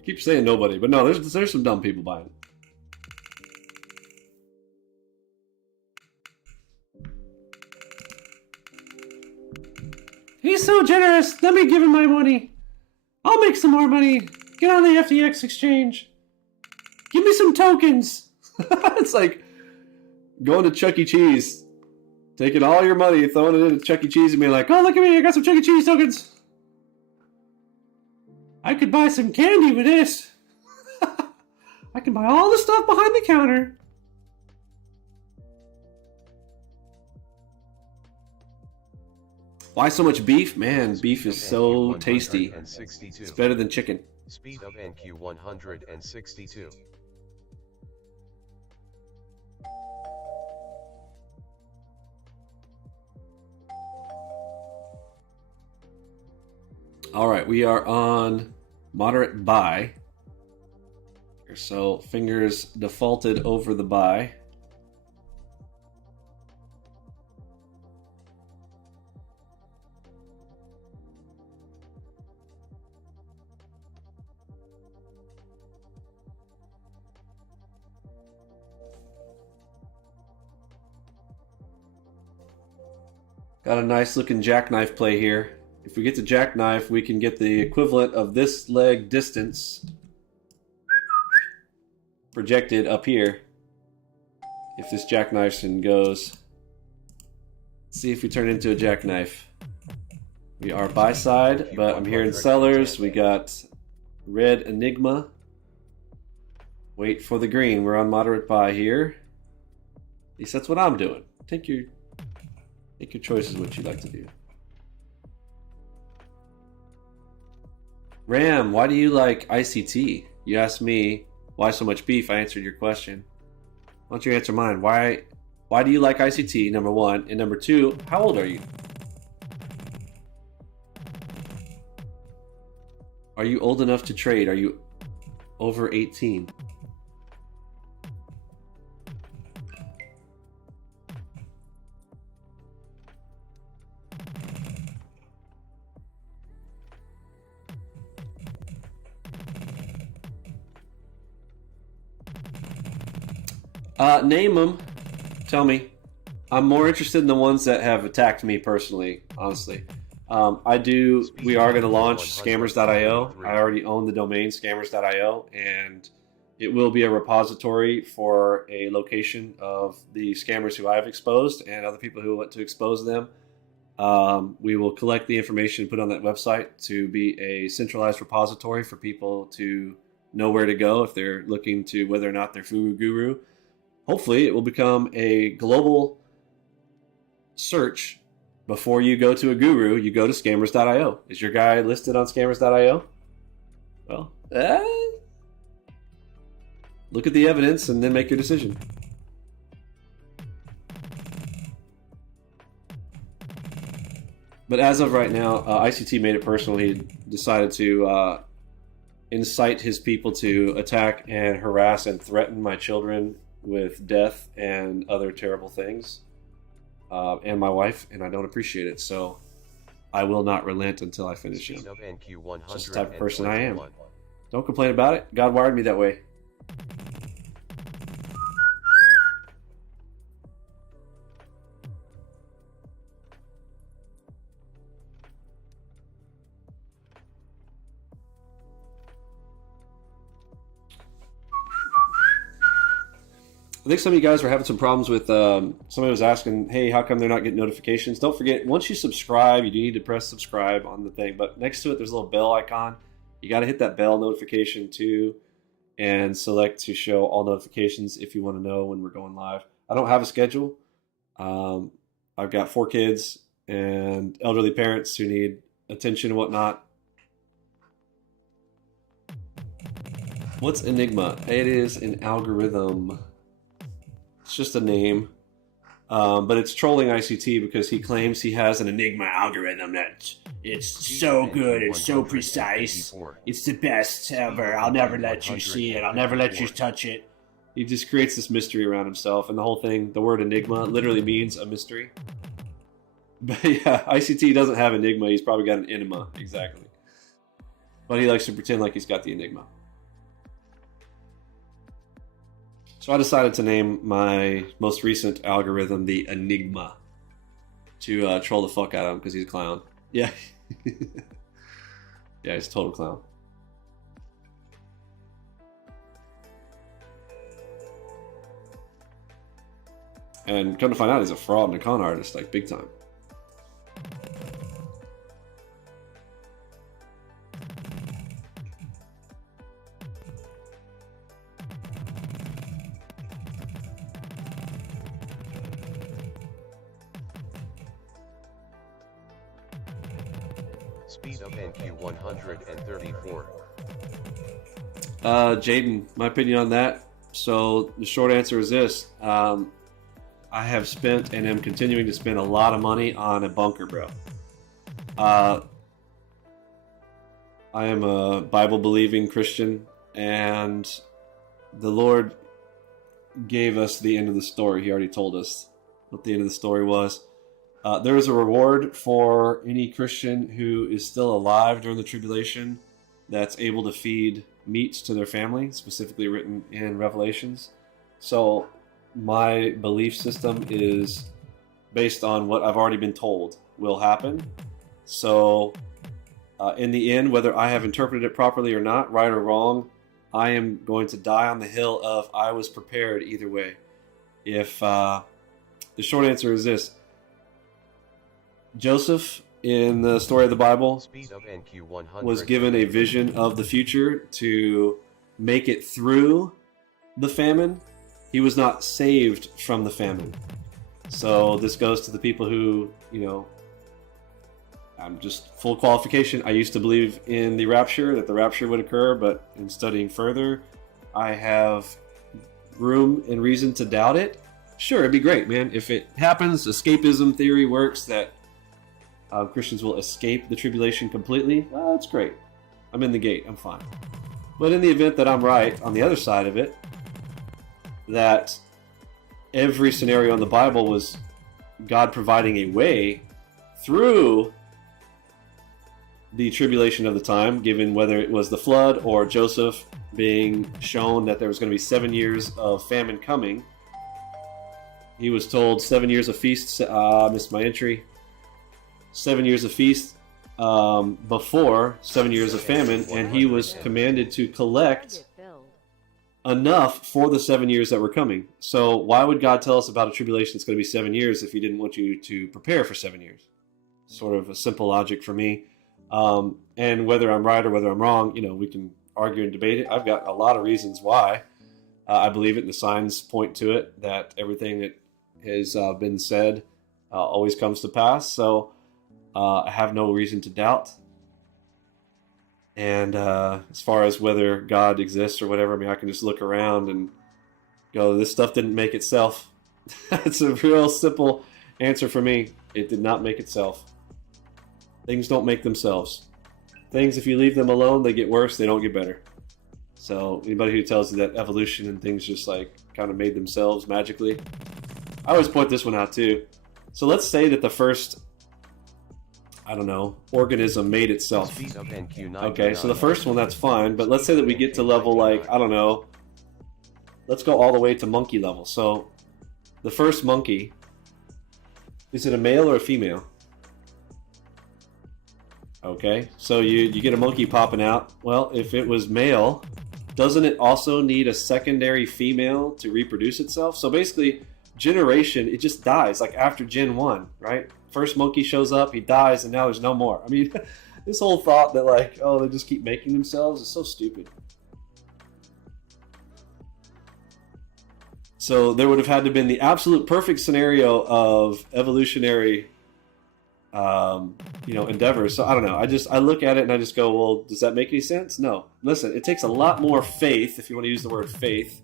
Keep saying nobody, but no, there's some dumb people buying it. He's so generous. Let me give him my money. I'll make some more money. Get on the FTX exchange. Give me some tokens. It's like going to Chuck E. Cheese. Taking all your money, throwing it into Chuck E. Cheese and being like, oh, look at me, I got some Chuck E. Cheese tokens. I could buy some candy with this. I can buy all the stuff behind the counter. Why so much beef? Man, beef is so tasty. It's better than chicken. Speed of NQ 162. All right, we are on moderate buy. So fingers defaulted over the buy. Got a nice looking jackknife play here. If we get to jackknife, we can get the equivalent of this leg distance projected up here. If this jackknife goes, let's see if we turn it into a jackknife. We are buy side, but I'm hearing sellers. We got red Enigma. Wait for the green. We're on moderate buy here. At least that's what I'm doing. Take your choices what you'd like to do. Ram, why do you like ICT? You asked me why so much beef. I answered your question. Why don't you answer mine? Why do you like ICT, number one? And number two, how old are you? Are you old enough to trade? Are you over 18? Name them. Tell me. I'm more interested in the ones that have attacked me personally, honestly. We are going to launch scammers.io. I already own the domain scammers.io, and it will be a repository for a location of the scammers who I've exposed and other people who want to expose them. We will collect the information and put it on that website to be a centralized repository for people to know where to go if they're looking to whether or not they're Fugu Guru. Hopefully, it will become a global search. Before you go to a guru, you go to scammers.io. Is your guy listed on scammers.io? Well, look at the evidence and then make your decision. But as of right now, ICT made it personal. He decided to incite his people to attack and harass and threaten my children with death and other terrible things, and my wife, and I don't appreciate it. So I will not relent until I finish Speed him. of NQ Just the type of person I am. 121. Don't complain about it. God wired me that way. I think some of you guys were having some problems with, somebody was asking, hey, how come they're not getting notifications? Don't forget, once you subscribe, you do need to press subscribe on the thing, but next to it, there's a little bell icon. You got to hit that bell notification too, and select to show all notifications if you want to know when we're going live. I don't have a schedule. I've got 4 kids and elderly parents who need attention and whatnot. What's Enigma? It is an algorithm. It's just a name, but it's trolling ICT because he claims he has an Enigma algorithm that it's so good, it's so precise, it's the best ever, I'll never let you see it, I'll never let you touch it. He just creates this mystery around himself, and the whole thing, the word Enigma, literally means a mystery. But yeah, ICT doesn't have Enigma, he's probably got an enema, exactly. But he likes to pretend like he's got the Enigma. So I decided to name my most recent algorithm the Enigma to troll the fuck out of him because he's a clown. Yeah. Yeah, he's a total clown. And come to find out, he's a fraud and a con artist, like big time. Speed of NQ 134. Jaden, my opinion on that. So the short answer is this. I have spent and am continuing to spend a lot of money on a bunker, bro. I am a Bible-believing Christian, and the Lord gave us the end of the story. He already told us what the end of the story was. There is a reward for any Christian who is still alive during the tribulation that's able to feed meat to their family, specifically written in Revelations. So my belief system is based on what I've already been told will happen. So in the end, whether I have interpreted it properly or not, right or wrong, I am going to die on the hill of I was prepared either way. If the short answer is this: Joseph, in the story of the Bible, was given a vision of the future to make it through the famine. He was not saved from the famine. So this goes to the people who, you know, I'm just full qualification. I used to believe in the rapture, that the rapture would occur, but in studying further, I have room and reason to doubt it. Sure, it'd be great, man. If it happens, escapism theory works, that Christians will escape the tribulation completely. Well, that's great. I'm in the gate. I'm fine. But in the event that I'm right on the other side of it, that every scenario in the Bible was God providing a way through the tribulation of the time, given whether it was the flood or Joseph being shown that there was going to be 7 years of famine coming. He was told 7 years of feasts. Missed my entry. 7 years of feast before 7 years of famine, and he was commanded to collect enough for the 7 years that were coming. So why would God tell us about a tribulation that's going to be 7 years if he didn't want you to prepare for 7 years? Sort of a simple logic for me. And whether I'm right or whether I'm wrong, you know, we can argue and debate it. I've got a lot of reasons why I believe it, and the signs point to it, that everything that has been said always comes to pass. So I have no reason to doubt. And as far as whether God exists or whatever, I mean, I can just look around and go, this stuff didn't make itself. That's a real simple answer for me. It did not make itself. Things don't make themselves. Things, if you leave them alone, they get worse, they don't get better. So anybody who tells you that evolution and things just like kind of made themselves magically, I always point this one out too. So let's say that the first I don't know, organism made itself. Speed of NQ99. Okay, so the first one, that's fine, but let's say that we get to level, like, I don't know, let's go all the way to monkey level. So the first monkey, is it a male or a female? Okay, so you get a monkey popping out. Well, if it was male, doesn't it also need a secondary female to reproduce itself? So basically, generation, it just dies, like after Gen 1, right? First monkey shows up, he dies, and now there's no more. I mean, this whole thought that, like, oh, they just keep making themselves is so stupid. So there would have had to have been the absolute perfect scenario of evolutionary endeavors. So I don't know. I look at it and I just go, well, does that make any sense? No. Listen, it takes a lot more faith, if you want to use the word faith,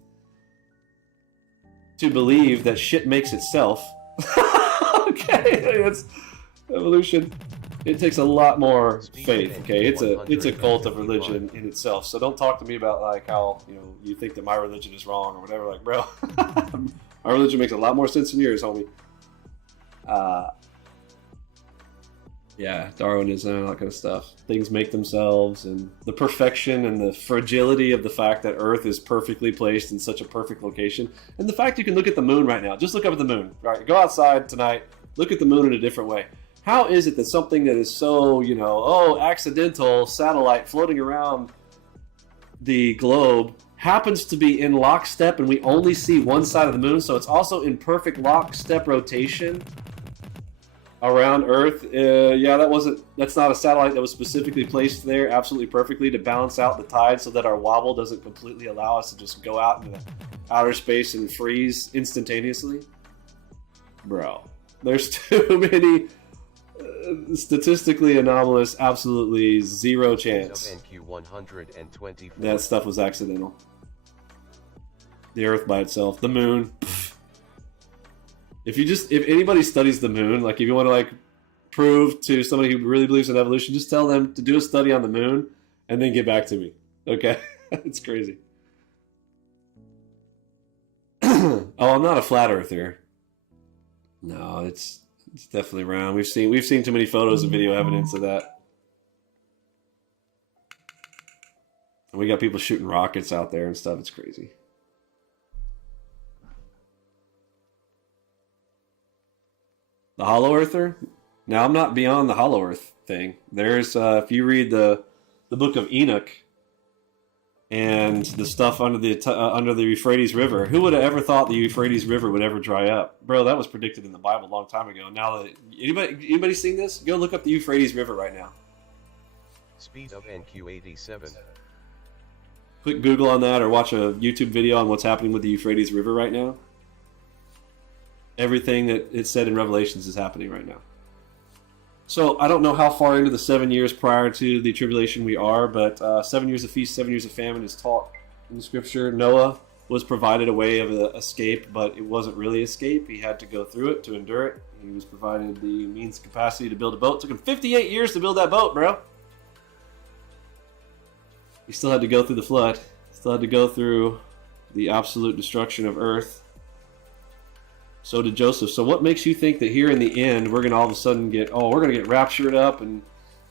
to believe that shit makes itself. Okay, it's evolution. It takes a lot more faith. Okay, it's a cult of religion in itself. So don't talk to me about like how you think that my religion is wrong or whatever. Like, bro, our religion makes a lot more sense than yours, homie. Yeah, Darwinism and all that kind of stuff. Things make themselves, and the perfection and the fragility of the fact that Earth is perfectly placed in such a perfect location. And the fact you can look at the moon right now. Just look up at the moon. Right? Go outside tonight, look at the moon in a different way. How is it that something that is so, accidental satellite floating around the globe happens to be in lockstep and we only see one side of the moon, so it's also in perfect lockstep rotation around Earth? That's not a satellite that was specifically placed there absolutely perfectly to balance out the tide so that our wobble doesn't completely allow us to just go out into outer space and freeze instantaneously. Bro, there's too many statistically anomalous, absolutely zero chance that stuff was accidental. The Earth by itself, the moon. If anybody studies the moon, like if you want to like prove to somebody who really believes in evolution, just tell them to do a study on the moon and then get back to me. Okay? It's crazy. Oh, I'm not a flat earther. No, it's definitely round. We've seen too many photos and video evidence of that. And we got people shooting rockets out there and stuff. It's crazy. The Hollow Earther? Now, I'm not beyond the Hollow Earth thing. There's, if you read the book of Enoch and the stuff under the Euphrates River, who would have ever thought the Euphrates River would ever dry up? Bro, that was predicted in the Bible a long time ago. Now, anybody seen this? Go look up the Euphrates River right now. Speed of NQ87. Click Google on that or watch a YouTube video on what's happening with the Euphrates River right now. Everything that it said in Revelations is happening right now. So I don't know how far into the 7 years prior to the tribulation we are, but 7 years of feast, 7 years of famine is taught in the scripture. Noah was provided a way of escape, but it wasn't really escape. He had to go through it to endure it. He was provided the means and capacity to build a boat. It took him 58 years to build that boat, bro. He still had to go through the flood. Still had to go through the absolute destruction of earth. So did Joseph. So what makes you think that here in the end, we're going to all of a sudden we're going to get raptured up and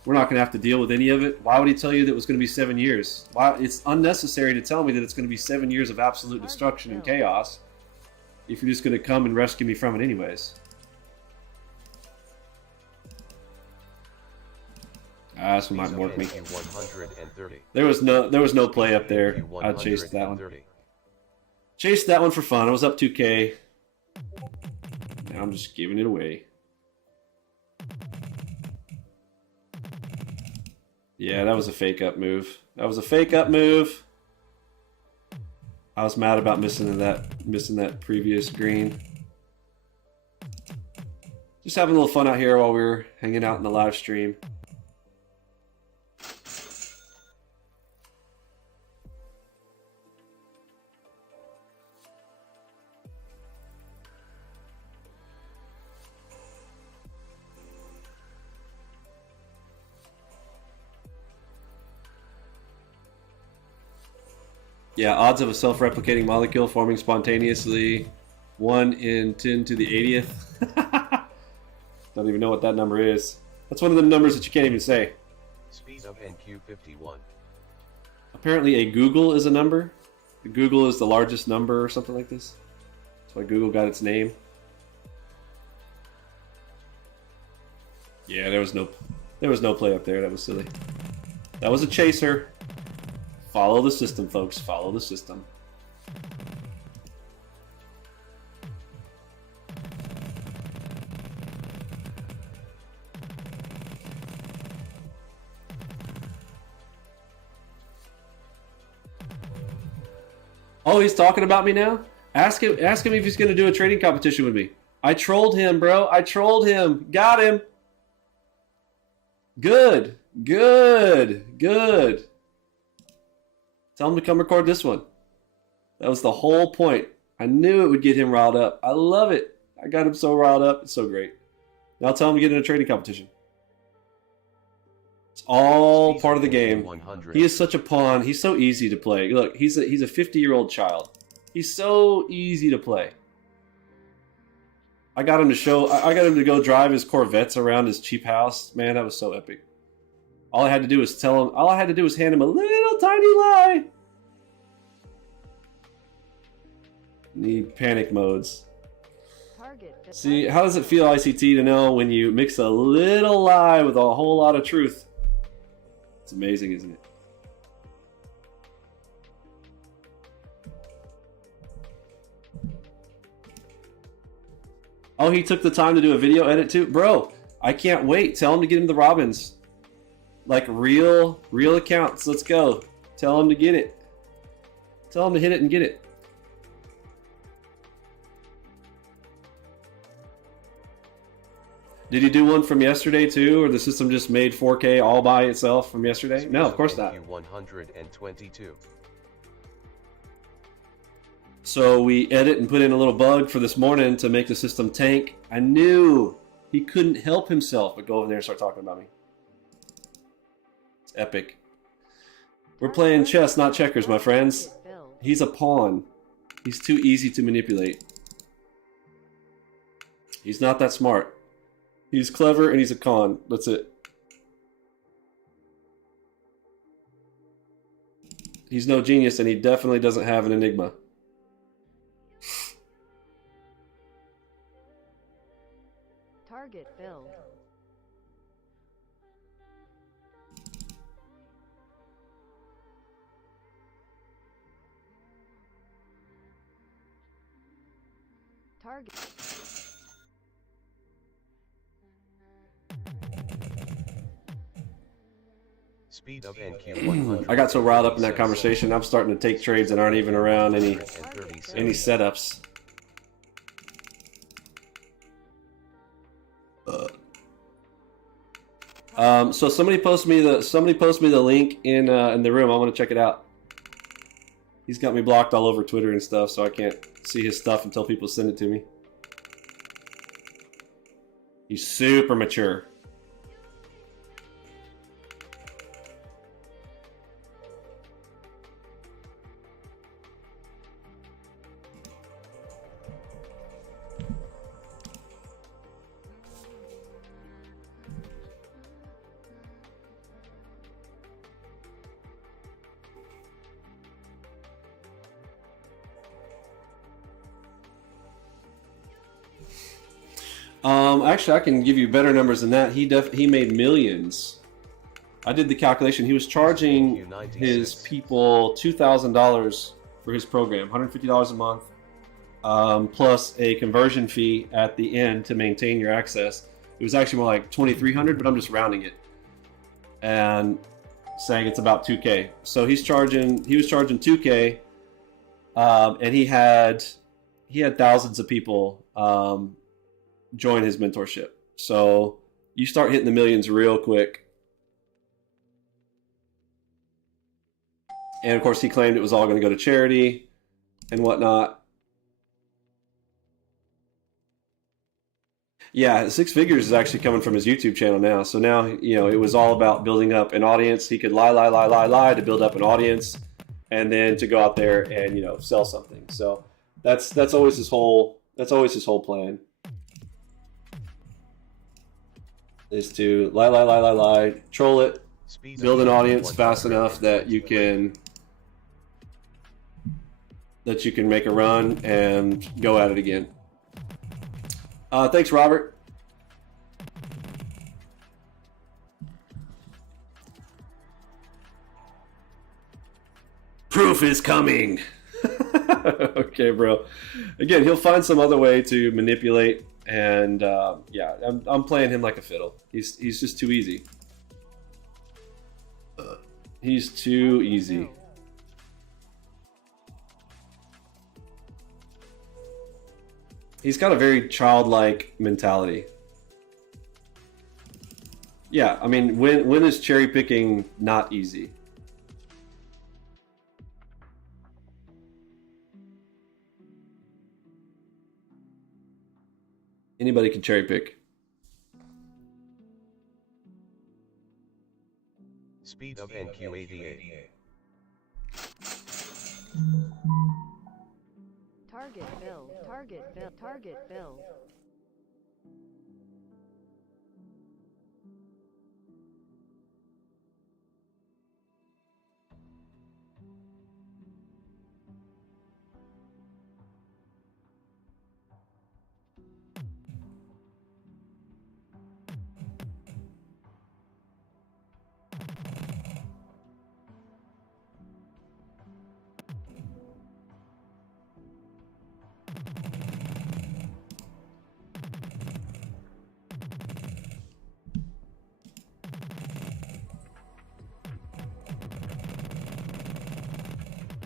we're not going to have to deal with any of it? Why would he tell you that it was going to be 7 years? Why? It's unnecessary to tell me that it's going to be 7 years of absolute destruction and chaos if you're just going to come and rescue me from it anyways. This one might work me. There was no play up there. I chased that one. Chased that one for fun. I was up 2K. Now I'm just giving it away. Yeah, that was a fake up move. That was a fake up move. I was mad about missing that previous green. Just having a little fun out here while we were hanging out in the live stream. Yeah, odds of a self-replicating molecule forming spontaneously, 1 in 10 to the 80th. Don't even know what that number is. That's one of the numbers that you can't even say. Speed of NQ51. Apparently a Google is a number. Google is the largest number or something like this. That's why Google got its name. Yeah, there was no play up there. That was silly. That was a chaser. Follow the system, folks. Follow the system. Oh, he's talking about me now? Ask him if he's going to do a trading competition with me. I trolled him, bro. I trolled him. Got him. Good. Good. Good. Tell him to come record this one. That was the whole point. I knew it would get him riled up. I love it. I got him so riled up. It's so great. Now tell him to get in a trading competition. It's all part of the game. He is such a pawn. He's so easy to play. Look, he's a 50-year-old child. He's so easy to play. I got him to go drive his Corvettes around his cheap house. Man, that was so epic. All I had to do was hand him a little tiny lie. Need panic modes. See, how does it feel, ICT, to know when you mix a little lie with a whole lot of truth? It's amazing, isn't it? Oh, he took the time to do a video edit too? Bro, I can't wait. Tell him to get him the Robins. Like real accounts. Let's go. Tell him to get it. Tell him to hit it and get it. Did he do one from yesterday too, or the system just made 4K all by itself from yesterday? No, of course not. 122. So we edit and put in a little bug for this morning to make the system tank. I knew he couldn't help himself but go over there and start talking about me. It's epic. We're playing chess, not checkers, my friends. He's a pawn. He's too easy to manipulate. He's not that smart. He's clever and he's a con. That's it. He's no genius and he definitely doesn't have an Enigma. Target build. Target. Speed of NQ100. I got so riled up in that conversation, I'm starting to take trades that aren't even around any setups. So somebody post me the link in the room. I want to check it out. He's got me blocked all over Twitter and stuff, so I can't see his stuff until people send it to me. He's super mature. Actually, I can give you better numbers than that. He made millions. I did the calculation. He was charging his people $2,000 for his program, $150 a month, plus a conversion fee at the end to maintain your access. It was actually more like $2,300, but I'm just rounding it and saying it's about $2K. So he was charging $2K, and he had thousands of people join his mentorship. So you start hitting the millions real quick. And of course he claimed it was all going to go to charity and whatnot. Yeah, 6 figures is actually coming from his YouTube channel now. So now, you know, it was all about building up an audience. He could lie to build up an audience and then to go out there and, you know, sell something. So that's always his whole plan. is to lie, troll it, Speed build of an audience 100 fast enough that you can make a run and go at it again. Thanks, Robert. Proof is coming. Okay, bro. Again, he'll find some other way to manipulate, and yeah, I'm playing him like a fiddle. He's just too easy. He's too easy. He's got a very childlike mentality. Yeah, I mean, when is cherry picking not easy? Anybody can cherry pick. Speed of NQ88. Target bill. Target bill. Target bill.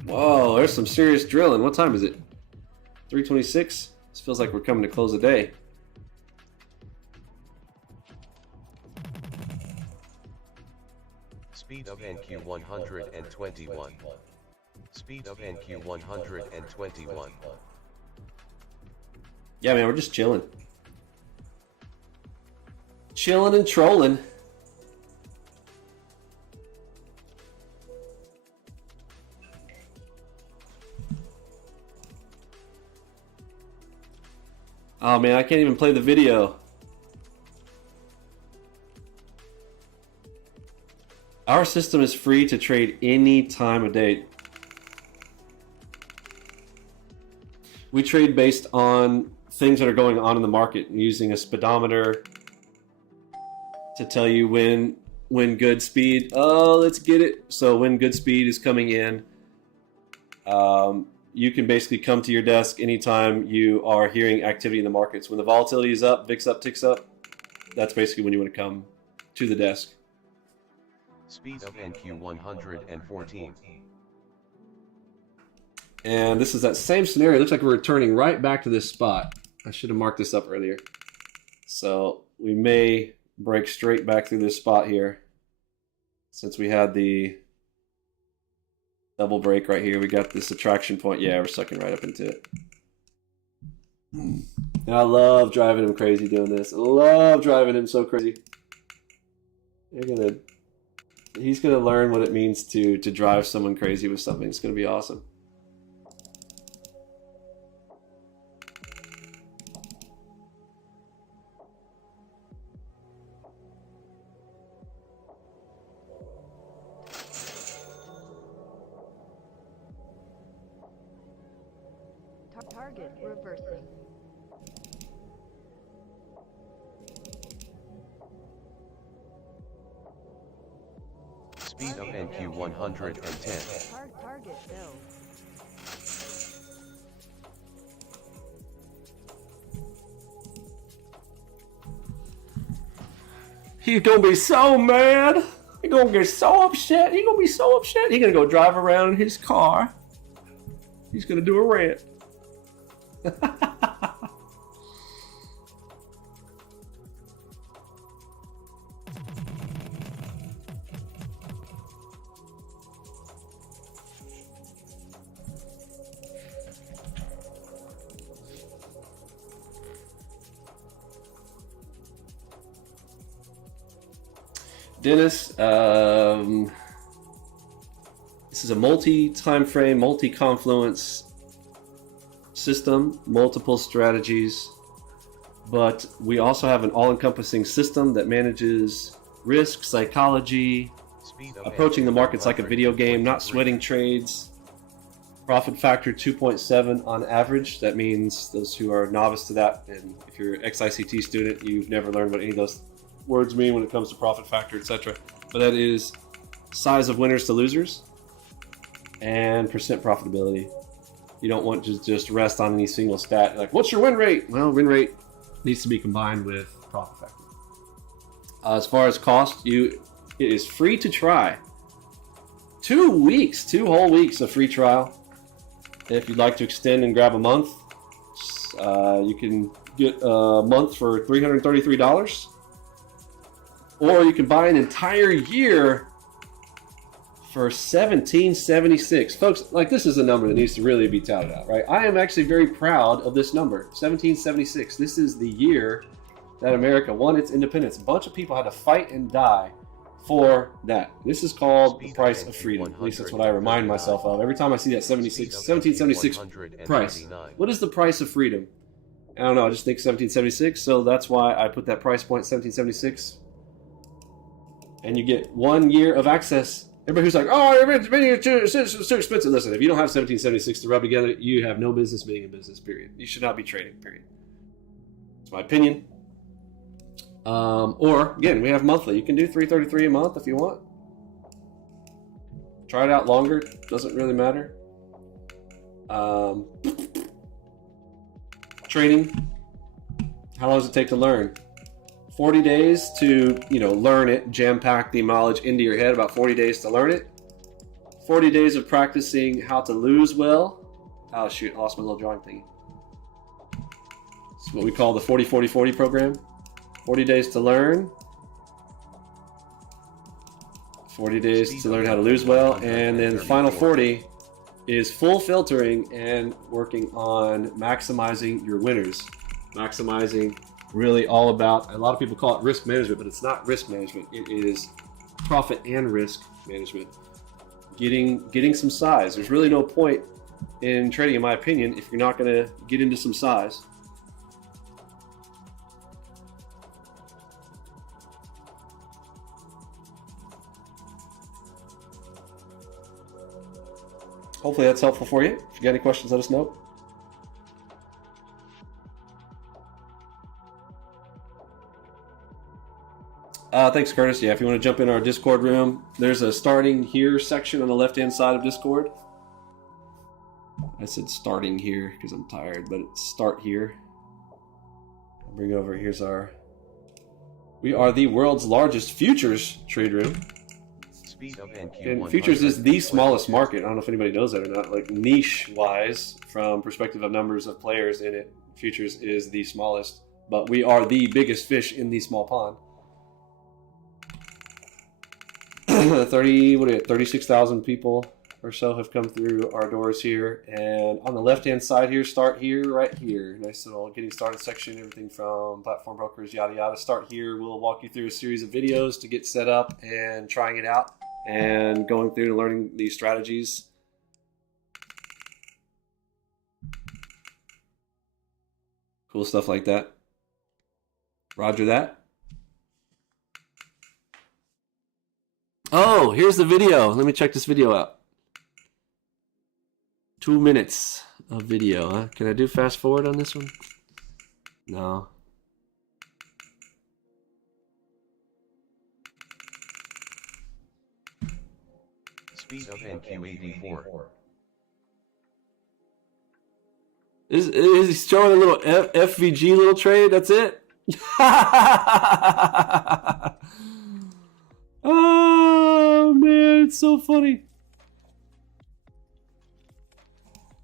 Whoa, there's some serious drilling. What time is it? 3:26? This feels like we're coming to close the day. Speed of NQ 121. Speed of NQ 121. Yeah, man, we're just chilling. Chilling and trolling. Oh man, I can't even play the video. Our system is free to trade any time of day. We trade based on things that are going on in the market, using a speedometer to tell you when good speed. Oh, let's get it. So when good speed is coming in, you can basically come to your desk anytime you are hearing activity in the markets. When the volatility is up, VIX up, ticks up, that's basically when you want to come to the desk. Speed of NQ 114. And this is that same scenario. It looks like we're returning right back to this spot. I should have marked this up earlier. So we may break straight back through this spot here. Since we had the double break right here, we got this attraction point. Yeah, we're sucking right up into it. And I love driving him crazy doing this. I love driving him so crazy. He's gonna learn what it means to drive someone crazy with something. It's gonna be awesome. Target reversing. Speed of NQ 110. Target bill. He's gonna be so mad. He's gonna get so upset. He's gonna be so upset. He's gonna go drive around in his car. He's gonna do a rant. Dennis, this is a multi-time frame, multi-confluence system, multiple strategies, but we also have an all-encompassing system that manages risk, psychology, approaching the markets like a video game, not sweating trades. Profit factor 2.7 on average. That means those who are novice to that, and if you're an ex-ICT student, you've never learned what any of those words mean when it comes to profit factor, etc. But that is size of winners to losers and percent profitability. You don't want to just rest on any single stat. Like, what's your win rate? Well, win rate needs to be combined with profit factor. As far as cost, it is free to try. 2 weeks, 2 whole weeks of free trial. If you'd like to extend and grab a month, you can get a month for $333. Or you can buy an entire year for $17.76. Folks, like, this is a number that needs to really be touted out, right? I am actually very proud of this number, $17.76. This is the year that America won its independence. A bunch of people had to fight and die for that. This is called the price of freedom. At least that's what I remind myself of every time I see that 1776 price. What is the price of freedom? I don't know. I just think 1776. So that's why I put that price point 1776. And you get 1 year of access. Everybody who's like, oh, it's too expensive. Listen, if you don't have 1776 to rub together, you have no business being in business, period. You should not be trading, period. It's my opinion. Or, again, we have monthly. You can do $333 a month if you want. Try it out longer. Doesn't really matter. Training. How long does it take to learn? 40 days to, learn it. Jam-pack the knowledge into your head. About 40 days to learn it. 40 days of practicing how to lose well. Oh, shoot. I lost my little drawing thingy. It's what we call the 40-40-40 program. 40 days to learn. 40 days to learn how to lose well. And then the final 40 is full filtering and working on maximizing your winners. Maximizing, really all about, a lot of people call it risk management, but it's not risk management. It is profit and risk management. Getting some size. There's really no point in trading, in my opinion, if you're not going to get into some size. Hopefully that's helpful for you. If you got any questions, let us know. Thanks, Curtis. Yeah, if you want to jump in our Discord room, there's a starting here section on the left-hand side of Discord. I said starting here because I'm tired, but it's start here. I'll bring over, we are the world's largest futures trade room. And futures is the smallest market. I don't know if anybody knows that or not. Like, niche-wise, from perspective of numbers of players in it, futures is the smallest. But we are the biggest fish in the small pond. 36,000 people or so have come through our doors here. And on the left-hand side here, start here, right here. Nice little getting started section, everything from platform brokers, yada, yada. Start here. We'll walk you through a series of videos to get set up and trying it out and going through and learning these strategies. Cool stuff like that. Roger that. Oh, here's the video. Let me check this video out. 2 minutes of video, huh? Can I do fast forward on this one? No. Speed of NQ84. Is he showing a little FVG little trade? That's it? Oh, man, it's so funny.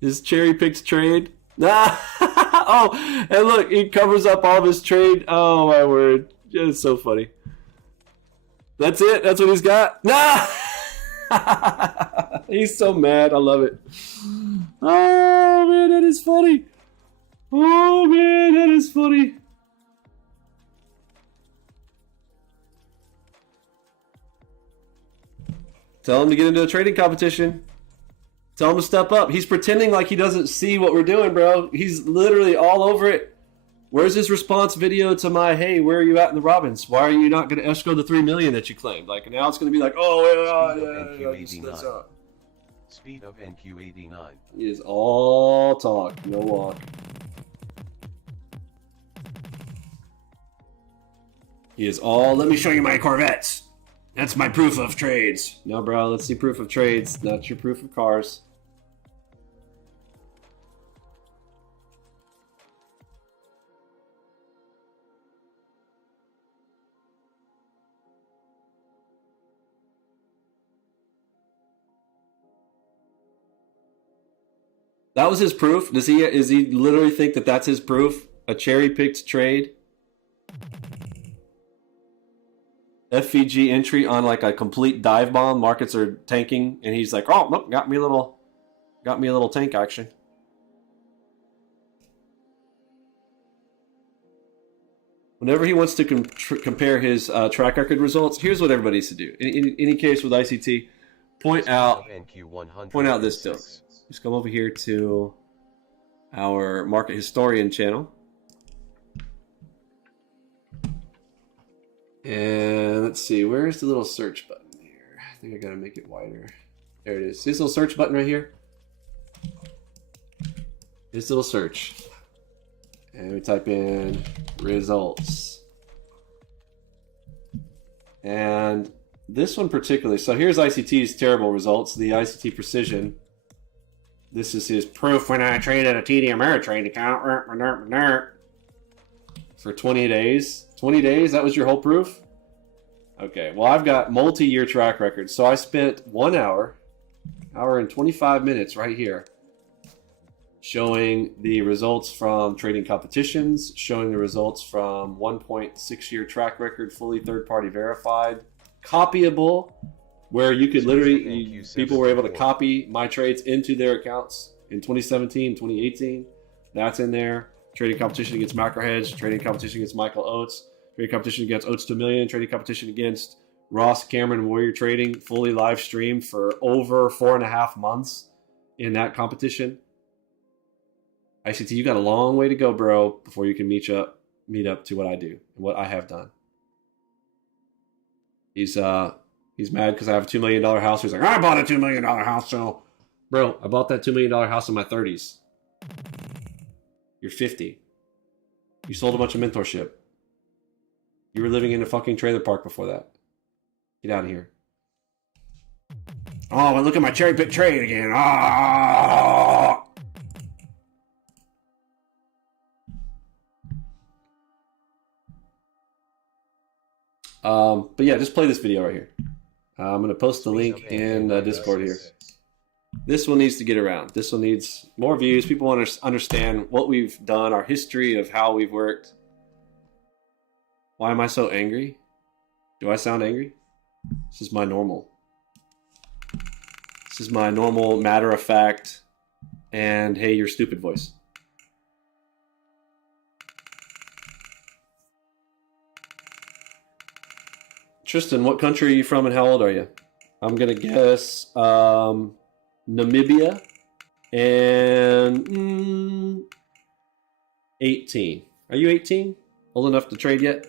His cherry-picked trade. Oh, and look, he covers up all of his trade. Oh, my word. It's so funny. That's it? That's what he's got? Nah! He's so mad. I love it. Oh, man, that is funny. Oh, man, that is funny. Tell him to get into a trading competition. Tell him to step up. He's pretending like he doesn't see what we're doing, bro. He's literally all over it. Where's his response video to my, hey, where are you at in the Robins? Why are you not going to escrow the $3 million that you claimed? Like, now it's going to be like, oh, yeah. Speed of NQ89. It is all talk, no walk. He is all, let me show you my Corvettes. That's my proof of trades. No, bro, let's see proof of trades, not your proof of cars. That was his proof? Does he literally think that that's his proof? A cherry-picked trade? FVG entry on like a complete dive bomb. Markets are tanking, and he's like, "Oh, nope, got me a little tank action." Whenever he wants to compare his track record results, here's what everybody needs to do. In any case with ICT, point out this still. Just come over here to our market historian channel. And let's see, where's the little search button here? I think I gotta make it wider. There it is. See this little search button right here? This little search. And we type in results. And this one particularly, so here's ICT's terrible results, the ICT Precision. This is his proof when I traded a TD Ameritrade account for 20 days. 20 days, that was your whole proof? Okay, well, I've got multi-year track records. So I spent 1 hour and 25 minutes right here showing the results from trading competitions, showing the results from 1.6 year track record, fully third-party verified, copyable, where you could literally, people were able to copy my trades into their accounts in 2017, 2018. That's in there. Trading competition against Macroheads, trading competition against Michael Oates, trading competition against Oates to a Million, trading competition against Ross Cameron Warrior Trading, fully live streamed for over 4.5 months in that competition. ICT, you got a long way to go, bro, before you can meet up to what I do and what I have done. He's mad because I have a $2 million house. He's like, I bought a $2 million house, so bro, I bought that $2 million house in my 30s. You're 50. You sold a bunch of mentorship. You were living in a fucking trailer park before that. Get out of here. Oh, but look at my cherry pick trade again. Ah! But yeah, just play this video right here. I'm going to post the link in Discord here. This one needs to get around. This one needs more views. People want to understand what we've done, our history of how we've worked. Why am I so angry? Do I sound angry? This is my normal. This is my normal matter of fact and hey, you're stupid voice. Tristan, what country are you from and how old are you? I'm going to guess Namibia and 18. Are you 18? Old enough to trade yet?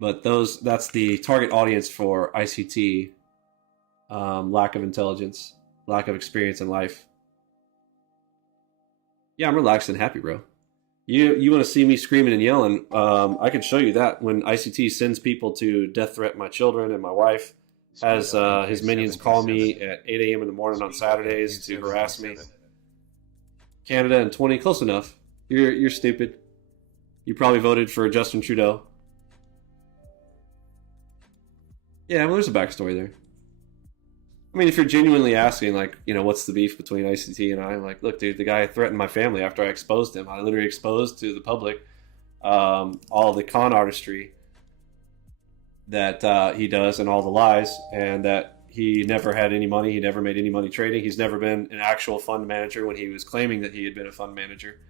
But that's the target audience for ICT. Lack of intelligence, lack of experience in life. Yeah, I'm relaxed and happy, bro. You want to see me screaming and yelling, I can show you that when ICT sends people to death threaten my children and my wife, has his minions call me at 8 a.m. in the morning on Saturdays to harass me. Canada and 20, close enough. You're stupid. You probably voted for Justin Trudeau. Yeah, well, there's a backstory there. I mean, if you're genuinely asking, like, you know, what's the beef between ICT and I? I'm like, look, dude, the guy threatened my family after I exposed him. I literally exposed to the public all the con artistry that he does and all the lies, and that he never had any money. He never made any money trading. He's never been an actual fund manager when he was claiming that he had been a fund manager.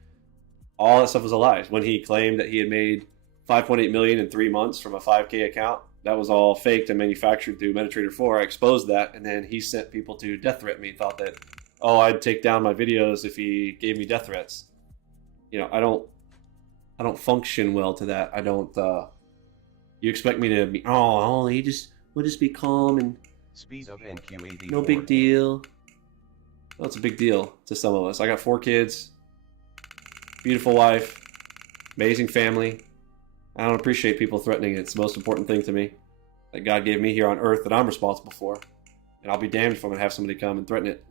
All that stuff was a lie. When he claimed that he had made $5.8 million in 3 months from a 5K account, that was all faked and manufactured through MetaTrader 4. I exposed that, and then he sent people to death threat me. Thought that, oh, I'd take down my videos if he gave me death threats. You know, I don't function well to that. I don't. You expect me to be? Oh, we'll just be calm and Speed of NQ84. no big deal. Well, it's a big deal to some of us. I got 4 kids, beautiful wife, amazing family. I don't appreciate people threatening it. It's the most important thing to me that God gave me here on earth that I'm responsible for. And I'll be damned if I'm going to have somebody come and threaten it.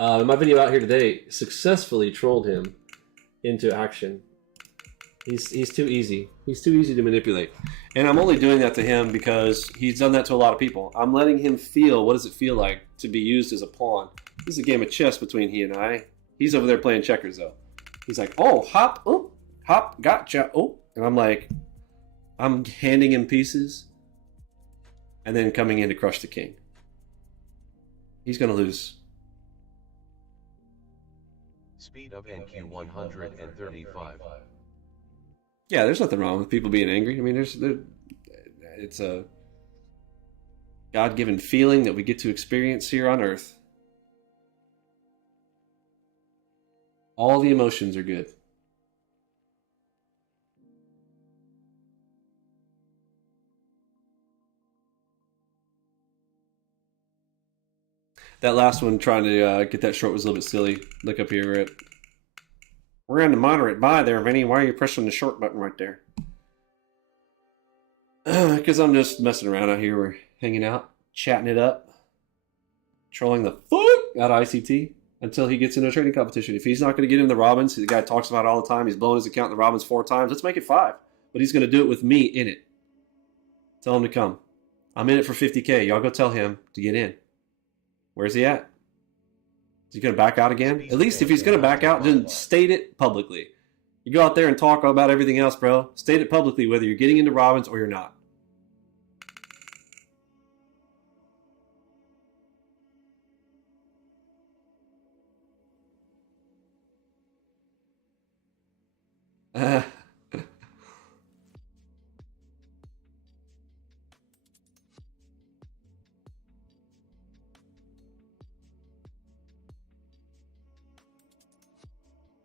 In my video out here today, successfully trolled him into action. He's too easy. He's too easy to manipulate. And I'm only doing that to him because he's done that to a lot of people. I'm letting him feel, what does it feel like to be used as a pawn? This is a game of chess between he and I. He's over there playing checkers, though. He's like, oh, hop, gotcha, oh. And I'm like, I'm handing him pieces and then coming in to crush the king. He's going to lose. Speed of NQ 135. Yeah, there's nothing wrong with people being angry. I mean, it's a God-given feeling that we get to experience here on Earth. All the emotions are good. That last one, trying to get that short, was a little bit silly. Look up here at... We're in the moderate buy there, Vinny. Why are you pressing the short button right there? Because I'm just messing around out here. We're hanging out, chatting it up, trolling the fuck out of ICT until he gets into a trading competition. If he's not going to get in the Robins, the guy talks about it all the time. He's blown his account in the Robins 4 times. Let's make it 5. But he's going to do it with me in it. Tell him to come. I'm in it for 50K. Y'all go tell him to get in. Where's he at? Is he going to back out again? At least if he's going to back out, then state it publicly. You go out there and talk about everything else, bro. State it publicly whether you're getting into Robins or you're not.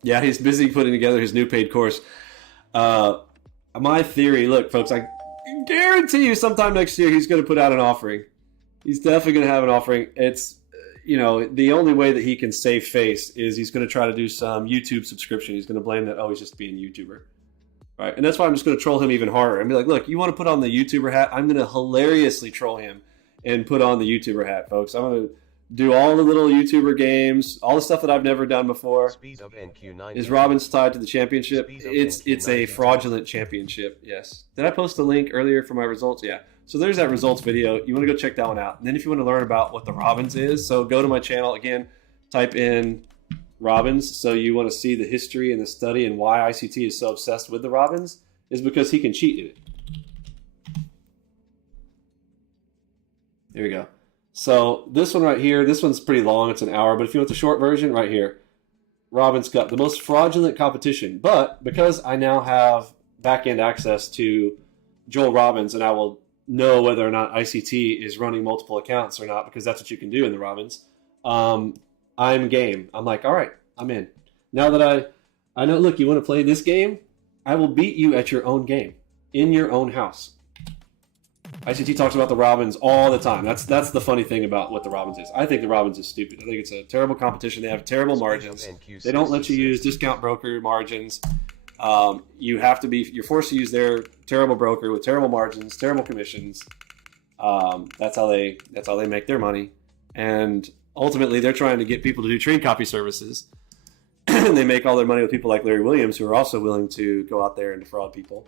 Yeah, he's busy putting together his new paid course. My theory, look, folks, I guarantee you sometime next year he's going to put out an offering. He's definitely going to have an offering. It's, you know, the only way that he can save face is he's going to try to do some YouTube subscription. He's going to blame that, oh, he's just being a YouTuber. Right? And that's why I'm just going to troll him even harder and be like, look, you want to put on the YouTuber hat? I'm going to hilariously troll him and put on the YouTuber hat, folks. I'm going to do all the little YouTuber games, all the stuff that I've never done before. Speed of NQ90. Is Robins tied to the championship? It's a fraudulent championship, yes. Did I post a link earlier for my results? Yeah. So there's that results video. You want to go check that one out. And then if you want to learn about what the Robins is, so go to my channel. Again, type in Robins. So you want to see the history and the study and why ICT is so obsessed with the Robins is because he can cheat in it. There we go. So this one right here, this one's pretty long. It's an hour. But if you want the short version, right here, Robins Cup, the most fraudulent competition. But because I now have back-end access to Joel Robbins, and I will know whether or not ICT is running multiple accounts or not, because that's what you can do in the Robins, I'm game. I'm like, all right, I'm in. Now that I know, look, you want to play this game? I will beat you at your own game, in your own house. ICT talks about the Robins all the time. That's the funny thing about what the Robins is. I think the Robins is stupid. I think it's a terrible competition. They have terrible margins. They don't let you use discount broker margins. You have to be. You're forced to use their terrible broker with terrible margins, terrible commissions. That's how they make their money. And ultimately, they're trying to get people to do trade copy services. And they make all their money with people like Larry Williams, who are also willing to go out there and defraud people.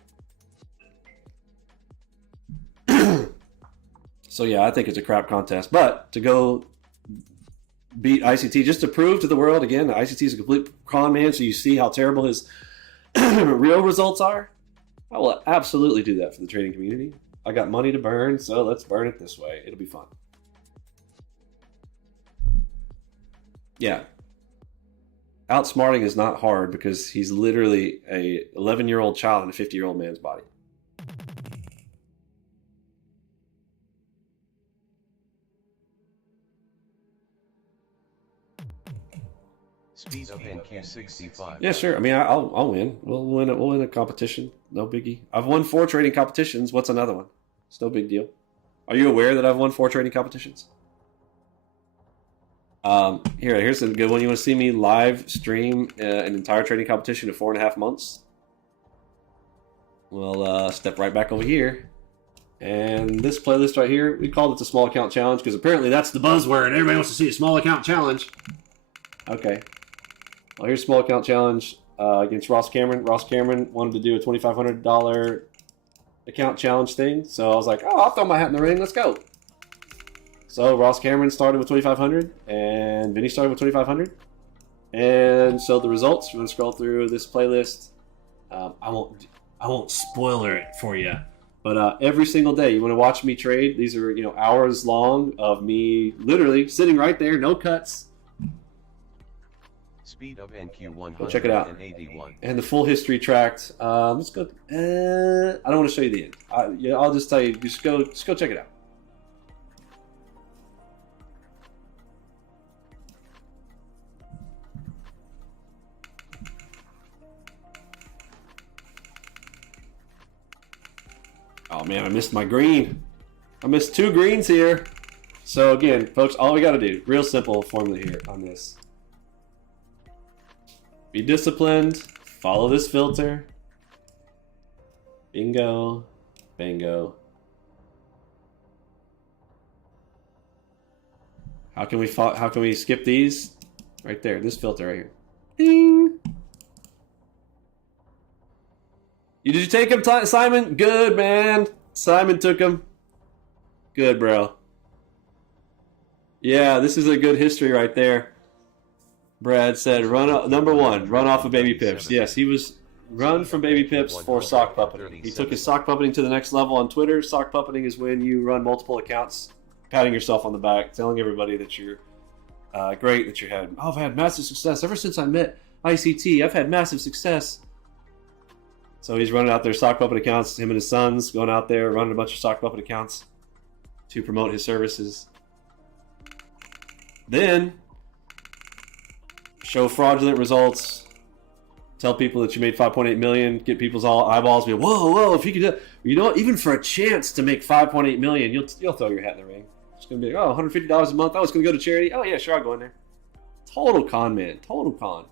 So yeah, I think it's a crap contest. But to go beat ICT, just to prove to the world again that ICT is a complete con man, so you see how terrible his real results are, I will absolutely do that for the trading community. I got money to burn, so let's burn it this way. It'll be fun. Yeah. Outsmarting is not hard because he's literally a 11-year-old child in a 50-year-old man's body. Speed of NQ65. Yeah, sure. I mean, I'll win. We'll win it. We'll win a competition. No biggie. I've won 4 trading competitions. What's another one? It's no big deal. Are you aware that I've won 4 trading competitions? Here's a good one. You want to see me live stream an entire trading competition in 4.5 months? We'll step right back over here. And this playlist right here, we called it the Small Account Challenge because apparently that's the buzzword. Everybody wants to see a Small Account Challenge. Okay. Well, here's Small Account Challenge against Ross Cameron. Ross Cameron wanted to do a $2,500 account challenge thing. So I was like, oh, I'll throw my hat in the ring. Let's go. So Ross Cameron started with 2,500 and Vinny started with 2,500. And so the results, you're going to scroll through this playlist. I won't spoiler it for you. But every single day, you want to watch me trade. These are, hours long of me literally sitting right there, no cuts. Speed of NQ181. Go check it out. And the full history tracked. Let's go. I don't want to show you the end. I'll just tell you. Just go check it out. Oh man, I missed my green. I missed 2 greens here. So again, folks, all we got to do, real simple formula here on this. Be disciplined, follow this filter. Bingo, bingo. How can we skip these? Right there, this filter right here. Ding. Did you take him, Simon? Good, man. Simon took him. Good, bro. Yeah, this is a good history right there. Brad said, number 1, run off of baby pips. Yes, he was run from baby pips for sock puppeting. He took his sock puppeting to the next level on Twitter. Sock puppeting is when you run multiple accounts, patting yourself on the back, telling everybody that you're great, that I've had massive success. Ever since I met ICT, I've had massive success. So he's running out there sock puppet accounts, him and his sons going out there running a bunch of sock puppet accounts to promote his services. Then show fraudulent results, tell people that you made 5.8 million, get people's eyeballs, be whoa, if you could, even for a chance to make 5.8 million, you'll throw your hat in the ring. It's gonna be like, oh, $150 a month. Oh, it's gonna go to charity. Oh yeah, sure, I'll go in there. Total con, man. Total con.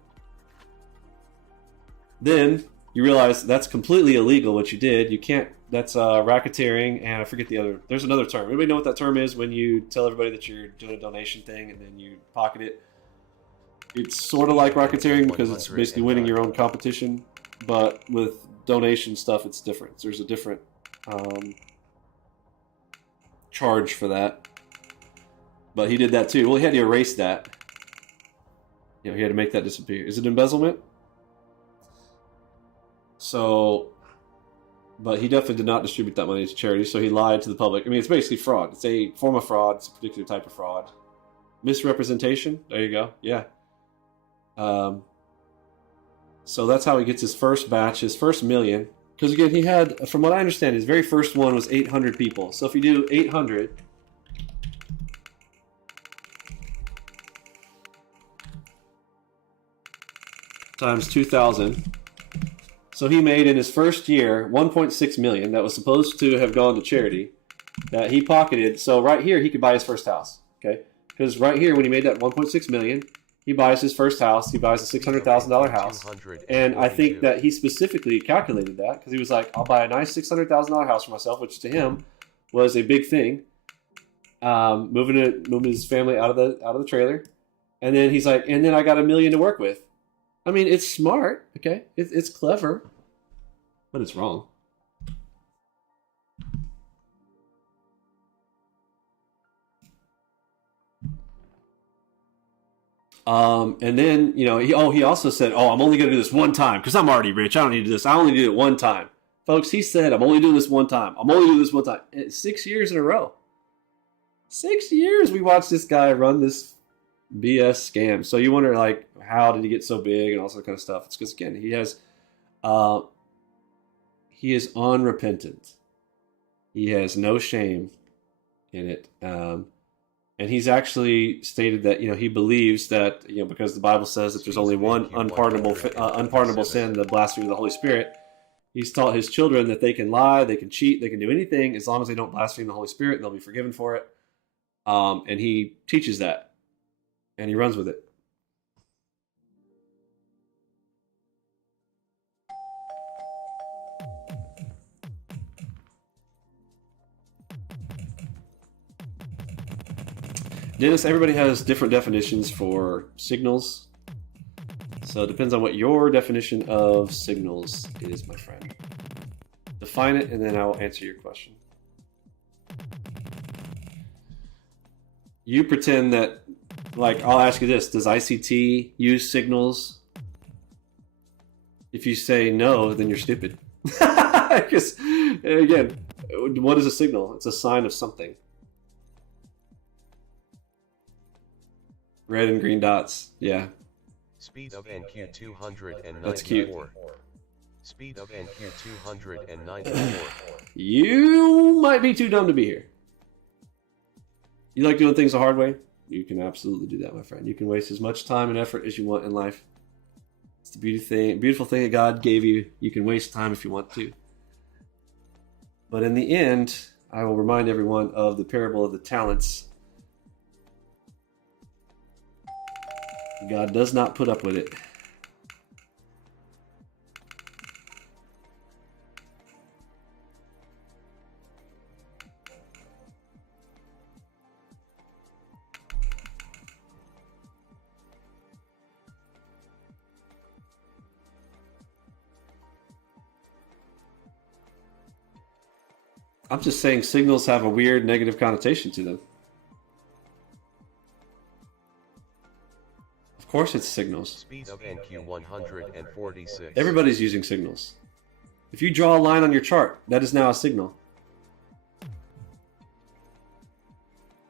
Then you realize that's completely illegal what you did. You can't, that's racketeering, and I forget there's another term. Anybody know what that term is when you tell everybody that you're doing a donation thing and then you pocket it? It's sort of like racketeering because it's basically winning your own competition, but with donation stuff, it's different. There's a different charge for that. But he did that too. Well, he had to erase that. He had to make that disappear. Is it embezzlement? So, but he definitely did not distribute that money to charity, so he lied to the public. I mean, it's basically fraud. It's a form of fraud. It's a particular type of fraud. Misrepresentation. There you go. Yeah. So that's how he gets his first batch, his first million. Because again, he had, from what I understand, his very first one was 800 people. So if you do 800 times 2,000. So he made in his first year 1.6 million that was supposed to have gone to charity that he pocketed. So right here, he could buy his first house. Okay. Because right here, when he made that 1.6 million, he buys his first house. He buys a $600,000 house. And I think that he specifically calculated that because he was like, I'll buy a nice $600,000 house for myself, which to him was a big thing. Moving his family out of the trailer. And then he's like, and then I got $1 million to work with. I mean, it's smart, okay? It's clever, but it's wrong. And then, he also said, I'm only going to do this one time because I'm already rich. I don't need to do this. I only do it one time. Folks, he said, I'm only doing this one time. I'm only doing this one time. 6 years in a row. 6 years we watched this guy run this BS scam. So you wonder, like, how did he get so big and all that kind of stuff? It's because, again, he is unrepentant. He has no shame in it. And he's actually stated that, he believes that, because the Bible says that there's only one unpardonable sin, the blasphemy of the Holy Spirit. He's taught his children that they can lie, they can cheat, they can do anything as long as they don't blaspheme the Holy Spirit, they'll be forgiven for it. And he teaches that, and he runs with it. Dennis, everybody has different definitions for signals. So it depends on what your definition of signals is, my friend. Define it, and then I will answer your question. You pretend that, I'll ask you this. Does ICT use signals? If you say no, then you're stupid. Because, again, what is a signal? It's a sign of something. Red and green dots, yeah. Speed of NQ 294. That's cute. Speed of NQ 294. You might be too dumb to be here. You like doing things the hard way? You can absolutely do that, my friend. You can waste as much time and effort as you want in life. It's the beautiful thing that God gave you. You can waste time if you want to. But in the end, I will remind everyone of the parable of the talents. God does not put up with it. I'm just saying signals have a weird negative connotation to them. Of course it's signals. Speed of NQ 146. Everybody's using signals. If you draw a line on your chart, that is now a signal.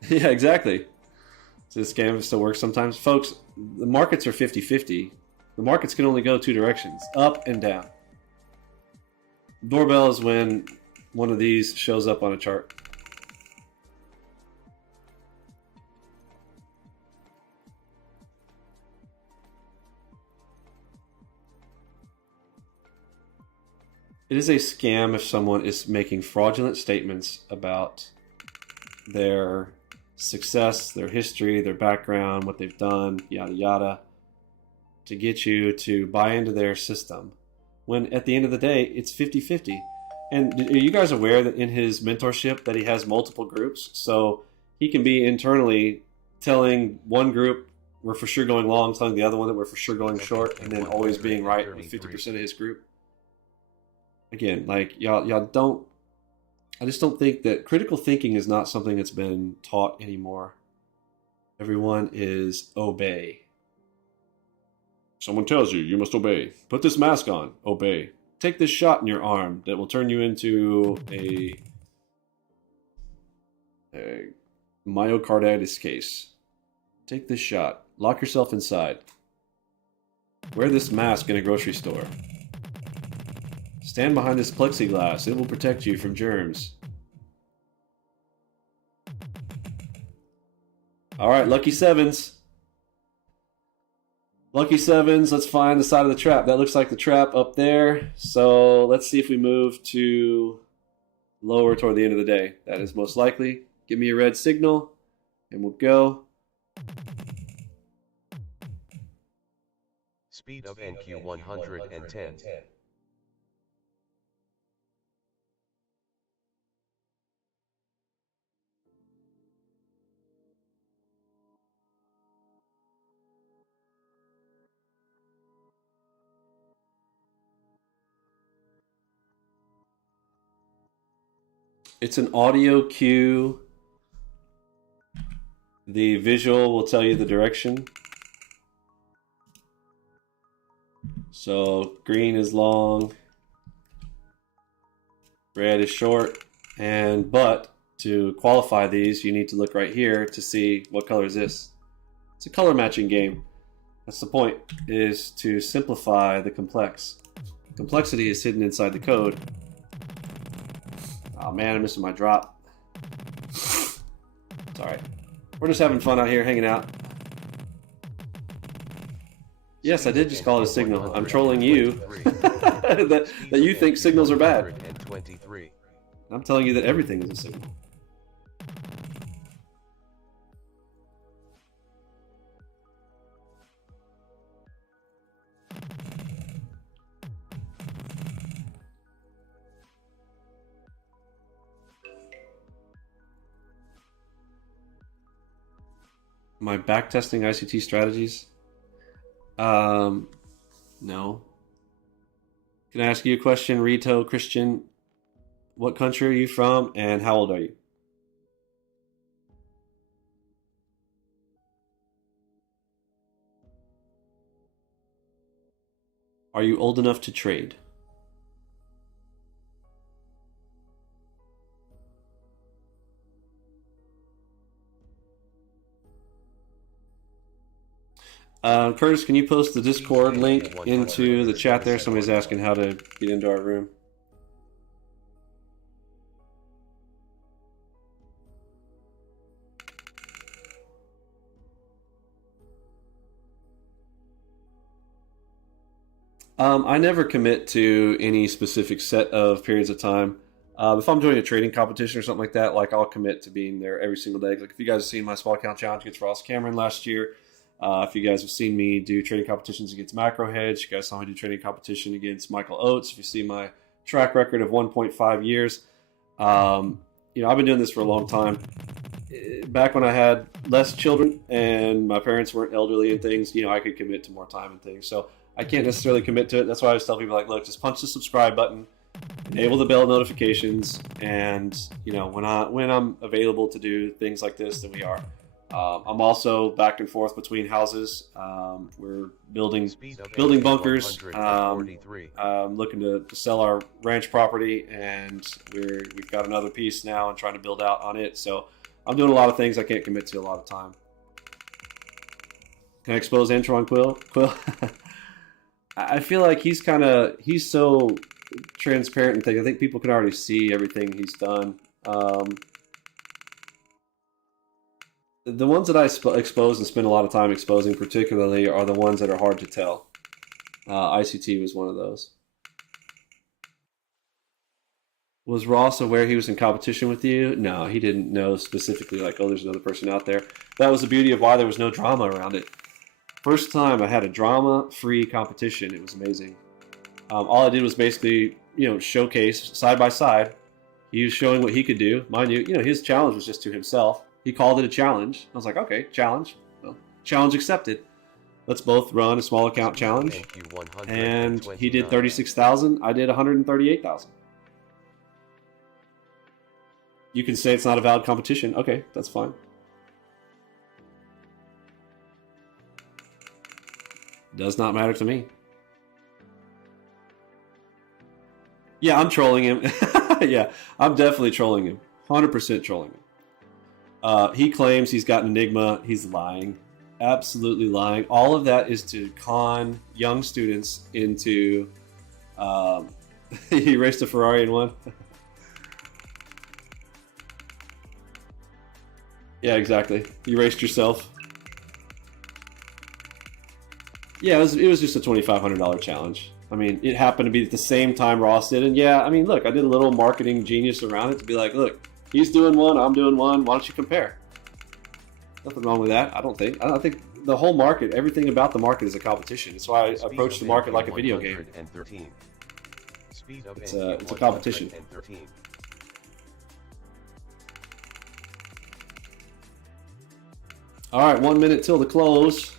Yeah, exactly. So this scam still works sometimes. Folks, the markets are 50-50. The markets can only go two directions, up and down. Doorbell is when one of these shows up on a chart. It is a scam if someone is making fraudulent statements about their success, their history, their background, what they've done, yada yada, to get you to buy into their system. When at the end of the day, it's 50-50. And are you guys aware that in his mentorship that he has multiple groups? So he can be internally telling one group we're for sure going long, telling the other one that we're for sure going short, and then always being right with 50% of his group. Again, y'all don't... I just don't think that critical thinking is not something that's been taught anymore. Everyone is obey. Someone tells you, you must obey. Put this mask on, obey. Take this shot in your arm that will turn you into a myocarditis case. Take this shot. Lock yourself inside. Wear this mask in a grocery store. Stand behind this plexiglass. It will protect you from germs. Alright, lucky sevens. Lucky sevens, let's find the side of the trap. That looks like the trap up there. So let's see if we move to lower toward the end of the day. That is most likely. Give me a red signal, and we'll go. Speed of NQ 110. It's an audio cue. The visual will tell you the direction. So green is long, red is short, but to qualify these, you need to look right here to see what color is this. It's a color matching game. That's the point, is to simplify the complex. Complexity is hidden inside the code. Oh man, I'm missing my drop. It's alright. We're just having fun out here, hanging out. Yes, I did just call it a signal. I'm trolling you that you think signals are bad. I'm telling you that everything is a signal. My backtesting ICT strategies? No. Can I ask you a question, Rito Christian? What country are you from and how old are you? Are you old enough to trade? Curtis, can you post the Discord link into the chat there? Somebody's asking how to get into our room. I never commit to any specific set of periods of time. If I'm doing a trading competition or something like that, like I'll commit to being there every single day. Like if you guys have seen my small account challenge against Ross Cameron last year, if you guys have seen me do trading competitions against Macro Hedge, you guys saw me do trading competition against Michael Oates. If you see my track record of 1.5 years, I've been doing this for a long time. Back when I had less children and my parents weren't elderly and things, I could commit to more time and things. So I can't necessarily commit to it. That's why I always tell people, like, look, just punch the subscribe button, enable the bell notifications, and when I'm available to do things like this, then we are. I'm also back and forth between houses. We're building bunkers. I'm looking to sell our ranch property, and we've got another piece now and trying to build out on it. So I'm doing a lot of things I can't commit to a lot of time. Can I expose Antron Quill? I feel like he's so transparent and things. I think people can already see everything he's done. The ones that I expose and spend a lot of time exposing particularly are the ones that are hard to tell. ICT was one of those. Was Ross aware he was in competition with you? No, he didn't know specifically, like, oh, there's another person out there. That was the beauty of why there was no drama around it. First time I had a drama-free competition. It was amazing. All I did was basically, showcase side by side. He was showing what he could do. Mind you, his challenge was just to himself. He called it a challenge. I was like, okay, challenge. Well, challenge accepted. Let's both run a small account challenge. And he did 36,000. I did 138,000. You can say it's not a valid competition. Okay, that's fine. Does not matter to me. Yeah, I'm trolling him. Yeah, I'm definitely trolling him. 100% trolling him. He claims he's got an Enigma. He's lying. Absolutely lying. All of that is to con young students into... he raced a Ferrari and won. Yeah, exactly. You raced yourself. Yeah, it was just a $2,500 challenge. I mean, it happened to be at the same time Ross did. And yeah, I mean, look, I did a little marketing genius around it to be like, look, he's doing one, I'm doing one. Why don't you compare? Nothing wrong with that, I don't think. I don't think the whole market, everything about the market is a competition. That's why I approach the market like a video game. It's a competition. All right, 1 minute till the close.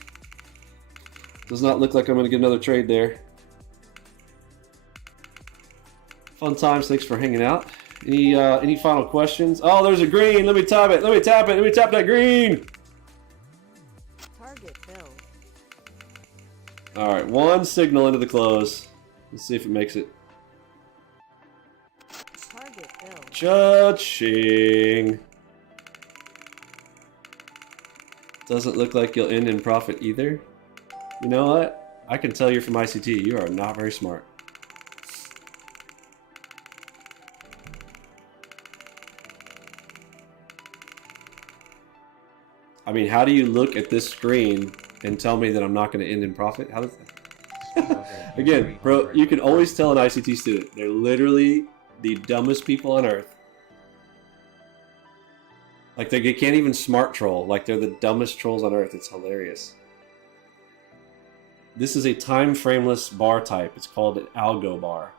Does not look like I'm going to get another trade there. Fun times. Thanks for hanging out. Any final questions? Oh, there's a green. Let me tap it. Let me tap it. Let me tap that green. Target bill. All right, one signal into the close. Let's see if it makes it. Target bill. Cha-ching. Doesn't look like you'll end in profit either. You know what? I can tell you're from ICT. You are not very smart. I mean, how do you look at this screen and tell me that I'm not going to end in profit? How does that? Again, bro, you can always tell an ICT student. They're literally the dumbest people on earth. Like, they can't even smart troll. Like, they're the dumbest trolls on earth. It's hilarious. This is a time frameless bar type. It's called an algo bar.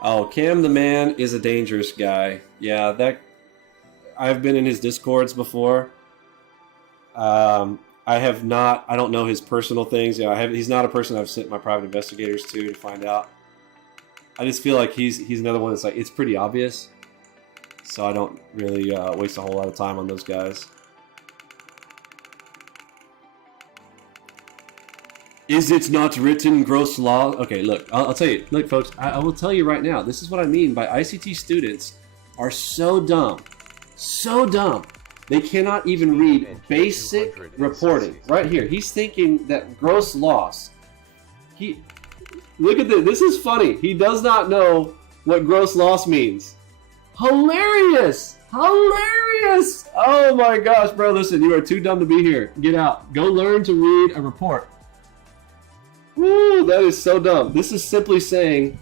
Oh, Cam the Man is a dangerous guy. Yeah, that I've been in his discords before. I have not. I don't know his personal things. Yeah, he's not a person I've sent my private investigators to find out. I just feel like he's another one that's like, it's pretty obvious. So I don't really waste a whole lot of time on those guys. Is it not written gross law? Okay, look, I'll tell you. Look, folks, I will tell you right now. This is what I mean by ICT students are so dumb. So dumb. They cannot even read basic reporting. Right here. He's thinking that gross loss. Look at this. This is funny. He does not know what gross loss means. Hilarious! Hilarious! Oh my gosh, bro, listen, you are too dumb to be here. Get out. Go learn to read a report. Woo, that is so dumb. This is simply saying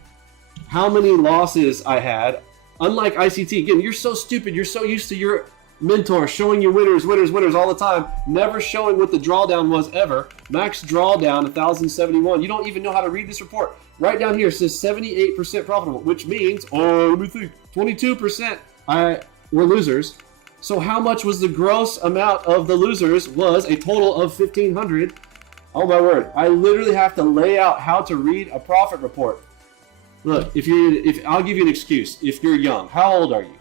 how many losses I had. Unlike ICT, again, you're so stupid. You're so used to your mentor showing you winners, winners, winners all the time, never showing what the drawdown was ever. Max drawdown 1,071. You don't even know how to read this report. Right down here it says 78% profitable, which means, let me think, 22% were losers. So how much was the gross amount of the losers? Was a total of 1,500. Oh my word! I literally have to lay out how to read a profit report. Look, if I'll give you an excuse. If you're young, how old are you?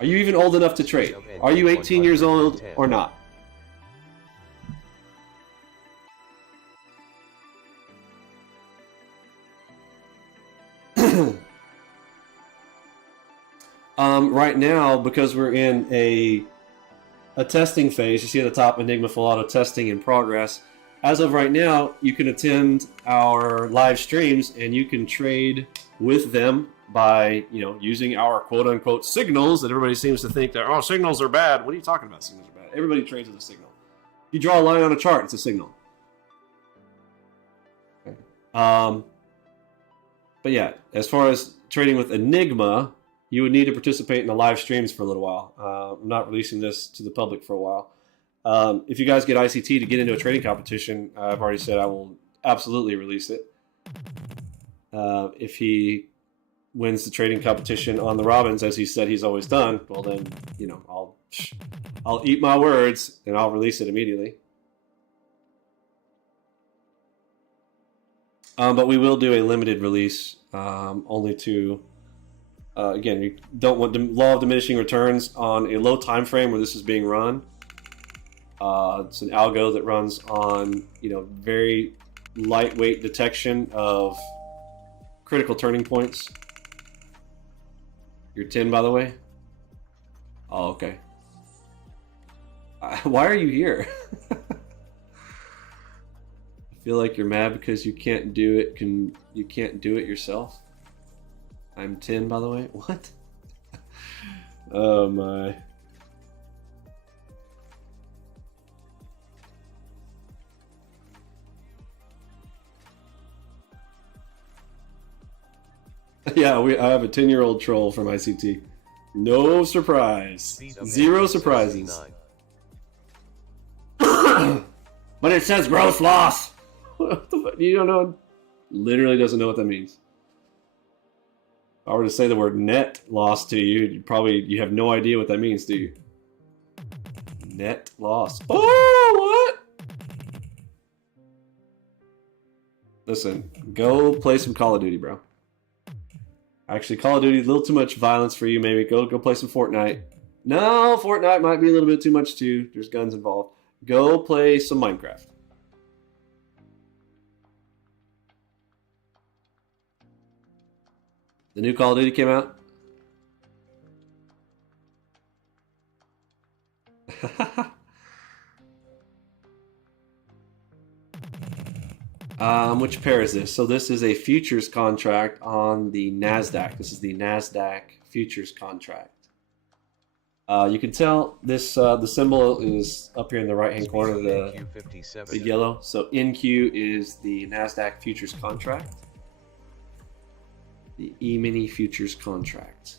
Are you even old enough to trade? Are you 18 years old or not? Right now, because we're in a testing phase, you see at the top, Enigma full auto testing in progress. As of right now, you can attend our live streams and you can trade with them by, using our quote-unquote signals that everybody seems to think that, oh, signals are bad. What are you talking about? Signals are bad. Everybody trades with a signal. You draw a line on a chart, it's a signal. Okay. But yeah, as far as trading with Enigma, you would need to participate in the live streams for a little while. I'm not releasing this to the public for a while. If you guys get ICT to get into a trading competition, I've already said I will absolutely release it. If he wins the trading competition on the Robins, as he said he's always done, well then, I'll eat my words and I'll release it immediately. But we will do a limited release, only to, again, you don't want the law of diminishing returns on a low time frame where this is being run. It's an algo that runs on, very lightweight detection of critical turning points. You're 10, by the way? Oh, okay. Why are you here? I feel like you're mad because you can't do it. You can't do it yourself? I'm 10, by the way? What? Oh, my. Yeah, I have a 10-year-old troll from ICT. No surprise. Zero surprises. But it says gross loss. What the fuck? You don't know? Literally doesn't know what that means. If I were to say the word net loss to you, you have no idea what that means, do you? Net loss. Oh, what? Listen, go play some Call of Duty, bro. Actually, Call of Duty, a little too much violence for you, maybe. Go play some Fortnite. No, Fortnite might be a little bit too much, too. There's guns involved. Go play some Minecraft. The new Call of Duty came out. Which pair is this? So this is a futures contract on the NASDAQ. This is the NASDAQ futures contract. You can tell this the symbol is up here in the right hand corner of the yellow. So NQ is the NASDAQ futures contract. The Emini futures contract.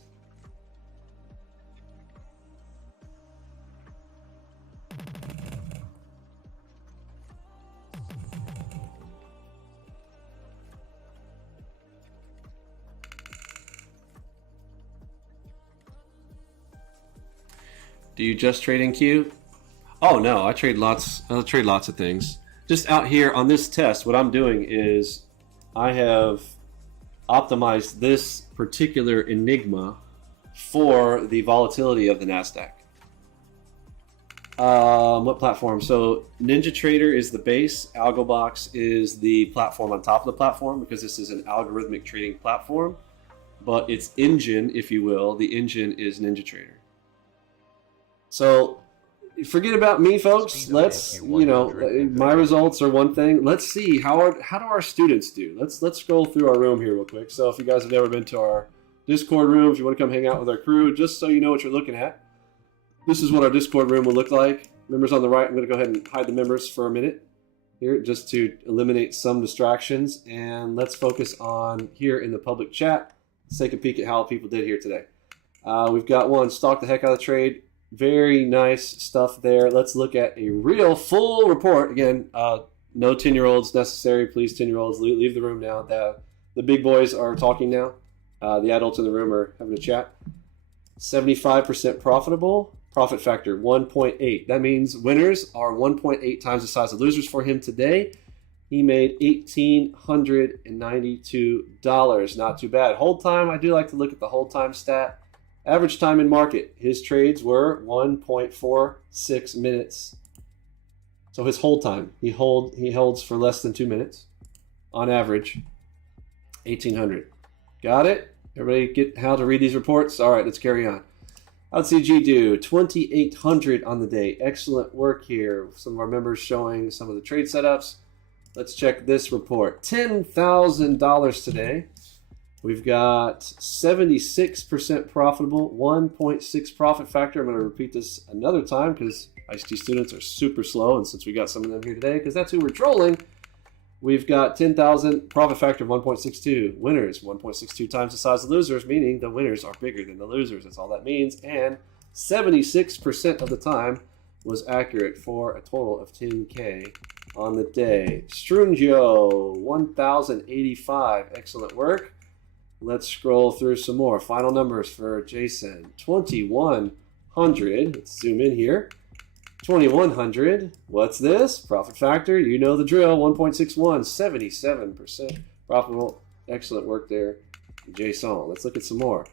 Do you just trade NQ? Oh no, I trade lots of things. Just out here on this test, what I'm doing is I have optimized this particular Enigma for the volatility of the NASDAQ. What platform? So NinjaTrader is the base. Algobox is the platform on top of the platform because this is an algorithmic trading platform. But its engine, if you will, the engine is NinjaTrader. So forget about me, folks. Let's, you know, my results are one thing. Let's see how do our students do. Let's scroll through our room here real quick. So if you guys have never been to our Discord room, if you want to come hang out with our crew, just so you know what you're looking at, this is what our Discord room will look like. Members on the right. I'm going to go ahead and hide the members for a minute here just to eliminate some distractions. And let's focus on here in the public chat. Let's take a peek at how people did here today. We've got one, stalk the heck out of the trade. Very nice stuff there. Let's look at a real full report. Again, no 10-year-olds necessary. Please, 10-year-olds, leave the room now. The big boys are talking now. The adults in the room are having a chat. 75% profitable. Profit factor 1.8. That means winners are 1.8 times the size of losers for him today. He made $1,892. Not too bad. Hold time. I do like to look at the hold time stat. Average time in market, his trades were 1.46 minutes. So his hold time, he holds for less than 2 minutes on average. 1,800. Got it? Everybody get how to read these reports? All right, let's carry on. How'd CG do? 2,800 on the day. Excellent work here. Some of our members showing some of the trade setups. Let's check this report. $10,000 today. We've got 76% profitable, 1.6 profit factor. I'm going to repeat this another time because ICT students are super slow, and since we got some of them here today, because that's who we're trolling, we've got 10,000 profit factor of 1.62. Winners, 1.62 times the size of losers, meaning the winners are bigger than the losers. That's all that means. And 76% of the time was accurate for a total of 10K on the day. Strungio, 1,085. Excellent work. Let's scroll through some more. Final numbers for Jason. 2,100. Let's zoom in here. 2,100. What's this? Profit factor. You know the drill. 1.61. 77% profitable. Excellent work there, Jason. Let's look at some more.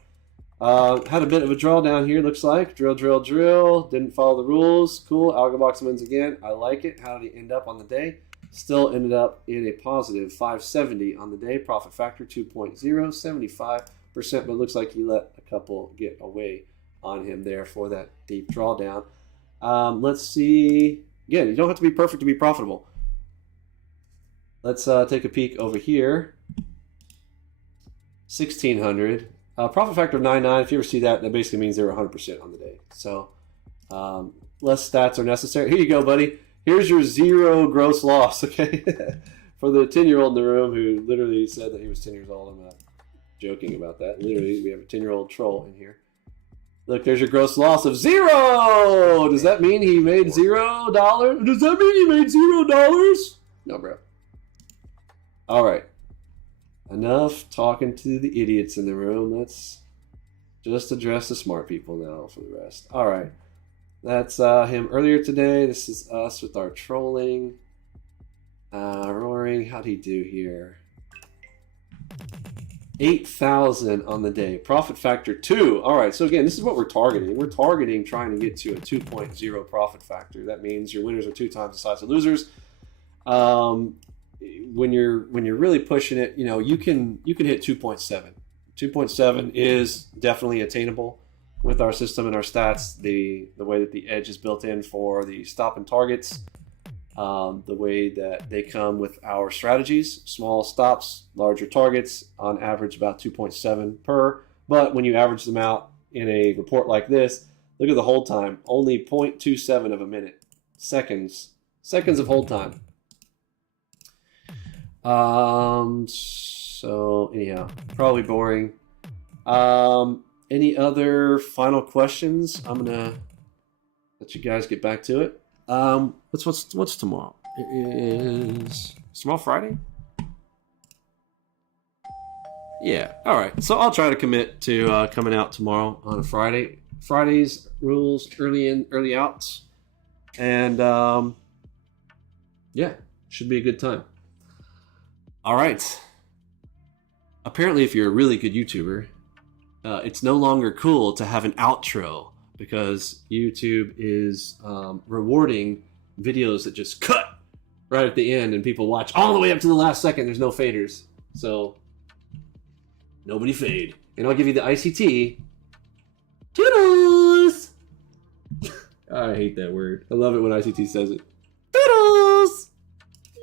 Had a bit of a drawdown here, looks like. Drill, drill, drill. Didn't follow the rules. Cool. Algobox wins again. I like it. How did he end up on the day? Still ended up in a positive 570 on the day. Profit factor 2.0, 75%, but it looks like he let a couple get away on him there for that deep drawdown. Let's see. Again, you don't have to be perfect to be profitable. Let's take a peek over here. 1,600. Profit factor of 99. If you ever see that, that basically means they were 100% on the day. So less stats are necessary. Here you go, buddy. Here's your zero gross loss, okay? For the 10-year-old in the room who literally said that he was 10 years old. I'm not joking about that. Literally, we have a 10-year-old troll in here. Look, there's your gross loss of 0! Does that mean he made $0? Does that mean he made $0? No, bro. All right. Enough talking to the idiots in the room. Let's just address the smart people now for the rest. All right. That's him earlier today. This is us with our trolling. Roaring, how'd he do here? 8,000 on the day. Profit factor 2. All right, so again, this is what we're targeting. We're targeting trying to get to a 2.0 profit factor. That means your winners are 2 times the size of losers. When you're really pushing it, you know, you can hit 2.7. 2.7 is definitely attainable. With our system and our stats, the way that the edge is built in for the stop and targets, the way that they come with our strategies. Small stops, larger targets, on average about 2.7 per. But when you average them out in a report like this, look at the hold time, only 0.27 of a minute. Seconds of hold time. So anyhow, probably boring. Any other final questions? I'm gonna let you guys get back to it. What's tomorrow? Is tomorrow Friday? Yeah. All right. So I'll try to commit to coming out tomorrow on a Friday. Fridays rules early in, early outs, and yeah, should be a good time. All right. Apparently, if you're a really good YouTuber, it's no longer cool to have an outro because YouTube is rewarding videos that just cut right at the end and people watch all the way up to the last second. There's no faders. So, nobody fade. And I'll give you the ICT. Toodles! I hate that word. I love it when ICT says it.